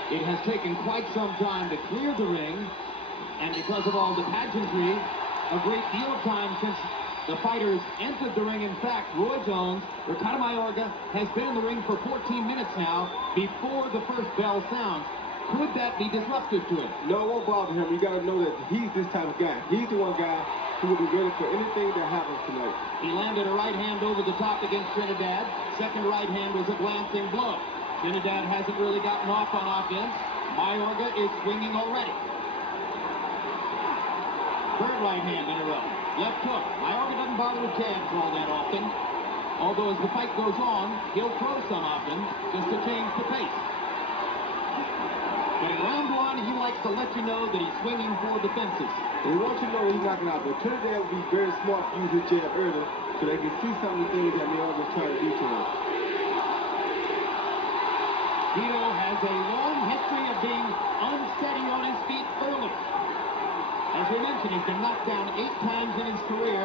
It has taken quite some time to clear the ring, and because of all the pageantry, a great deal of time since the fighters entered the ring. In fact, Roy Jones, Ricardo Mayorga, has been in the ring for 14 minutes now before the first bell sounds. Could that be disruptive to him? No, it won't bother him. You got to know that he's this type of guy. He's the one guy who will be ready for anything that happens tonight. He landed a right hand over the top against Trinidad. Second right hand was a glancing blow. Trinidad hasn't really gotten off on offense. Mayorga is swinging already. Third right hand in a row. Left hook. Mayorga doesn't bother with jabs all that often. Although as the fight goes on, he'll throw some often just to change the pace. But in round 1, he likes to let you know that he's swinging for the fences. And he wants you to know when he's knocking out. But Trinidad would be very smart to use his jab early so they can see some of the things that Mayorga's trying to do to him. Tito has a long history of being unsteady on his feet early. As we mentioned, he's been knocked down 8 times in his career.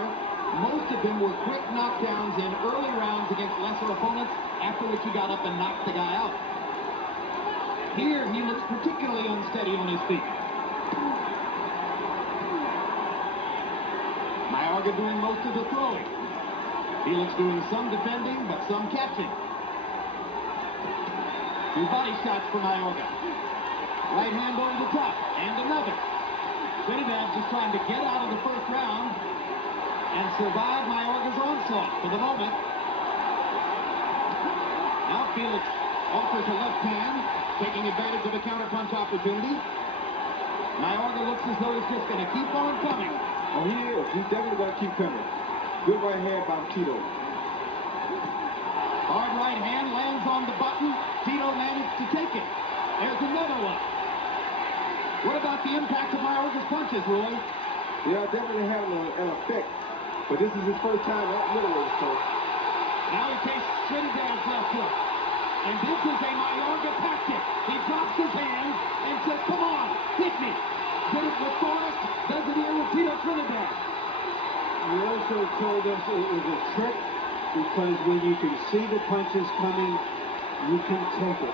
Most of them were quick knockdowns in early rounds against lesser opponents, after which he got up and knocked the guy out. Here, he looks particularly unsteady on his feet. Mayorga doing most of the throwing. Felix doing some defending, but some catching. 2 body shots for Mayorga. Right hand over the top, and another. Trinidad just trying to get out of the first round and survive Mayorga's onslaught for the moment. Now Felix offers a left hand, taking advantage of a counterpunch opportunity. Mayorga looks as though he's just going to keep on coming. Oh, he is. He's definitely going to keep coming. Good right hand by Tito. Hard right hand lands on the button. Tito managed to take it. There's another one. What about the impact of Mayorga's punches, Roy? Yeah, definitely having an effect. But this is his first time at middleweight, so. Now he takes Trinidad's left hook. And this is a Mayorga tactic. He drops his hands and says, come on, hit me. Did it with Forrest, does it here with Tito Trinidad. He also told us it was a trick because when you can see the punches coming, you can take it.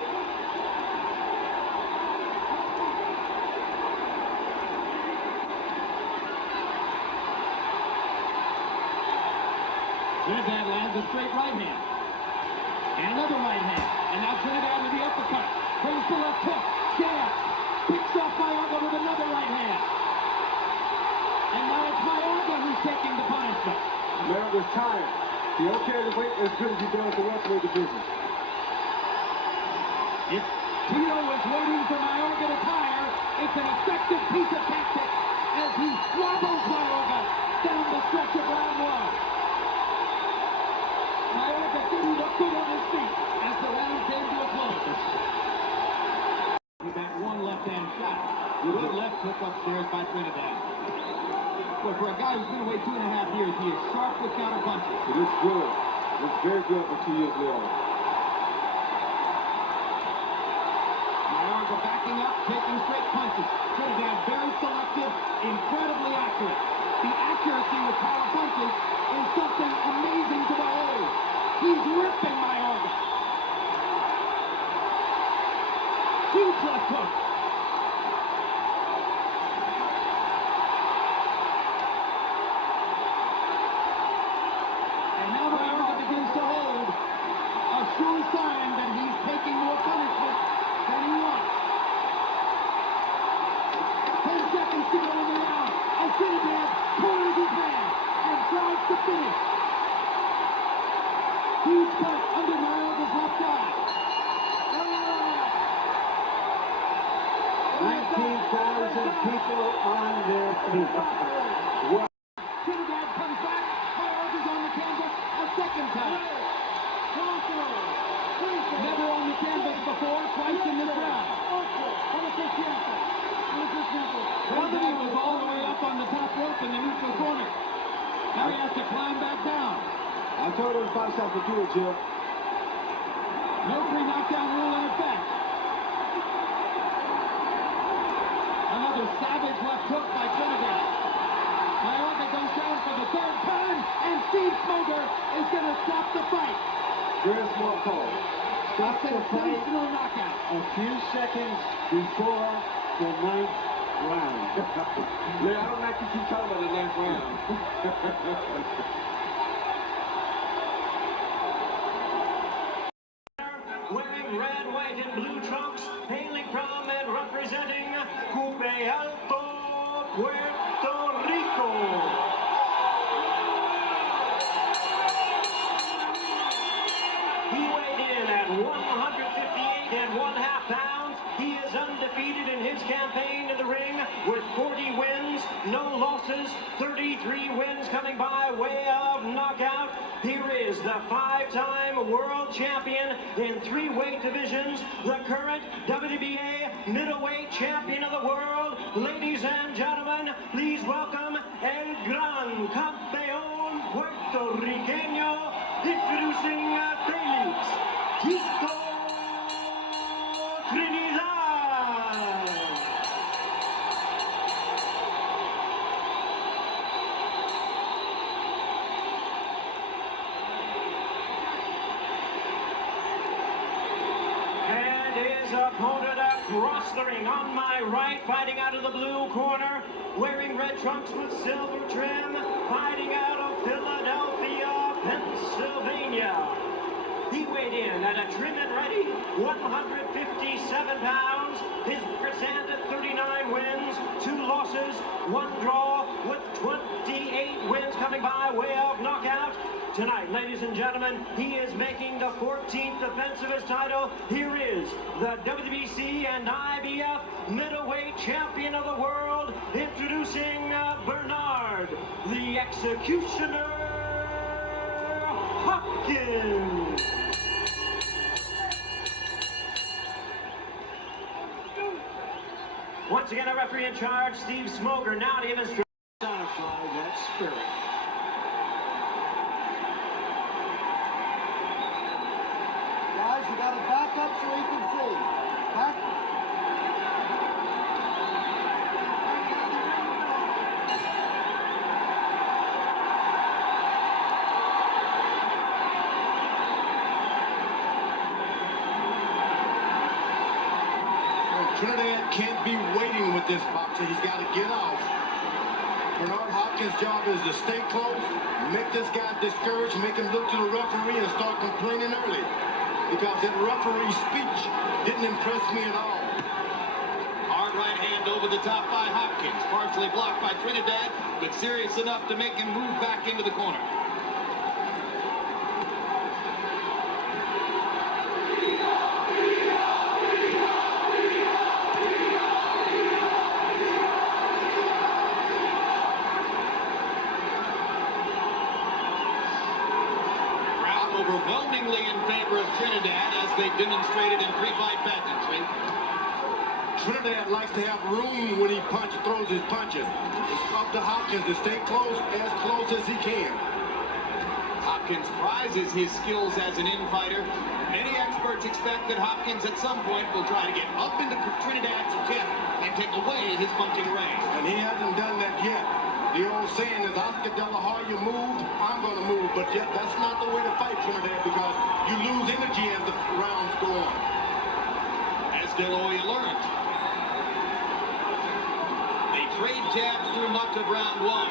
Trinidad lands a straight right hand. And another right hand. And now Trinidad with the uppercut. Brings the left hook. Jab. Picks off Mayorga with another right hand. And now it's Mayorga who's taking the punishment. Mayorga's tired. He don't carry the weight as good as he does the welterweight division. If Tito is waiting for Mayorga to tire, it's an effective piece of tactics as he wobbles Mayorga down the stretch of round one. Mayorga didn't look good on his feet as the round came to a close. With that one left-hand shot. Good left hook upstairs by Trinidad. Well, for a guy who's been away 2.5 years, he is sharp with counter punches. It looks good. It looks very good for 2 years later. Mayorga backing up, taking straight punches. Trinidad very selective, incredibly accurate. The accuracy with power punches is something amazing to behold. He's ripping Mayorga. Huge left hook. And now Mayorga begins to hold. A sure sign that he's taking more punishment than he wants. 10 seconds to go in the round. And Trinidad pulls his hand and tries to finish. Huge cut under Mayorga's left eye. 19,000 people on their feet. Trinidad comes back. Mayorga's on the canvas a second time. Never on the canvas before, twice in this round. Brother was all the way up on the top rope in the neutral corner. Now he has to climb back down. I told him 5 shots to do it, Jim. No pre-knockdown rule in effect. Another savage left hook by Trinidad. Mayorga goes down for the third time, and Steve Smoger is going to stop the fight. Very smart call. Stop the fight knockout. a few seconds before the 9th round. Yeah, I don't like to keep talking about the 9th round. Wearing red, white, and blue trunks, hailing from and representing Alto, Puerto Rico. He weighed in at 158.5 pounds. He is undefeated in his campaign in the ring with 40 wins, no losses, 33 wins coming by way of knockout. Here is the 5-time world champion in 3 weight divisions, the current WBA middleweight champion of the world. Ladies and gentlemen, please welcome El Gran Campeón Puertorriqueño, introducing Felix Tito Trinidad. And his opponent across the ring on my right, fighting out of the blue corner, wearing red trunks with silver trim, fighting out of Philadelphia, Pennsylvania. He weighed in at a trim and ready 157 pounds. His record stands at 39 wins, 2 losses, 1 draw, with 28 wins coming by way of knockout. Tonight, ladies and gentlemen, he is making the 14th defense of his title. Here is the WBC and IBF middleweight champion of the world, introducing Bernard, the Executioner Hopkins. Once again, a referee in charge, Steve Smoger, now to give instructions. Personify that spirit. Guys, you got to back up so he can see. Back. Trinidad can't be waiting with this boxer. He's got to get off. Bernard Hopkins' job is to stay close, make this guy discouraged, make him look to the referee and start complaining early. Because that referee's speech didn't impress me at all. Hard right hand over the top by Hopkins. Partially blocked by Trinidad, but serious enough to make him move back into the corner. Overwhelmingly in favor of Trinidad, as they demonstrated in pre-fight pageantry. Trinidad likes to have room when he throws his punches. It's up to Hopkins to stay close as he can. Hopkins prizes his skills as an in-fighter. Many experts expect that Hopkins at some point will try to get up into Trinidad's hip and take away his punching range. And he hasn't done that yet. The old saying is, Oscar De La Hoya moved, I'm going to move. But yet, that's not the way to fight Trinidad, because you lose energy as the rounds go on. As De La Hoya learned. They trade jabs through much of round one.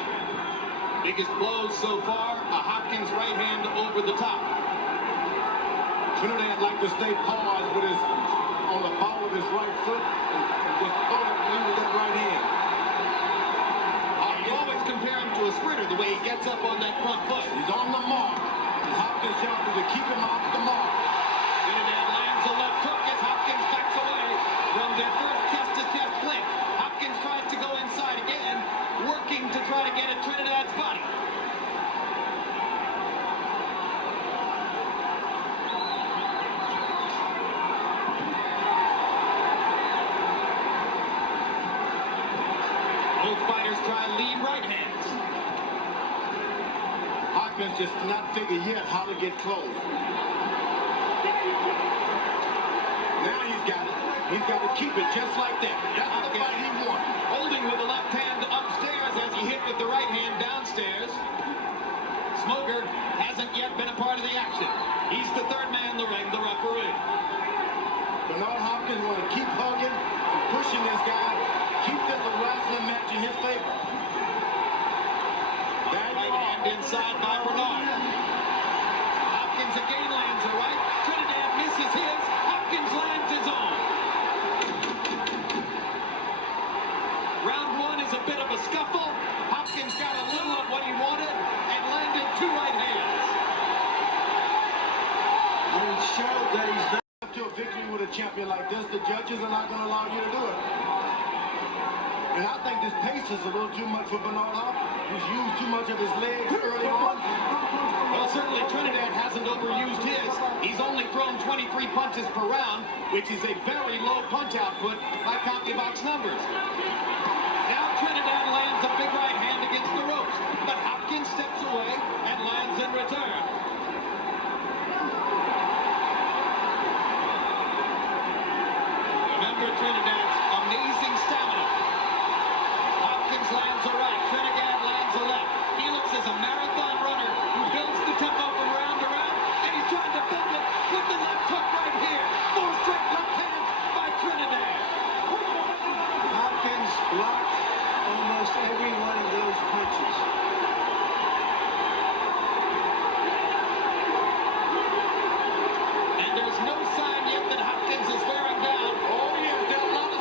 Biggest blows so far, a Hopkins right hand over the top. Trinidad like to stay paused with his, on the ball of his right foot and just throw it, leave with that right hand. You always compare him to a sprinter, the way he gets up on that front foot. He's on the mark. And Hopkins' job is to keep him off the mark. Trinidad lands a left hook as Hopkins backs away from their first chest-to-chest link. Hopkins tries to go inside again, working to try to get at Trinidad's body. Both fighters try lead right hands. Hopkins just not figure yet how to get close. Now he's got it. He's got to keep it just like that. That's the fight he won. Holding with the left hand upstairs as he hit with the right hand downstairs. Smoger hasn't yet been a part of the action. He's the third man in the ring, the referee. Bernard Hopkins want to keep hugging and pushing this guy. Keep this a wrestling match in his favor. Right hand inside by Bernard. Hopkins again lands a right. Trinidad misses his. Hopkins lands his own. Round one is a bit of a scuffle. Hopkins got a little of what he wanted and landed two right hands. When he showed that he's not to a victory with a champion like this, the judges are not going to allow you to do it. And I think this pace is a little too much for Bernard Hopkins. He's used too much of his legs early on. Well, certainly Trinidad hasn't overused his. He's only thrown 23 punches per round, which is a very low punch output by CompuBox numbers. Now Trinidad lands a big right hand against the ropes, but Hopkins steps away and lands in return. Remember Trinidad's amazing stamina. Hopkins lands a right, Trinidad lands a left. Felix is a marathon runner who builds the tempo from round to round, and he's trying to build it with the left hook right here. Four straight left hands by Trinidad. Hopkins blocked almost every one of those punches. And there's no sign yet that Hopkins is wearing down. Oh, yes, there are a lot of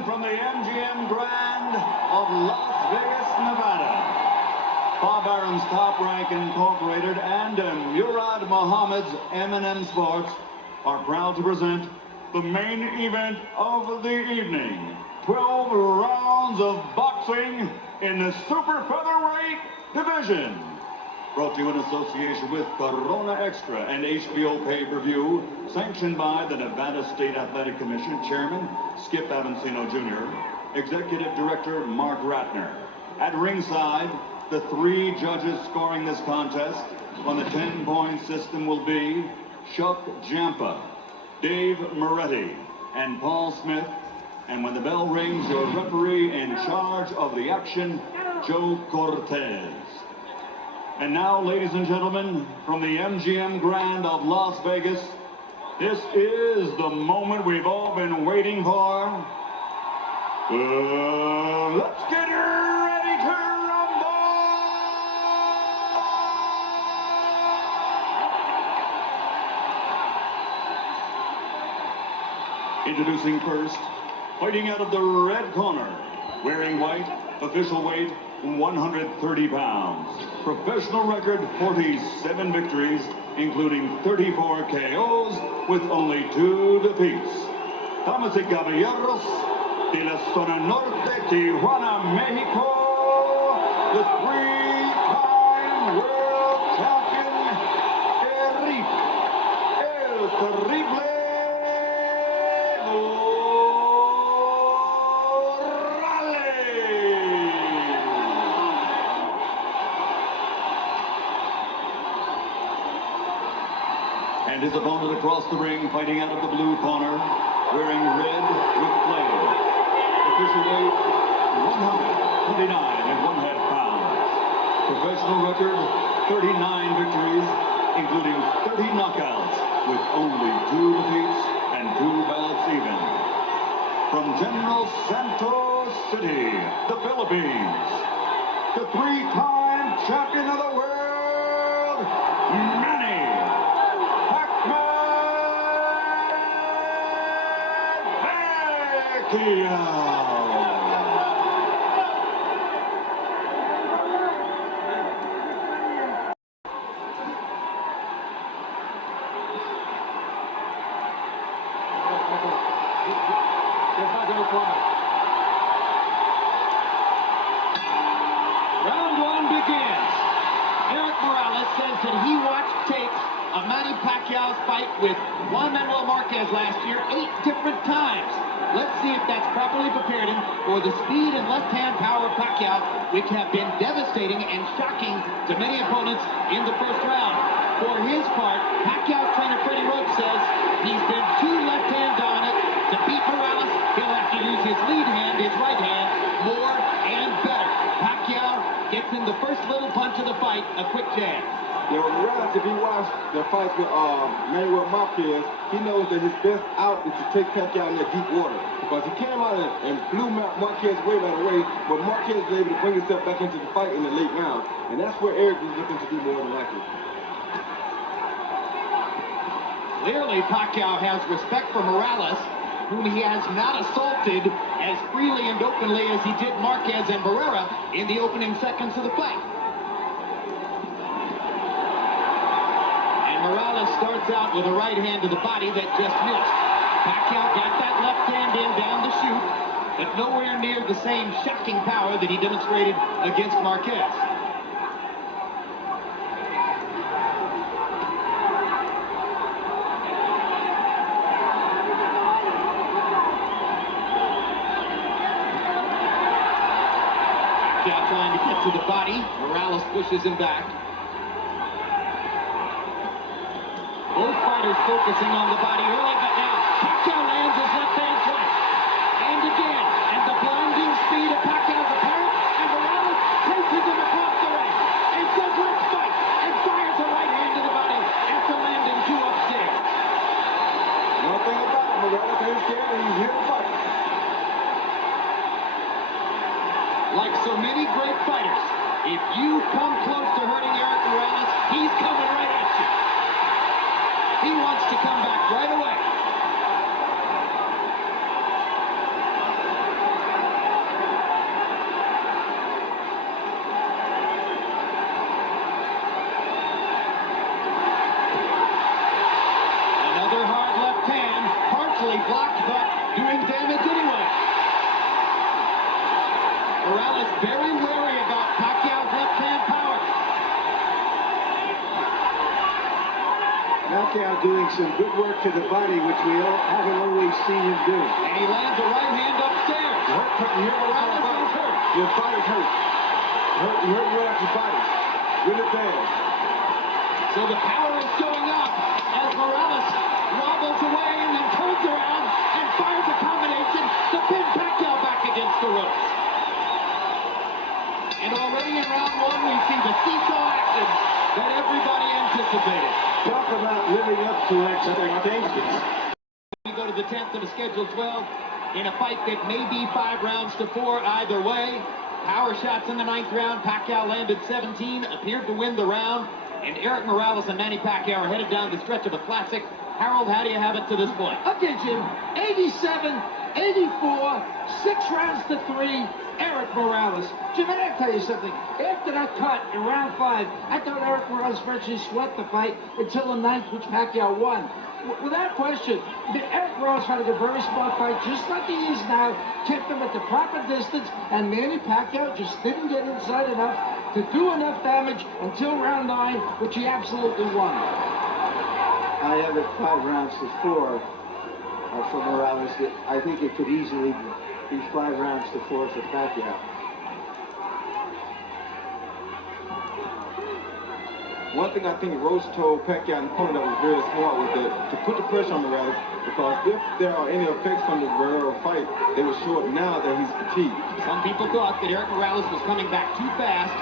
gentlemen, from the MGM Grand of Las Vegas, Nevada, Bob Aaron's Top Rank Incorporated and Murad Muhammad's M&M Sports are proud to present the main event of the evening. 12 rounds of boxing in the super featherweight division. Brought to you in association with Corona Extra and HBO pay-per-view, sanctioned by the Nevada State Athletic Commission Chairman Skip Avancino Jr., Executive Director Mark Ratner. At ringside, the 3 judges scoring this contest on the 10-point system will be Chuck Jampa, Dave Moretti, and Paul Smith. And when the bell rings, your referee in charge of the action, Joe Cortez. And now, ladies and gentlemen, from the MGM Grand of Las Vegas, this is the moment we've all been waiting for. Let's get ready to rumble! Introducing first, fighting out of the red corner, wearing white, official weight 130 pounds. Professional record 47 victories, including 34 KOs with only 2 defeats. Damas y caballeros, de la zona norte, Tijuana, Mexico, the 3-time world champion, El Terrible. And his opponent across the ring, fighting out of the blue corner, wearing red with flame. Official weight, 129.5 pounds. Professional record, 39 victories, including 30 knockouts, with only 2 defeats and 2 bouts even. From General Santos City, the Philippines, the 3-time champion of the world, Manny Pacquiao. Round 1 begins. Eric Morales says that he watched tapes of Manny Pacquiao's fight with Juan Manuel Marquez last year 8 different times. Let's see if that's properly prepared him for the speed and left-hand power of Pacquiao, which have been devastating and shocking to many opponents in the first round. For his part, Pacquiao's trainer Freddie Roach says he's been too left-hand dominant. To beat Morales, he'll have to use his lead hand, his right hand, more and better. Pacquiao gets in the first little punch of the fight, a quick jab. Morales, if he watched the fight with Manuel Marquez, he knows that his best out is to take Pacquiao in that deep water. Because he came out and blew Marquez way right away, but Marquez was able to bring himself back into the fight in the late round. And that's where Eric is looking to do more than likely. Clearly, Pacquiao has respect for Morales, whom he has not assaulted as freely and openly as he did Marquez and Barrera in the opening seconds of the fight. Morales starts out with a right hand to the body that just missed. Pacquiao got that left hand in down the chute, but nowhere near the same shocking power that he demonstrated against Marquez. Pacquiao trying to get to the body. Morales pushes him back. Both fighters focusing on the body early, but now Pacquiao lands his left hand twice. And again, and the blinding speed of Pacquiao's apparent, and Morales chases him across the ring. And says, let's fight, and fires a right hand to the body after landing 2 upstairs. One thing about it, Morales ain't scared, he's here to fight. Like so many great fighters, if you come close to hurting Eric Morales, he's coming right at you. He wants to come back right away. Morales very wary about Pacquiao's left-hand power. Pacquiao doing some good work to the body, which we haven't always seen him do. And he lands a right hand upstairs. Morales is hurt. Your body's hurt. You hurt right off your body. Really bad. So the power is showing up as Morales wobbles away and then turns around and fires a combination to pin Pacquiao back against the ropes. And already in round one, we see the seesaw action that everybody anticipated. Talk about living up to expectations. We go to the 10th of the scheduled 12 in a fight that may be 5 rounds to 4 either way. Power shots in the 9th round. Pacquiao landed 17, appeared to win the round. And Eric Morales and Manny Pacquiao are headed down the stretch of a classic. Harold, how do you have it to this point? Okay, Jim. 87, 84, 6 rounds to 3. Eric Morales. Jim, I gotta tell you something. After that cut in round 5, I thought Eric Morales virtually swept the fight until the 9th, which Pacquiao won. Without question, Eric Morales tried to get a very smart fight, just like he is now, kept him at the proper distance, and Manny Pacquiao just didn't get inside enough to do enough damage until round 9, which he absolutely won. I have it 5 rounds to 4 for Morales. I think it could easily be 5 rounds to 4 for Pacquiao. One thing I think Rose told Pacquiao in the corner that was very smart was to put the pressure on Morales, because if there are any effects from the Barrera fight, they will show it now that he's fatigued. Some people thought that Eric Morales was coming back too fast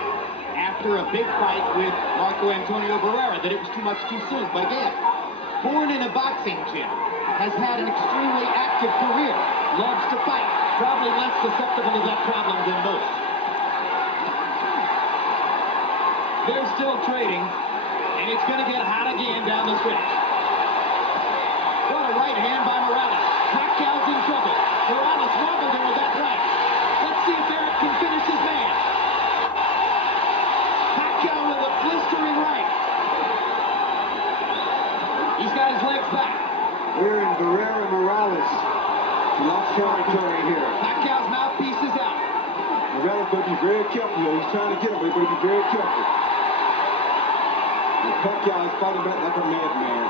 after a big fight with Marco Antonio Barrera, that it was too much too soon. But again, born in a boxing gym, has had an extremely active career, loves to fight, probably less susceptible to that problem than most. They're still trading, and it's going to get hot again down the stretch. What a right hand by Morales. Pacquiao's in trouble. Morales wobbled him with that right. Let's see if Eric can finish his man. Pacquiao with a blistering right. He's got his legs back. We're in Barrera Morales. Lost territory here. Pacquiao's mouthpiece is out. Morales better be very careful here. He's trying to get him, but he better be very careful. And Pacquiao is fighting back like a madman.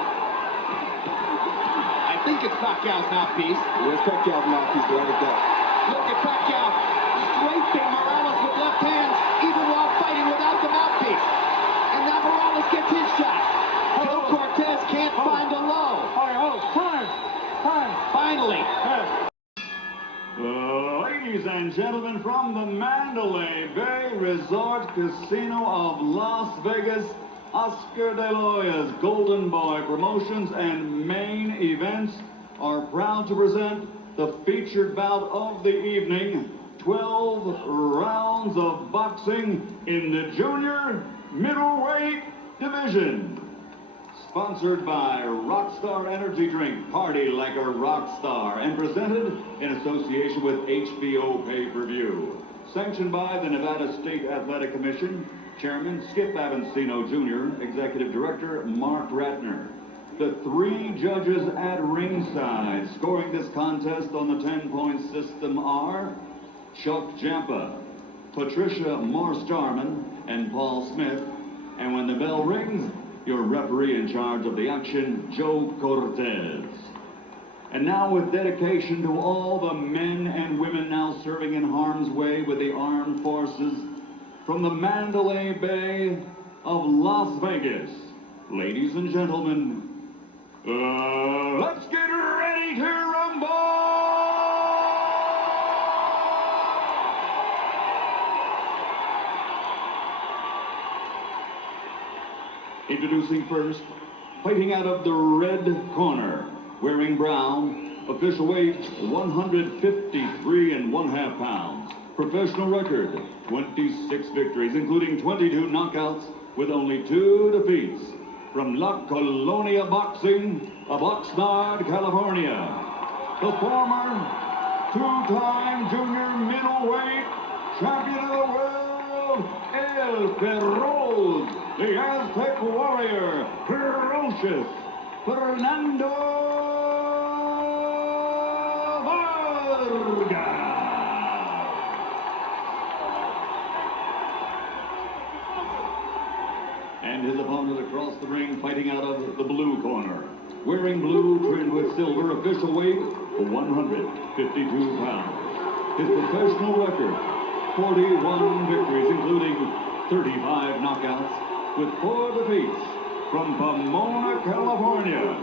I think it's Pacquiao's mouthpiece. Yeah, it's Pacquiao's mouthpiece, but like that. Look at Pacquiao strafing Morales with left hands, even while fighting without the mouthpiece. And now Morales gets his shot. Joe Cortez can't find a low. Time. Finally. Ladies and gentlemen, from the Mandalay Bay Resort Casino of Las Vegas, Oscar De Loya's Golden Boy Promotions and Main Events are proud to present the featured bout of the evening, 12 rounds of boxing in the junior middleweight division. Sponsored by Rockstar Energy Drink, party like a rock star, and presented in association with HBO Pay-Per-View. Sanctioned by the Nevada State Athletic Commission, Chairman Skip Avancino Jr., Executive Director Mark Ratner. The 3 judges at ringside scoring this contest on the 10-point system are Chuck Jampa, Patricia Morse-Jarman, and Paul Smith. And when the bell rings, your referee in charge of the action, Joe Cortez. And now, with dedication to all the men and women now serving in harm's way with the armed forces, from the Mandalay Bay of Las Vegas, ladies and gentlemen, let's get ready to rumble! Introducing first, fighting out of the red corner, wearing brown, official weight 153.5 pounds. Professional record, 26 victories, including 22 knockouts with only 2 defeats. From La Colonia Boxing of Oxnard, California, the former 2-time junior middleweight champion of the world, El Feroz, the Aztec warrior, ferocious, Fernando Vargas. gentlemen, across the ring, fighting out of the blue corner. Wearing blue, trimmed with silver, official weight, 152 pounds. His professional record, 41 victories, including 35 knockouts, with 4 defeats. From Pomona, California,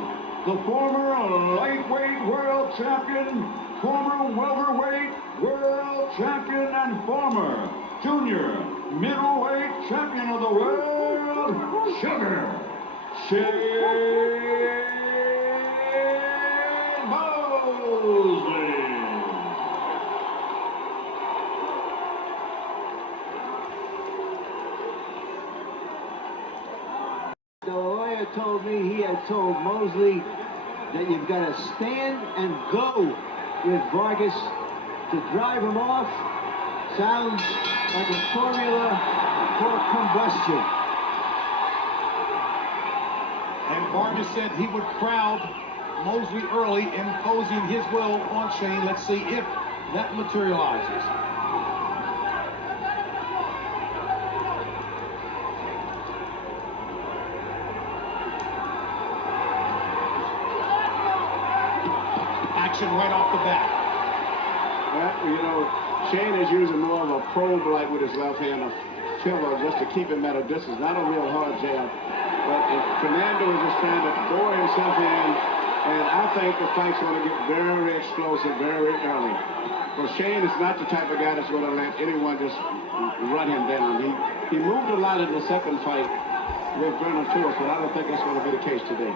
the former lightweight world champion, former welterweight world champion, and former junior middleweight champion of the world, Sugar Shane Mosley. The lawyer told me he had told Mosley that you've got to stand and go with Vargas to drive him off. Sounds like a formula for combustion. And Vargas said he would crowd Mosley early, imposing his will on Shane. Let's see if that materializes. Action right off the bat. Well, you know, Shane is using more of a probe like with his left hand, a filler, just to keep him at a distance. Not a real hard jab. But Fernando is just trying to bore himself in, and I think the fight's going to get very explosive very early. But Shane is not the type of guy that's going to let anyone just run him down. He moved a lot in the second fight with Bernard Forrest, but I don't think that's going to be the case today.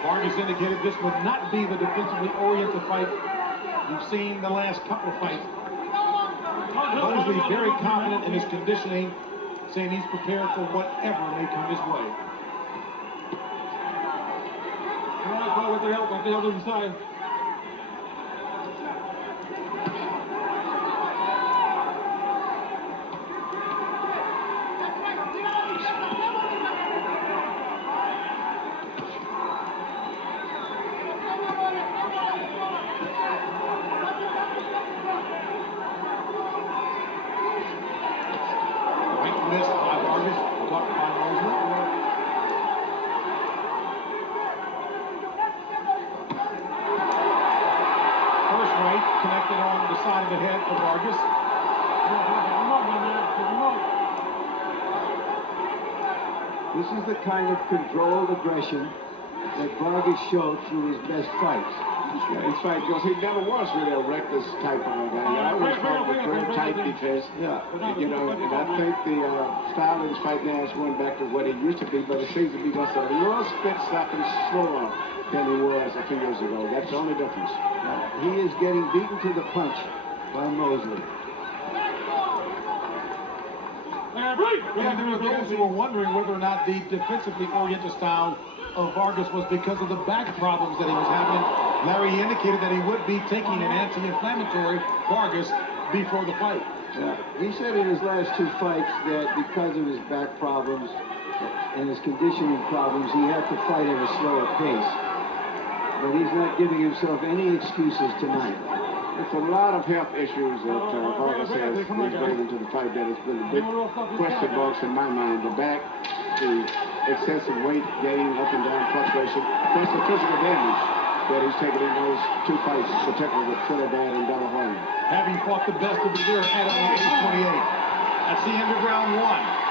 Vargas indicated this would not be the defensively oriented fight we've seen the last couple of fights. Mosley very confident in his conditioning, saying he's prepared for whatever may come his way. All right, Paul, with their help, on the other side. Connected on the side of the head for Vargas. This is the kind of controlled aggression that Vargas showed through his best fights. Yeah, his fight goes, he never was really a reckless type of a guy. He always fought with very tight defense. Yeah. You know, and I think the style of his fight now is going back to what he used to be, but it seems to be just a little spit stopping slower than he was a few years ago. That's the only difference. He is getting beaten to the punch by Mosley. Yeah, there were those who were wondering whether or not the defensively oriented style of Vargas was because of the back problems that he was having. Larry indicated that he would be taking an anti-inflammatory Vargas before the fight. Yeah. He said in his last 2 fights that because of his back problems and his conditioning problems, he had to fight at a slower pace. But he's not giving himself any excuses tonight. It's a lot of health issues that Vargas has he's bringing into the fight that has been a big question marks in my mind. The back, the excessive weight gain, up and down fluctuation, plus the physical damage that he's taken in those 2 fights, particularly with Trinidad and De La Hoya. Having fought the best of the year at only age 28. That's the end of round 1.